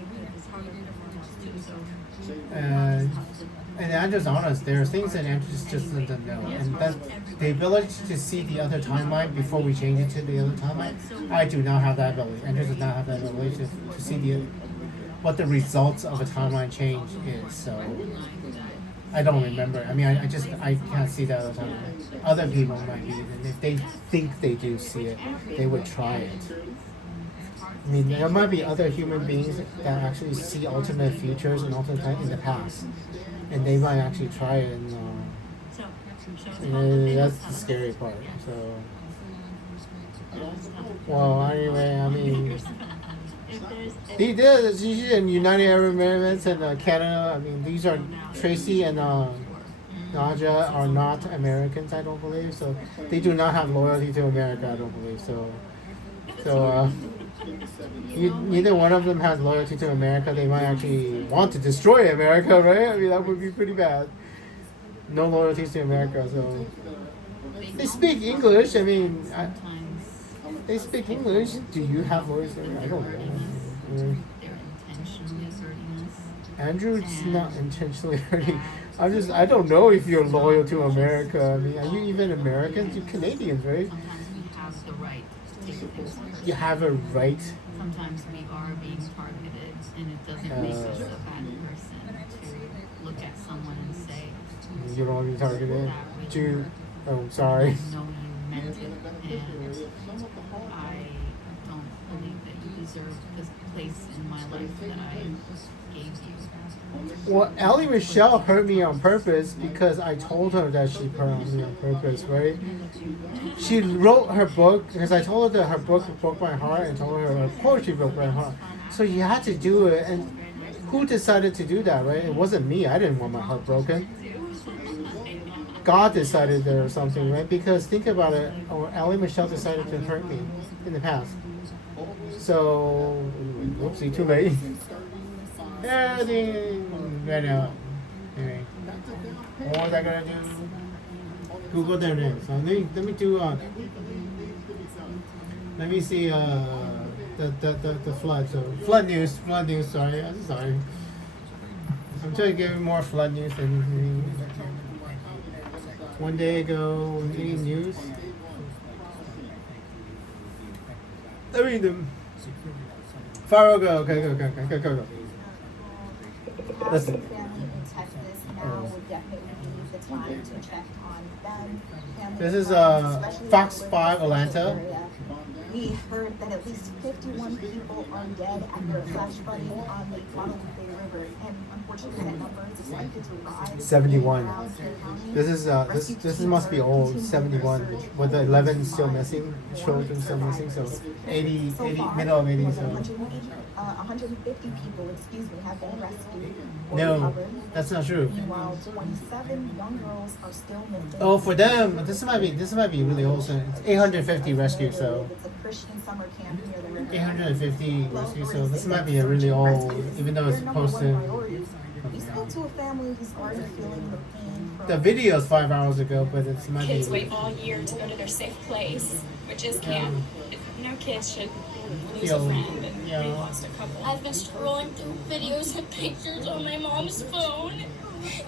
And Andrew's honest, there are things that Andrew just doesn't know. And that's the ability to see the other timeline before we change it to the other timeline. I do not have that ability. Andrew does not have that ability to see what the results of a timeline change is. So I don't remember. I mean, I can't see that other timeline. Other people might be, and if they think they do see it, they would try it. I mean, there might be other human beings that actually see alternate futures and alternate time in the past, and they might actually try it. And that's the scary part. So, well, anyway, I mean, these in United Arab Emirates and Canada. I mean, these are Tracy and Najwa are not Americans, I don't believe. So they do not have loyalty to America, I don't believe. So. Neither one of them has loyalty to America. They might actually want to destroy America, right? I mean, that would be pretty bad. No loyalty to America, so they speak English. I mean, they speak English. Do you have loyalty to America? I don't know. Andrew's not intentionally hurting. I don't know if you're loyal to America. I mean, are you even Americans? You're Canadians, right? You have a right. Sometimes we are being targeted, and it doesn't make us a bad person to look at someone and say, you don't want to be targeted. Sorry. I know you meant it, and I don't believe that you deserve this place in my life that I gave you. Well, Ellie Michelle hurt me on purpose because I told her that she hurt me on purpose, right? She wrote her book because I told her that her book broke my heart and told her her poetry broke my heart. So you had to do it, and who decided to do that, right? It wasn't me. I didn't want my heart broken. God decided there or something, right? Because think about it, or Ellie Michelle decided to hurt me in the past. So, oopsie, too late. Everything right now. Anyway, what was I gonna do? Google their names. So let me do. Let me see. The flood. So flood news. Sorry, I'm sorry. I'm trying to give you more flood news than one day ago. Any news? Let me read them. Faro, go. Go. Listen. This is Fox 5 Atlanta. We heard that at least 51 people are dead after a flash flooding on the Guadalupe River, and unfortunately that number is expected to rise. 71. This must be old. 71 with the 11 still missing, children still missing. So 80, middle of 80. So 150 people, have been rescued. No, that's not true. Meanwhile, 27 young girls are still missing. Oh, for them, this might be really old. So it's 850 rescued. So It's a Christian summer camp near the river. 850 rescued. So this might be a really old, even though it's posted. We spoke to a family who's already feeling the pain from The video is 5 hours ago, but it's might Kids be. wait all year to go to their safe place, which is camp. No kids should lose Feel- a friend, and yeah. we lost a couple. I've been scrolling through videos and pictures on my mom's phone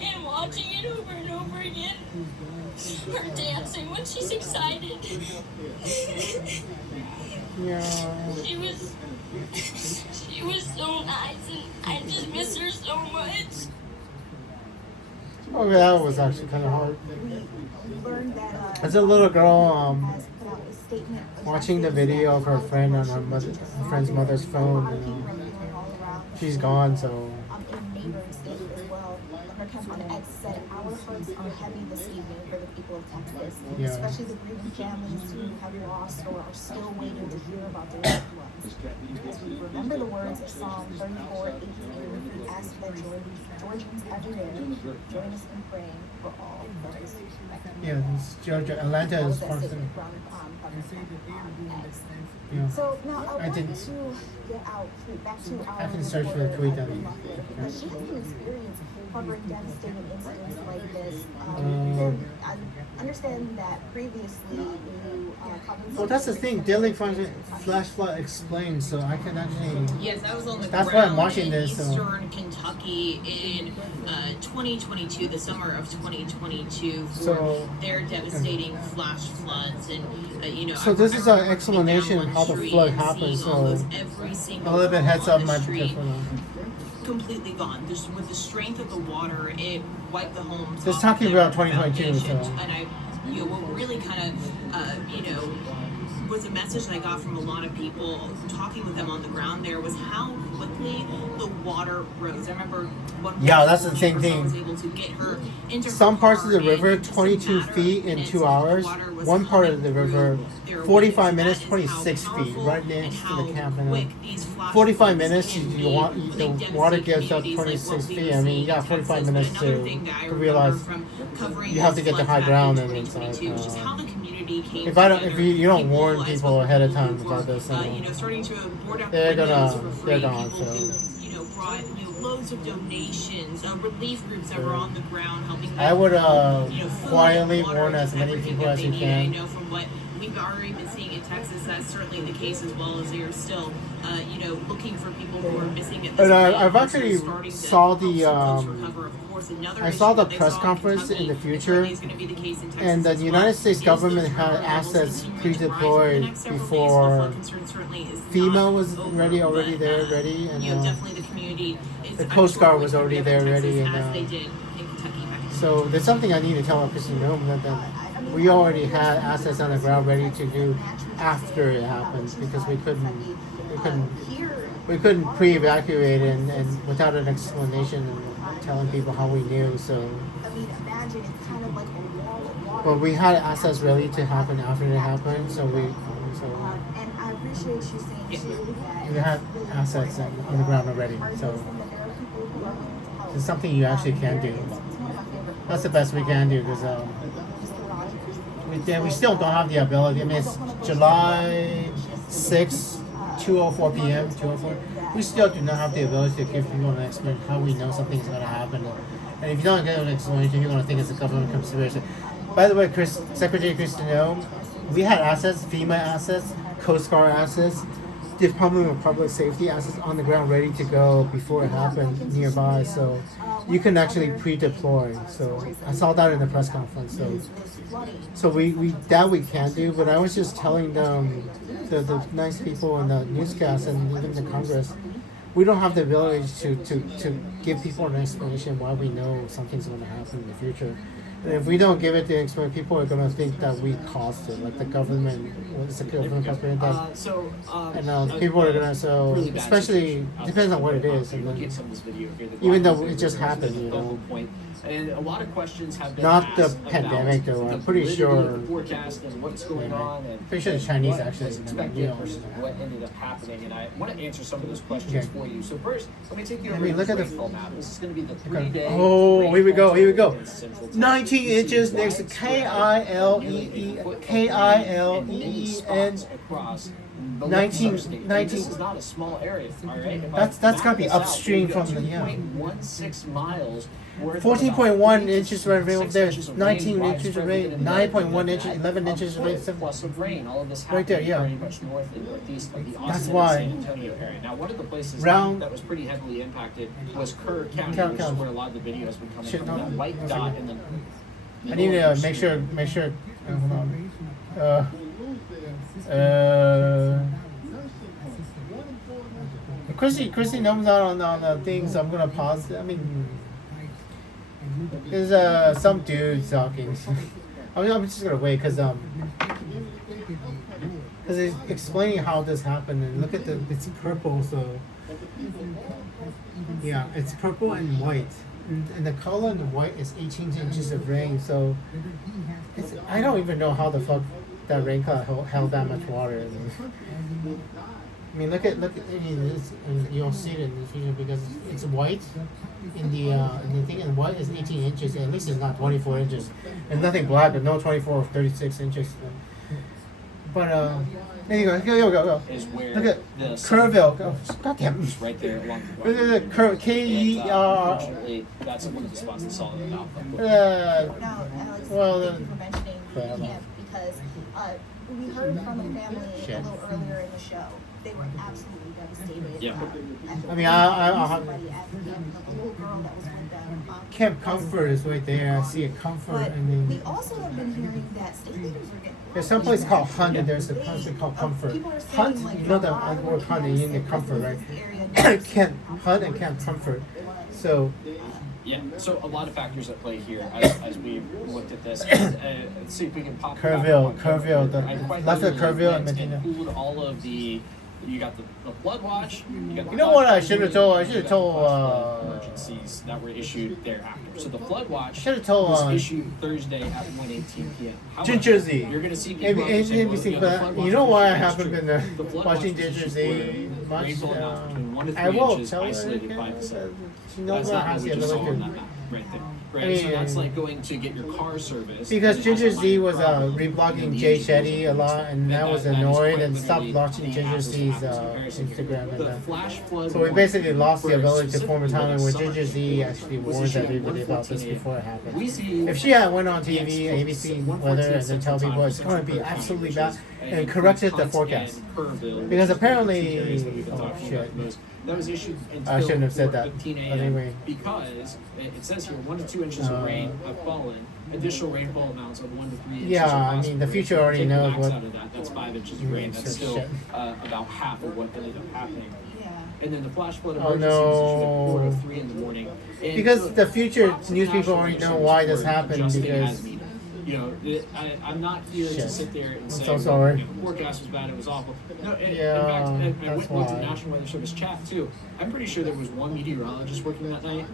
and watching it over and over again. Her dancing when she's excited. Yeah. She was so nice, and I just miss her so much. Oh, that was actually kind of hard. We learned that As a little girl, has put out a statement watching the video of her friend on her friend's mother's phone, she's gone. So in neighboring states as well. Her account on X said, "Our hearts are heavy this evening for the people of Texas, Yeah. especially the grieving families who have lost or are still waiting to hear about their loved ones. As we remember the words of Psalm 34:18, we ask that Georgians everywhere join us in praying for all those affected." yeah, this Georgia, Atlanta is That statement fucking. from X. Yeah. So now I I want didn't. to get back to our I can search for the tweet. She has an experience covering devastating incidents like this. I understand that previously you covered. Well, that's the thing. Daily Flash Flood explained, so I can actually. Yes, I was on the That's why ground I'm watching in this. So. Eastern Kentucky in 2022, the summer of 2022, for So- their devastating flash floods, and So this is an explanation of how the flood happened. So a little bit heads up might be different. completely gone. Just with the strength of the water, it wiped the homes. Just off talking their about 2022. foundation. So. And what really kind of, was a message that I got from a lot of people talking with them on the ground there was how quickly the water rose. I remember one Yeah, that's the same person was thing. able to get her into her Some parts of the car river, in just a 22 matter of feet in minutes. 2 hours. Water was One part of coming the river, through 45 their minutes, windows. That is 26 how feet, powerful right and next to how the camp. And quick these flash 45 floods minutes, can the be. water They gets up devastate 26 communities like feet. what we I were mean, you got seeing in 45 Texas. minutes But another to thing that I realize remember from covering you have to these get to floods high back ground, in and it's like 2022, just how the community came if I don't, together. if you don't warn I people spoke to ahead of people time who about were, this, starting to board up they're windows for gonna, free. they're gone. People So. who, brought loads of donations, relief groups that were on the ground helping them. I would food, quietly water, warn as just many everything people that as they you need. I can. know from what we've already been seeing in Texas, that's certainly the case, as well as they are still, looking for people who are missing at this And point. I've actually starting to saw the help folks recover. Of course, another I saw issue the that they press saw conference Kentucky, in the and future, certainly is gonna be the case in Texas and the as well, United States is government those had water levels assets continuing to rise over the pre-deployed next several days. The before flood concern certainly is FEMA not was over, already but, there, ready, and definitely the community is, the I'm Coast sure, Guard going was to already be there, up in Texas ready, and as they did in Kentucky back in so there's something I need to tell Christian Nome that we already had assets on the ground ready to do after it happened because we couldn't pre-evacuate and without an explanation and telling people how we knew. So, Imagine it's kind of like a wall of water. but we had assets ready to happen after it happened. So And I appreciate you saying too that we had assets on the ground already. So it's something you actually can do. That's the best we can do because we still don't have the ability. I mean, it's July 6th, 2:04 p.m. 2:04. we still do not have the ability to give people an explanation how we know something is going to happen. And if you don't get an explanation, you're going to think it's a government conspiracy. By the way, Secretary Christiano, we had assets, FEMA assets, Coast Guard assets, Department of Public Safety assets on the ground ready to go before it happened nearby. So you can actually pre-deploy. So I saw that in the press conference. So we can do, but I was just telling them, the nice people in the newscast and even the Congress, we don't have the ability to give people an explanation why we know something's going to happen in the future. And if we don't give it the explanation, people are going to think that we caused it, like the government, what's the government conspiracy? And people are going to, really especially, depends on what it is. And look at some of this video here. Even though it just happened, you know. And a lot of questions have been not the asked pandemic, though. I'm the pretty validity sure. of the forecast and what's going on, and pretty sure the Chinese what actually was expected versus what ended up happening. And I want to answer some of those questions for you. So first, let me take you over to the rainfall map. This is going to be the 3-day. Oh, here we go. 19 inches next to K-I-L-E-E-N. Across 19. This is not a small area, all right? That's got to be upstream from the 2.16 miles. 14.1 inches of rain over there. 19 inches of rain. 9.1 inches. 11 inches of rain. Plus of rain. All of this right there, yeah. very much north and northeast of the That's Austin why. and San Antonio area. Now, one of the places that was pretty heavily impacted was Kerr County, which is where a lot of the video has been coming from. That white dot in the. I need to make sure. Hold on. Chrissy knows on the things. I'm gonna pause. I mean, there's some dude talking. I'm just gonna wait because he's explaining how this happened, and look at it's purple, so yeah, it's purple and white, and the color in the white is 18 inches of rain. So I don't even know how the fuck that rain cloud held that much water. I mean, look at this, and you'll see it in the future because it's white in the thing, and white is 18 inches. At least it's not 24 inches. There's nothing black, but no 24 or 36 inches. But there you go. Is where look at the Kerrville. Goddamn. Right there along the Look at K-E-R. Unfortunately, that's one of the spots that saw it out. Now, Alex, well, thank you for mentioning camp because we heard from a family a little earlier in the show. They were absolutely devastated. Yeah. I mean, I'll have the little girl that was with them. Camp Comfort is right there. I see a Comfort, But and then we also have been hearing that state leaders are getting. there's some place called Hunt, and there's a place called Comfort. Hunt, you know the word Hunt, you in the Comfort, right? Camp Hunt and Camp Comfort. So. Yeah, so a lot of factors at play here as we looked at this. Let's see if we can pop Kerrville, left of Kerrville and Medina. Include all of the. You got the flood watch. You know what I should have told? I should have told. Emergencies that were issued thereafter. So the flood watch should have told. Was issued Thursday at 1:18 p.m. Ginger Z. You're gonna see ABC, but you know why I haven't been watching Ginger Z much? I will tell her. She knows what has the ability to. Right there. Right, so that's like going to get your car serviced. Because Ginger Z was reblogging Jay Shetty a lot, and that was annoyed and stopped watching Ginger Z's Instagram. And so we basically lost the ability to form a timeline where Ginger Z actually warns everybody about this before it happened. If she had went on TV, ABC Weather, and then tell people it's going to be absolutely bad, and corrected the forecast. Because apparently, oh shit. That was issued until I shouldn't have said that. 15 a.m. Anyway. Because it says here 1 to 2 inches of rain have fallen. Additional rainfall amounts of 1 to 3 inches. Yeah, I mean the future already knows what. Out of that, that's 5 inches of rain. That's still about half of what ended up happening. And then the flash flood emergency was issued at 4:03 in the morning. And because the future news people already know why this happened because. You know, I'm not here to sit there and say, so sorry. The forecast was bad, it was awful. No, in yeah, fact, I went to the National Weather Service chat too. I'm pretty sure there was one meteorologist working that night.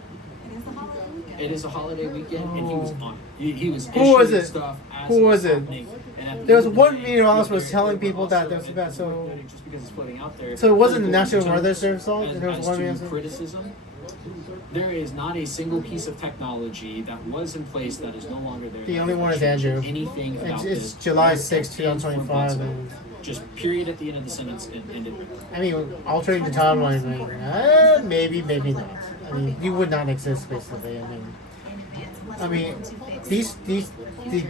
It is a holiday weekend, and he was on it. He was issuing stuff as Who was it? There was one meteorologist was telling people that there was bad, so just because it's floating out there. So it wasn't the National Weather Service fault. There was one criticism. There is not a single piece of technology that was in place that is no longer there. The only one is Andrew. Anything about it's July 6, 2025. Just period at the end of the sentence and end it. I mean, altering the timeline, maybe not. I mean, you would not exist basically. I mean,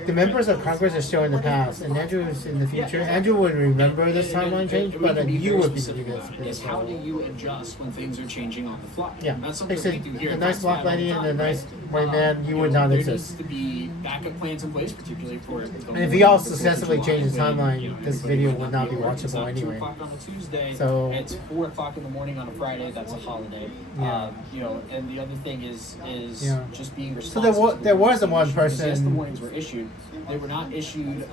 the members of Congress are still in the past, and Andrew is in the future. Andrew would remember this timeline change, but you would be is how do you adjust when things are changing on the fly? Yeah, that's something we do here. a nice black lady and a nice white man, you would not there exist. There needs to be backup plans in place, particularly for. And if we all successfully change the timeline, this video would not be watchable anyway. 2:00 on a Tuesday. So it's 4:00 in the morning on a Friday. That's a holiday. Yeah. And the other thing is just being So responsible. there was the one person. Yes, the warnings were issued. They were not issued,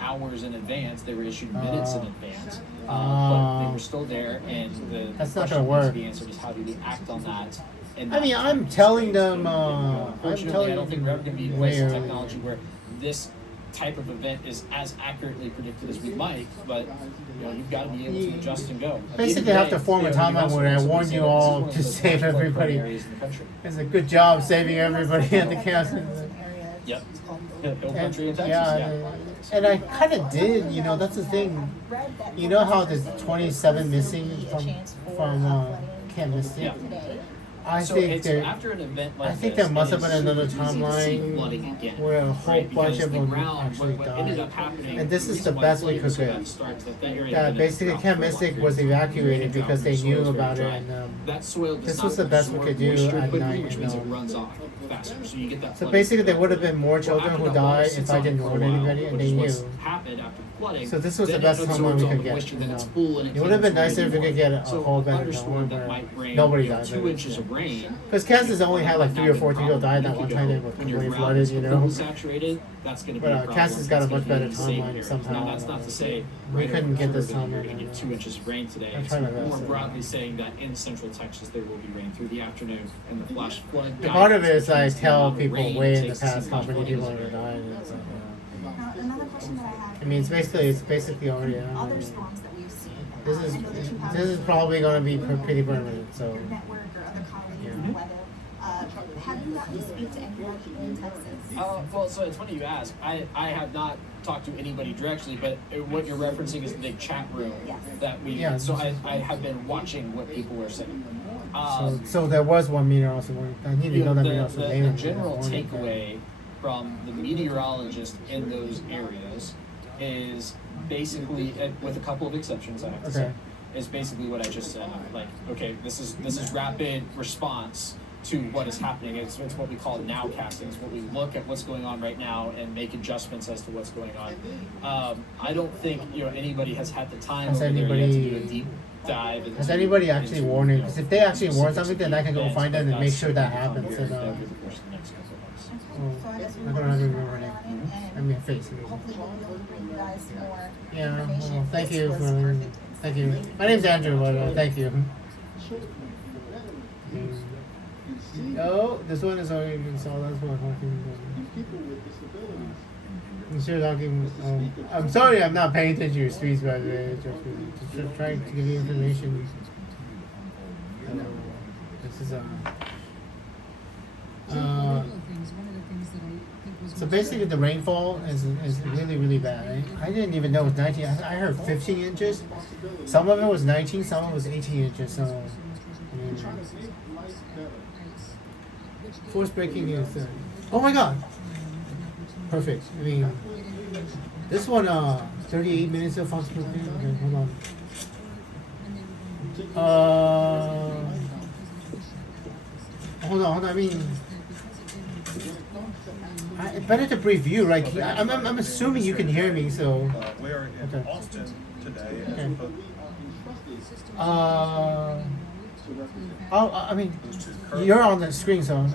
hours in advance. They were issued minutes in advance. But they were still there, and the That's not question gonna needs work. to be answered is how do we act on that? And I mean, I'm telling them. Unfortunately, I don't think we're ever going to be in a place in where- technology where this type of event is as accurately predicted as we'd like, but you've got to be able to adjust and go. Basically, have to form a timeline where I warn you all to save everybody. It's a good job saving everybody at the campus. Yep. Hill country in Texas. Yeah, and I kind of did. That's the thing. You know how there's 27 missing from Camp Mystic? Yeah. I So think it's there. after an event like I think this, there must have it been is another super easy to see flooding timeline again, where a whole right? bunch Because of the them ground, actually what ended died. up happening, And this is reason the why best we flames could that get. starts that area Yeah, had been basically drought Camp for a long Mystic period was of time. evacuated Drought because they and the knew soil's very about it, dry. and that soil does this not was the best we absorb could do moisture at quickly, night. which means it runs off faster. So you get that. So flooding. basically, there would have been more Well, children after who that water died sits if I on didn't for a warn while, anybody, and which they is knew. what's happened after flooding. So this was the then best it timeline absorbs we all could the get. moisture, then it's full, and It would have been nicer if we could get a so whole better thunderstorm that where might bring nobody died. 2 inches of rain. Because Kansas only had like 3 or 4 people died that one time. They were When your completely ground is flooded, completely saturated, that's going to be But a problem. Kansas got a That's much gonna better be safe timeline here. somehow. Now that's not to say We couldn't get this You're going timeline. to get 2 inches of rain today. I'm It's trying my more best. broadly saying that in central Texas there will be rain through the afternoon, and the flash flood. The part of it is I guidance means the tell amount of people rain way it in the takes to see past how much many flooding people is are there. gonna die. And it's like, Another question that I have. I mean, it's basically already. Other storms that we've seen. This I know that you have is probably gonna be pretty permanent. So. your network or other colleagues in the weather. Have you gotten to speak to anybody in Texas? Well, so it's funny you ask. I have not talked to anybody directly, but what you're referencing is the big chat room that we. Yeah. So I have been watching what people were saying. So there was one meteorologist. I need to know that meteorologist's name. The general takeaway from the meteorologist in those areas is basically, with a couple of exceptions, I have to say, is basically what I just said. Like, okay, this is rapid response to what is happening. It's what we call nowcasting. It's what we look at what's going on right now and make adjustments as to what's going on. I don't think anybody has had the time over there yet to do a deep dive. Has anybody actually warned it? Because if they actually warn something, then I can go find them and make sure that happens. And, I don't remember her name. I mean, her face. Hopefully we'll be able to bring you guys more Yeah. information. Well, thank This you was for. perfect. Thank you. My name's Andrew, but thank you. Oh, this one is already been sold. That's what I'm talking about. I'm sure talking. I'm sorry, I'm not paying attention to your speech, by the way. Just trying to give you information. This is so basically, the rainfall is really, really bad. Right? I didn't even know it was 19. I heard 15 inches. Some of it was 19, some of it was 18 inches. So, I mean, force breaking news. Oh my God! Perfect. I mean, this one, 38 minutes of Fox Sports. Okay, hold on. Hold on. I mean. It's better to brief you, right? I'm assuming you can hear me, so. We're in Austin today. Okay. I mean, you're on the screen, so.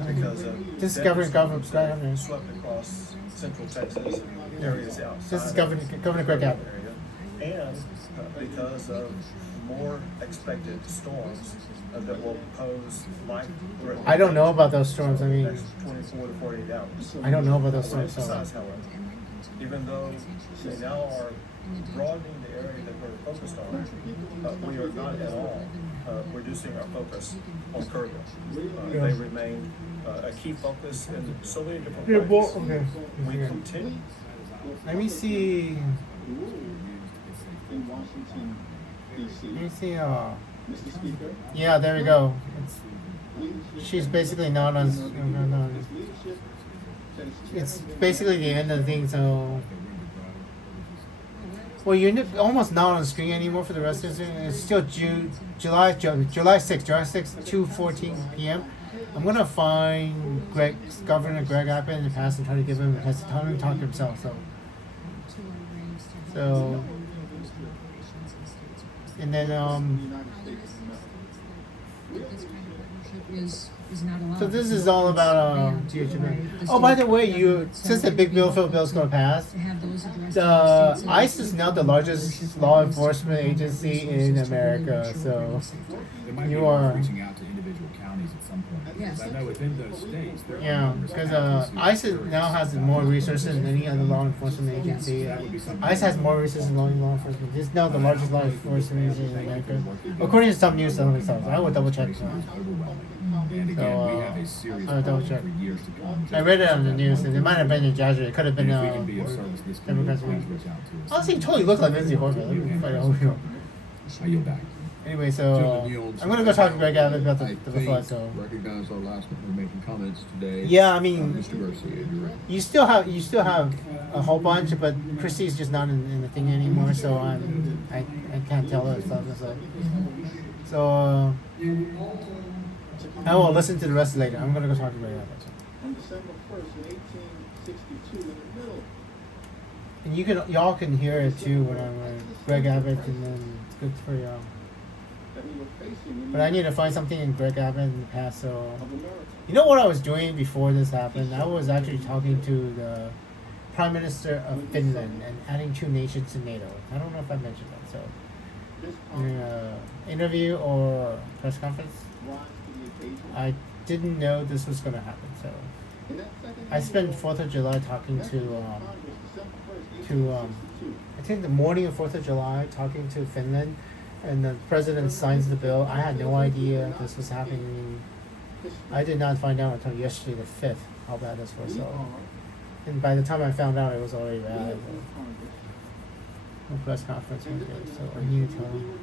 This is Governor. Swept across central Texas and areas outside. This is Governor Greg Abbott. And because of more expected storms that will pose life. I don't know about those storms. I mean, 24 to 48 hours. I don't know about those storms. Besides, however, even though we now are broadening the area that we're focused on, we are not at all reducing our focus on Kerrville. They remain a key focus in so many different ways. Okay. We continue. Let me see. in Washington, D.C. Let me see. Mr. Speaker, Yeah, there we go. She's basically not on. It's basically the end of the thing. So, well, you're almost not on screen anymore for the rest of it. It's still July 6th, 2:14 p.m. I'm gonna find Governor Greg Abbott in the past and try to give him a time to talk to himself. So, and then so this is all about oh, by the way, since the big beautiful bill is going to pass, ICE is now the largest law enforcement agency in America. So you are reaching out to individual counties at some point. Because I know within those states, because ICE now has more resources than any other law enforcement agency. ICE has more resources than law enforcement. This is now the largest law enforcement agency in America, according to some news themselves. I will double check. And again, we have a serious double problem check. for years to come. I read it on the news, and it might have been exaggerated. It could have been If we can be of service to this Democrats. community, please reach out to us. Honestly, it totally looked like Lindsay Horan. Let me find out. I yield back. Anyway, so I'm gonna go talk to Greg Abbott about the flood. So recognize our last one making comments today. yeah, I mean, Mr. Garcia, you're right. you still have a whole bunch, but Christie's just not in the thing anymore. So I can't tell her stuff. So I will listen to the rest later. I'm gonna go talk to Greg Abbott. on December 1st, in 1862, in the middle. And y'all can hear it too when I'm Greg Abbott, and then it's good for y'all. But I need to find something in Greg Abbott in the past. So, you know what I was doing before this happened? I was actually talking to the Prime Minister of Finland and adding 2 nations to NATO. I don't know if I mentioned that. So, in an interview or press conference, I didn't know this was going to happen. So, I spent 4th of July talking to I think the morning of 4th of July talking to Finland. And the president signs the bill. I had no idea this was happening. I did not find out until yesterday, the 5th, how bad this was. So, and by the time I found out, it was already bad. No press conference one day, so I need to tell him.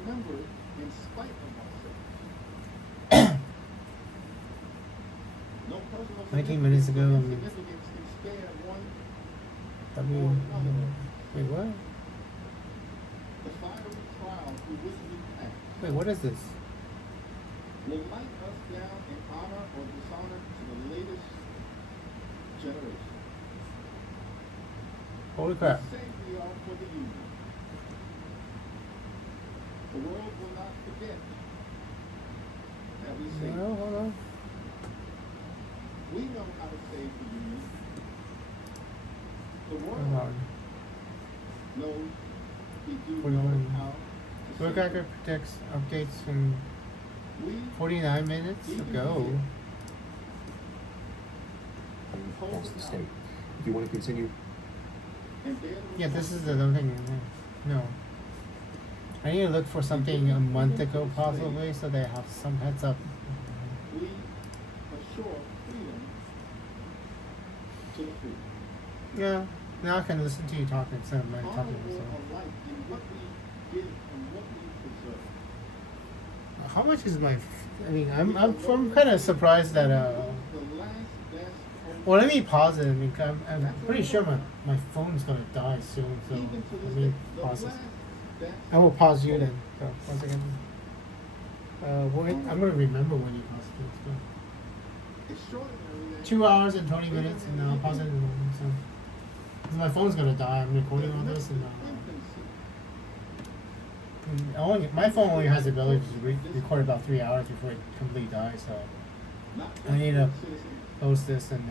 19 minutes ago, I mean, wait, what? Wait, what is this? Will light us down in honor or dishonor to the latest generation. Holy crap. Say we are for the Union. The world will not forget that we say. No, hold on. We know how to save the Union. The Hold world on. knows we do Hold know on. how to Work Hacker predicts updates from 49 minutes ago. That's the state. If you want to continue. Yeah, this is the other thing. No. I need to look for something a month ago, possibly, so they have some heads up. We assure freedom to the free. Yeah, now I can listen to you talking instead of me talking to myself. How much is my? I mean, I'm kind of surprised that. Well, let me pause it. I mean, I'm pretty sure my phone's gonna die soon. So let me pause this. I will pause you then. So 1 second. I'm gonna remember when you pause it. So 2 hours and 20 minutes, and I'll pause it. So 'cause my phone's gonna die. I'm recording all this, and my phone only has the ability to record about 3 hours before it completely dies. So I need to post this and.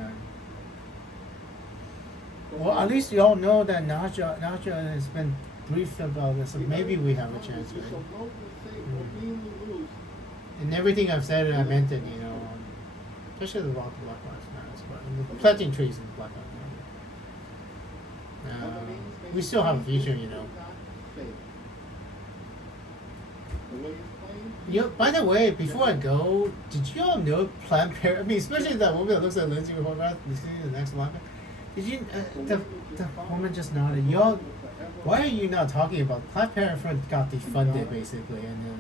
Well, at least y'all know that Najwa has been briefed about this, so maybe we have a chance. Right? And everything I've said, I meant it, you know. Especially the Black Lives Matter, but the planting trees in Black Lives Matter. We still have a future, you know. By the way, before I go, did you all know Planned Parenthood? I mean, especially that woman that looks like Lindsay Horan, you see the next one. Did you? The woman just nodded. Y'all, why are you not talking about Planned Parenthood got defunded basically, and then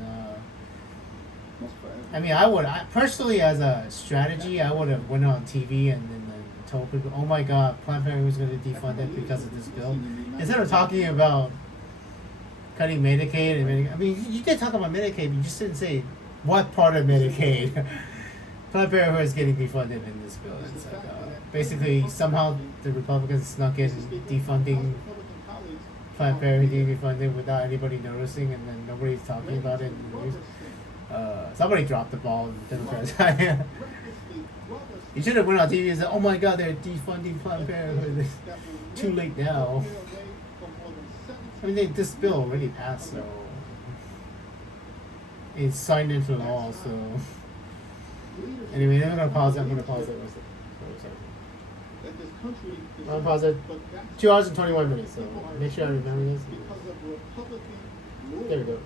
I mean, I personally as a strategy, I would have went on TV and then told people, oh my God, Planned Parenthood was going to defund it because of this bill, instead of talking about cutting Medicaid and Medicaid. I mean, you did talk about Medicaid, but you just didn't say what part of Medicaid. Planned Parenthood is getting defunded in this bill. It's like, basically, somehow the Republicans snuck in defunding Planned Parenthood getting defunded without anybody noticing, and then nobody's talking about it in the news. Somebody dropped the ball in the Democrats. You should have went on TV and said, oh my God, they're defunding Planned Parenthood. It's too late now. I mean, this bill already passed, so it's signed into law, so anyway, I'm gonna pause it. I'm gonna pause it. I'm gonna pause it. 2 hours and 21 minutes, so make sure I remember this. There we go.